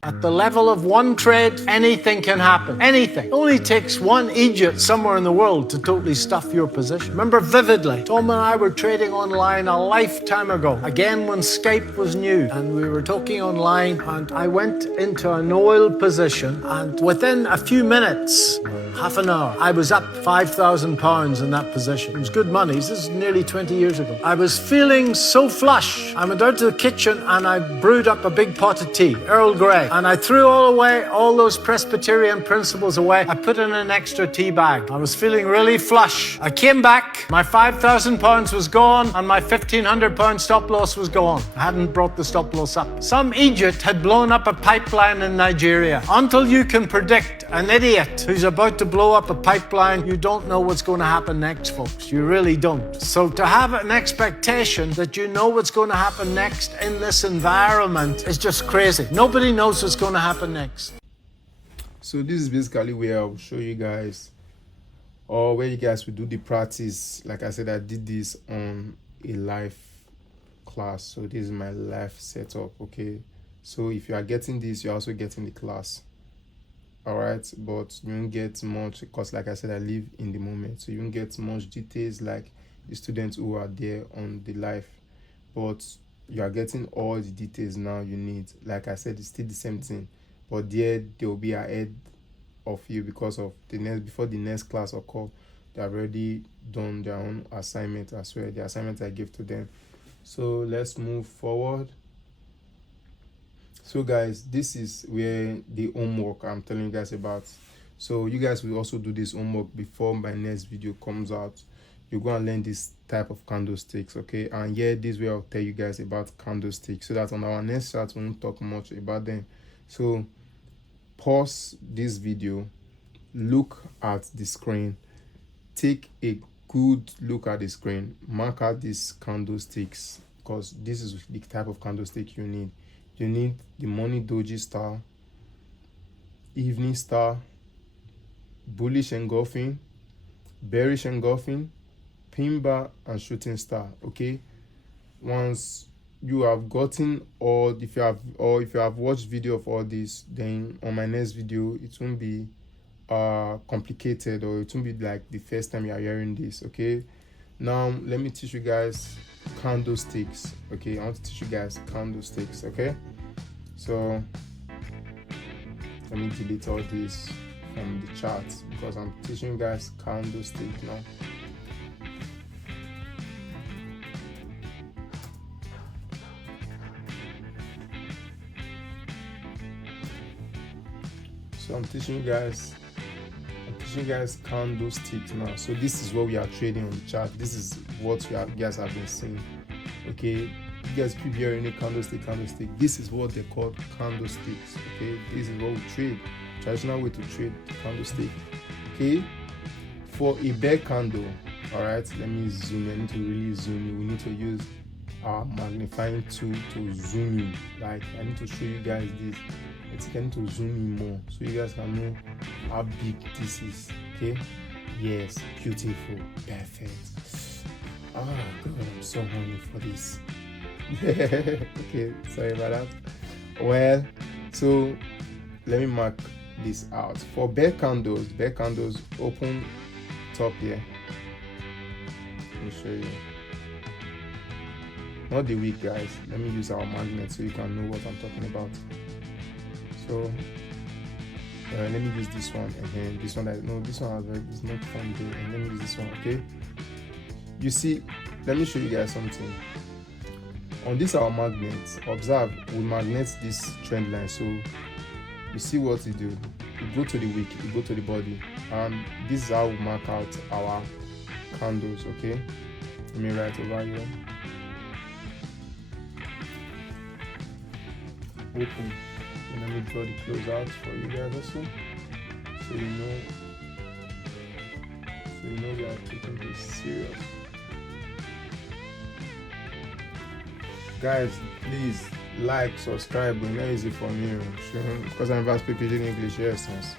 at the level of one trade, anything can happen. Anything. It only takes one idiot somewhere in the world to totally stuff your position. Remember vividly, Tom and I were trading online a lifetime ago. Again, when Skype was new, and we were talking online, and I went into an oil position, and within a few minutes, half an hour, I was up £5,000 in that position. It was good money. This is nearly 20 years ago. I was feeling so flush. I went out to the kitchen and I brewed up a big pot of tea, Earl Grey. And I threw all those Presbyterian principles away. I put in an extra tea bag. I was feeling really flush. I came back, my £5,000 was gone, and my £1,500 stop loss was gone. I hadn't brought the stop loss up. Some idiot had blown up a pipeline in Nigeria. Until you can predict an idiot who's about to blow up a pipeline, you don't know what's going to happen next, folks. You really don't. So to have an expectation that you know what's going to happen next in this environment is just crazy. Nobody knows what's going to happen next. So this is basically where I'll show you guys, or where you guys will do the practice. Like I said, I did this on a live class, so this is my live setup. Okay, so if you are getting this, you're also getting the class. all right, but you won't get much because, like I said, I live in the moment, so you won't get much details like the students who are there on the live, but you are getting all the details now you need. Like I said, it's still the same thing, but there will be ahead of you because of the next, before the next class occur, they have already done their own assignment as well, the assignment I give to them. So let's move forward. So guys, this is where the homework I'm telling you guys about. So you guys will also do this homework before my next video comes out. You're going to learn this type of candlesticks, okay? And yeah, this way I'll tell you guys about candlesticks, so that on our next chat we won't talk much about them. So pause this video, look at the screen, take a good look at the screen, mark out these candlesticks, because this is the type of candlestick you need. You need the money doji star, evening star, bullish engulfing, bearish engulfing, pin bar, and shooting star. Okay, once you have gotten all, if you have watched video of all this, then on my next video it won't be complicated, or it won't be like the first time you are hearing this. Okay, now let me teach you guys candlesticks. Okay, I want to teach you guys candlesticks. Okay, so let me delete all this from the chart because I'm teaching you guys candlestick now. So I'm teaching you guys candlesticks now. So this is what we are trading on the chart. This is what you guys have been seeing. Okay, you guys keep hearing a candlestick. This is what they call candlesticks. Okay, this is what we trade. Traditional way to trade candlestick. Okay, for a bear candle, all right, let me zoom in. I need to really zoom in. We need to use our magnifying tool to zoom in. Like, I need to show you guys this. I think I need to zoom in more so you guys can know how big this is. Okay, yes, beautiful, perfect. Oh god, I'm so hungry for this. Okay, sorry about that. Well, so let me mark this out. For bear candles open top here. Let me show you. Not the week, guys. Let me use our magnet so you can know what I'm talking about. So let me use this one again. This one is not fun day. And let me use this one. Okay, you see, let me show you guys something. On this our magnet, observe, we magnet this trend line. So you see what we do. You go to the wick, you go to the body, and this is how we mark out our candles. Okay, let me write over here. Open. And let me draw the closeout for you guys also, so you know we are taking this serious. Guys, please like, subscribe. It's not easy for me because I'm vast people in English lessons.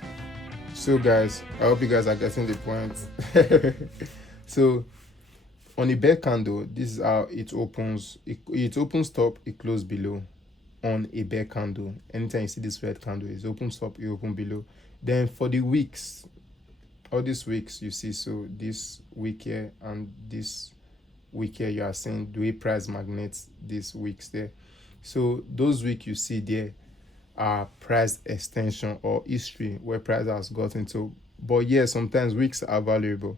So guys, I hope you guys are getting the point. So on a bear candle, this is how it opens. It opens top, it closes below. On a bear candle, anytime you see this red candle, is open top, you open below. Then for the wicks, all these wicks you see, so this wick here and this wick here, you are seeing the way price magnets these wicks there. So those wicks you see there are price extension or history where price has gotten to. But yeah, sometimes wicks are valuable,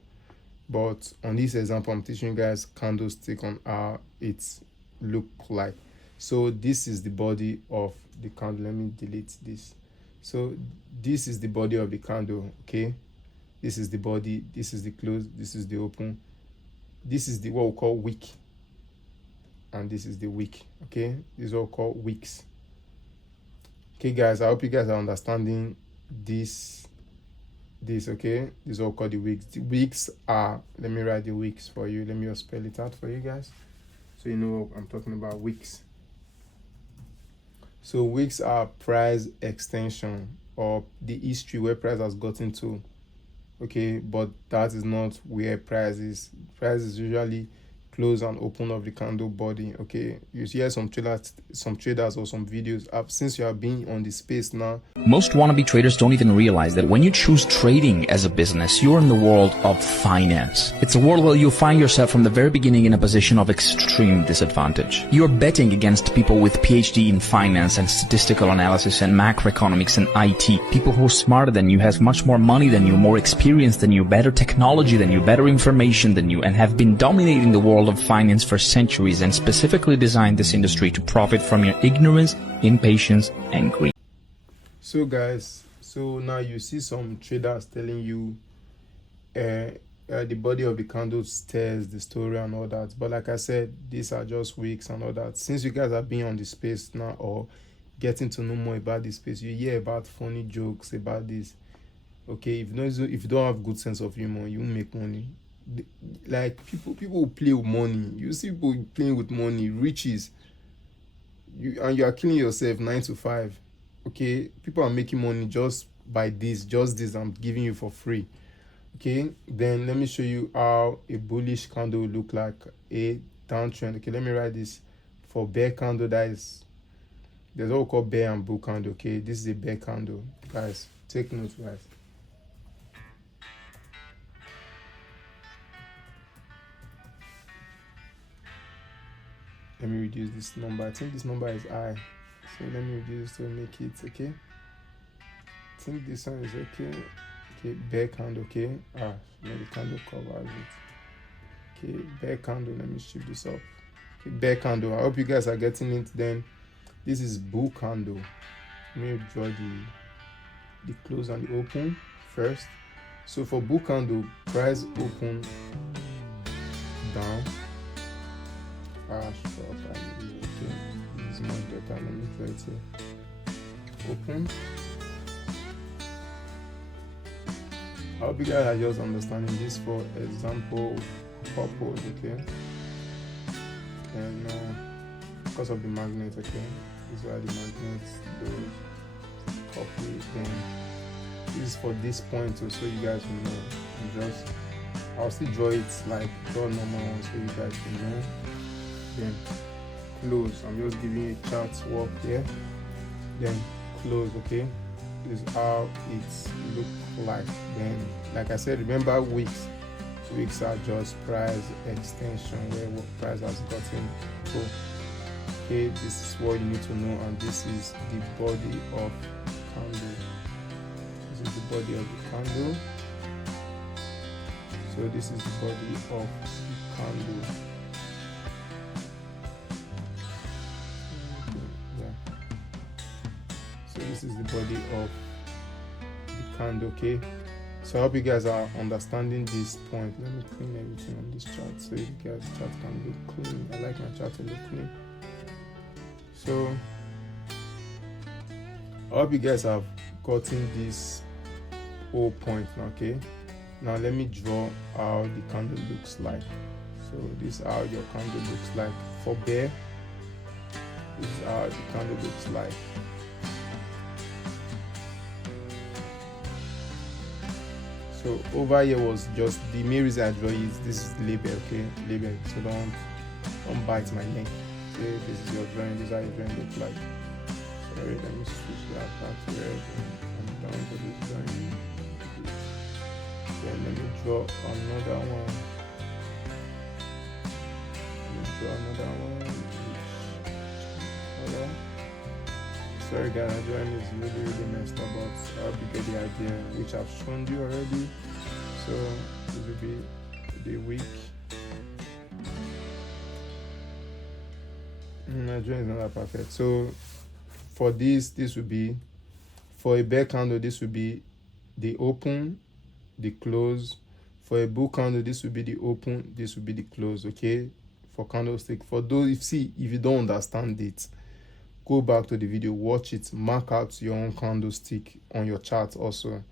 but on this example I'm teaching you guys candlestick on how it look like. So this is the body of the candle. Let me delete this. So this is the body of the candle. Okay, this is the body, this is the close, this is the open, this is the what we call wick, and this is the wick. Okay, these are all called wicks. Okay guys, I hope you guys are understanding this. Okay, these are all called the wicks. The wicks are, let me write the wicks for you. Let me just spell it out for you guys so you know what I'm talking about. Wicks. So wicks are price extension or the history where price has gotten to. Okay, but that is not where price is. Price is usually close and open of the candle body. Okay, you hear some traders or some videos up since you have been on the space now. Most wannabe traders don't even realize that when you choose trading as a business, you're in the world of finance. It's a world where you'll find yourself from the very beginning in a position of extreme disadvantage. You're betting against people with PhD in finance and statistical analysis and macroeconomics and IT. People who are smarter than you, have much more money than you, more experience than you, better technology than you, better information than you, and have been dominating the world of finance for centuries and specifically designed this industry to profit from your ignorance, impatience, and greed. So guys, so now you see some traders telling you the body of the candle tells the story and all that, but like I said, these are just weeks and all that. Since you guys have been on the space now or getting to know more about this space, you hear about funny jokes about this. Okay, if you don't have good sense of humor, you won't make money. Like people play with money. You see people playing with money, riches. You are killing yourself 9 to 5. Okay, people are making money just by this, I'm giving you for free. Okay, then let me show you how a bullish candle will look like a downtrend. Okay, let me write this. For bear candle, there's what we call bear and bull candle. Okay, this is a bear candle, guys. Take note, guys. Let me reduce this number. I think this number is high, so let me reduce to make it okay. I think this one is okay. Okay, bear candle. Okay, the candle covers it. Okay, bear candle. Let me shift this up. Okay, bear candle. I hope you guys are getting it. Then this is bull candle. Let me draw the close and the open first. So for bull candle, price open down. Okay, this is much better. Let me try to open. I hope you guys are just understanding this for example purpose. Okay, and because of the magnet, okay, this is why the magnets goes copy. Then this is for this point, so you guys will know. I'll still draw it like draw normal one so you guys can know. Then close. I'm just giving you a chart work here. Then close. Okay, this is how it look like. Then like I said, remember weeks are just price extension where what price has gotten to. Okay, this is what you need to know, and this is the body of candle. This is the body of the candle. So this is the body of the candle. So this is the body of the candle. Okay, so I hope you guys are understanding this point. Let me clean everything on this chart so you guys chart can look clean. I like my chart to look clean. So I hope you guys have gotten this whole point now. Okay, now let me draw how the candle looks like. So this is how your candle looks like for bear. This is how the candle looks like. So over here was just the main reason I draw is this is the label. Okay, label. So don't bite my neck. Okay, this is your drawing. This is how your drawing looks like. Sorry, let me switch that back to red and down to this drawing. Then let me draw another one. Sorry guys, my drawing is really messed up, but I hope you get the idea, which I've shown you already. So this will be the week. My drawing is not that perfect. So for this will be, for a bear candle, this will be the open, the close. For a bull candle, this will be the open, this will be the close. Okay, for candlestick. For those, if you don't understand it, go back to the video, watch it, mark out your own candlestick on your chart also.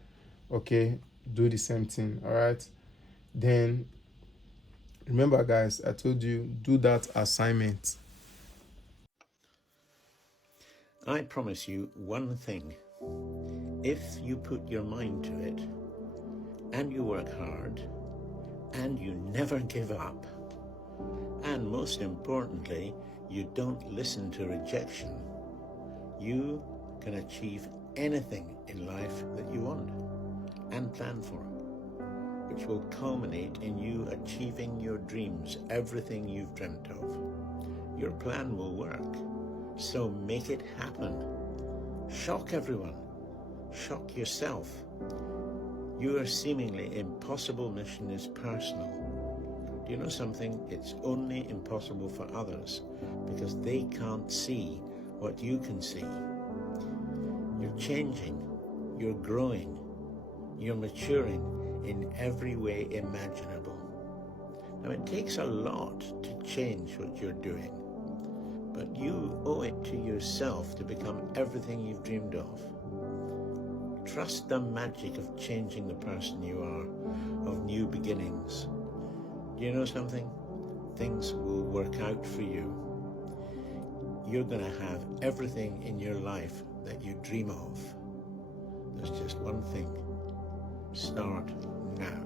Okay, do the same thing. All right, then remember guys, I told you, do that assignment. I promise you one thing. If you put your mind to it, and you work hard, and you never give up, And most importantly, you don't listen to rejection. You can achieve anything in life that you want and plan for, which will culminate in you achieving your dreams, everything you've dreamt of. Your plan will work, so make it happen. Shock everyone. Shock yourself. Your seemingly impossible mission is personal. Do you know something? It's only impossible for others because they can't see what you can see. You're changing, you're growing, you're maturing in every way imaginable. Now, it takes a lot to change what you're doing, but you owe it to yourself to become everything you've dreamed of. Trust the magic of changing the person you are, of new beginnings. Do you know something? Things will work out for you. You're going to have everything in your life that you dream of. There's just one thing. Start now.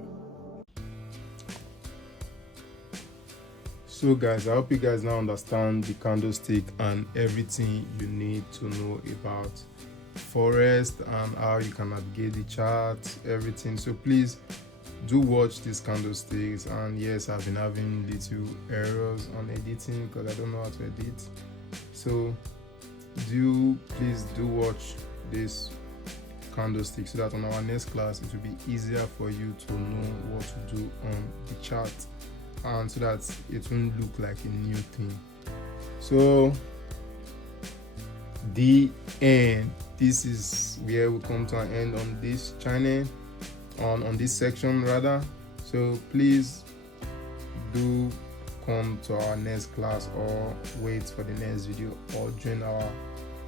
So guys, I hope you guys now understand the candlestick and everything you need to know about Forex and how you can navigate the chart, everything. So please do watch these candlesticks. And yes, I've been having little errors on editing because I don't know how to edit. So please do watch this candlestick so that on our next class it will be easier for you to know what to do on the chart, and so that it won't look like a new thing. So the end. This is where we come to an end on this channel, on this section rather. So please do come to our next class or wait for the next video or join our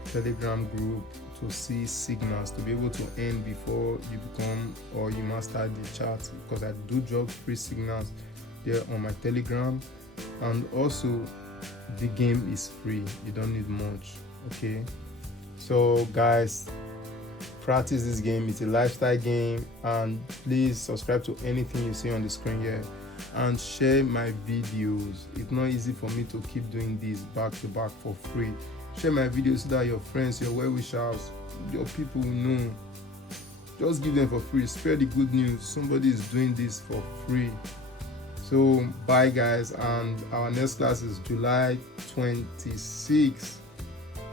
Telegram group to see signals to be able to end before you become or you master the chart, because I do drop free signals there on my Telegram. And also the game is free, you don't need much. Okay, so guys, practice this game. It's a lifestyle game, and please subscribe to anything you see on the screen here and share my videos. It's not easy for me to keep doing this back to back for free. Share my videos so that your friends, your well-wishers, your people know. Just give them for free. Spread the good news. Somebody is doing this for free. So bye guys, and our next class is July 26th.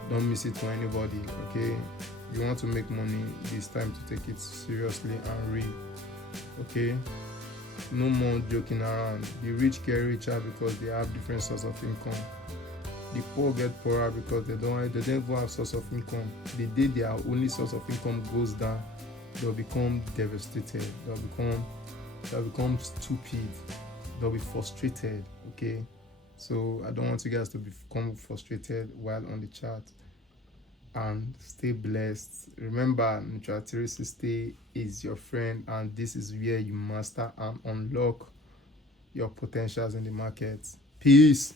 Don't miss it for anybody. Okay, you want to make money, it's time to take it seriously and read. Okay, no more joking around. The rich get richer because they have different sources of income. The poor get poorer because they don't even have source of income. The day their only source of income goes down, they'll become devastated. They'll become stupid. They'll be frustrated. Okay, so I don't want you guys to become frustrated while on the chart. And stay blessed. Remember, Neutral.x360 is your friend, and this is where you master and unlock your potentials in the market. Peace.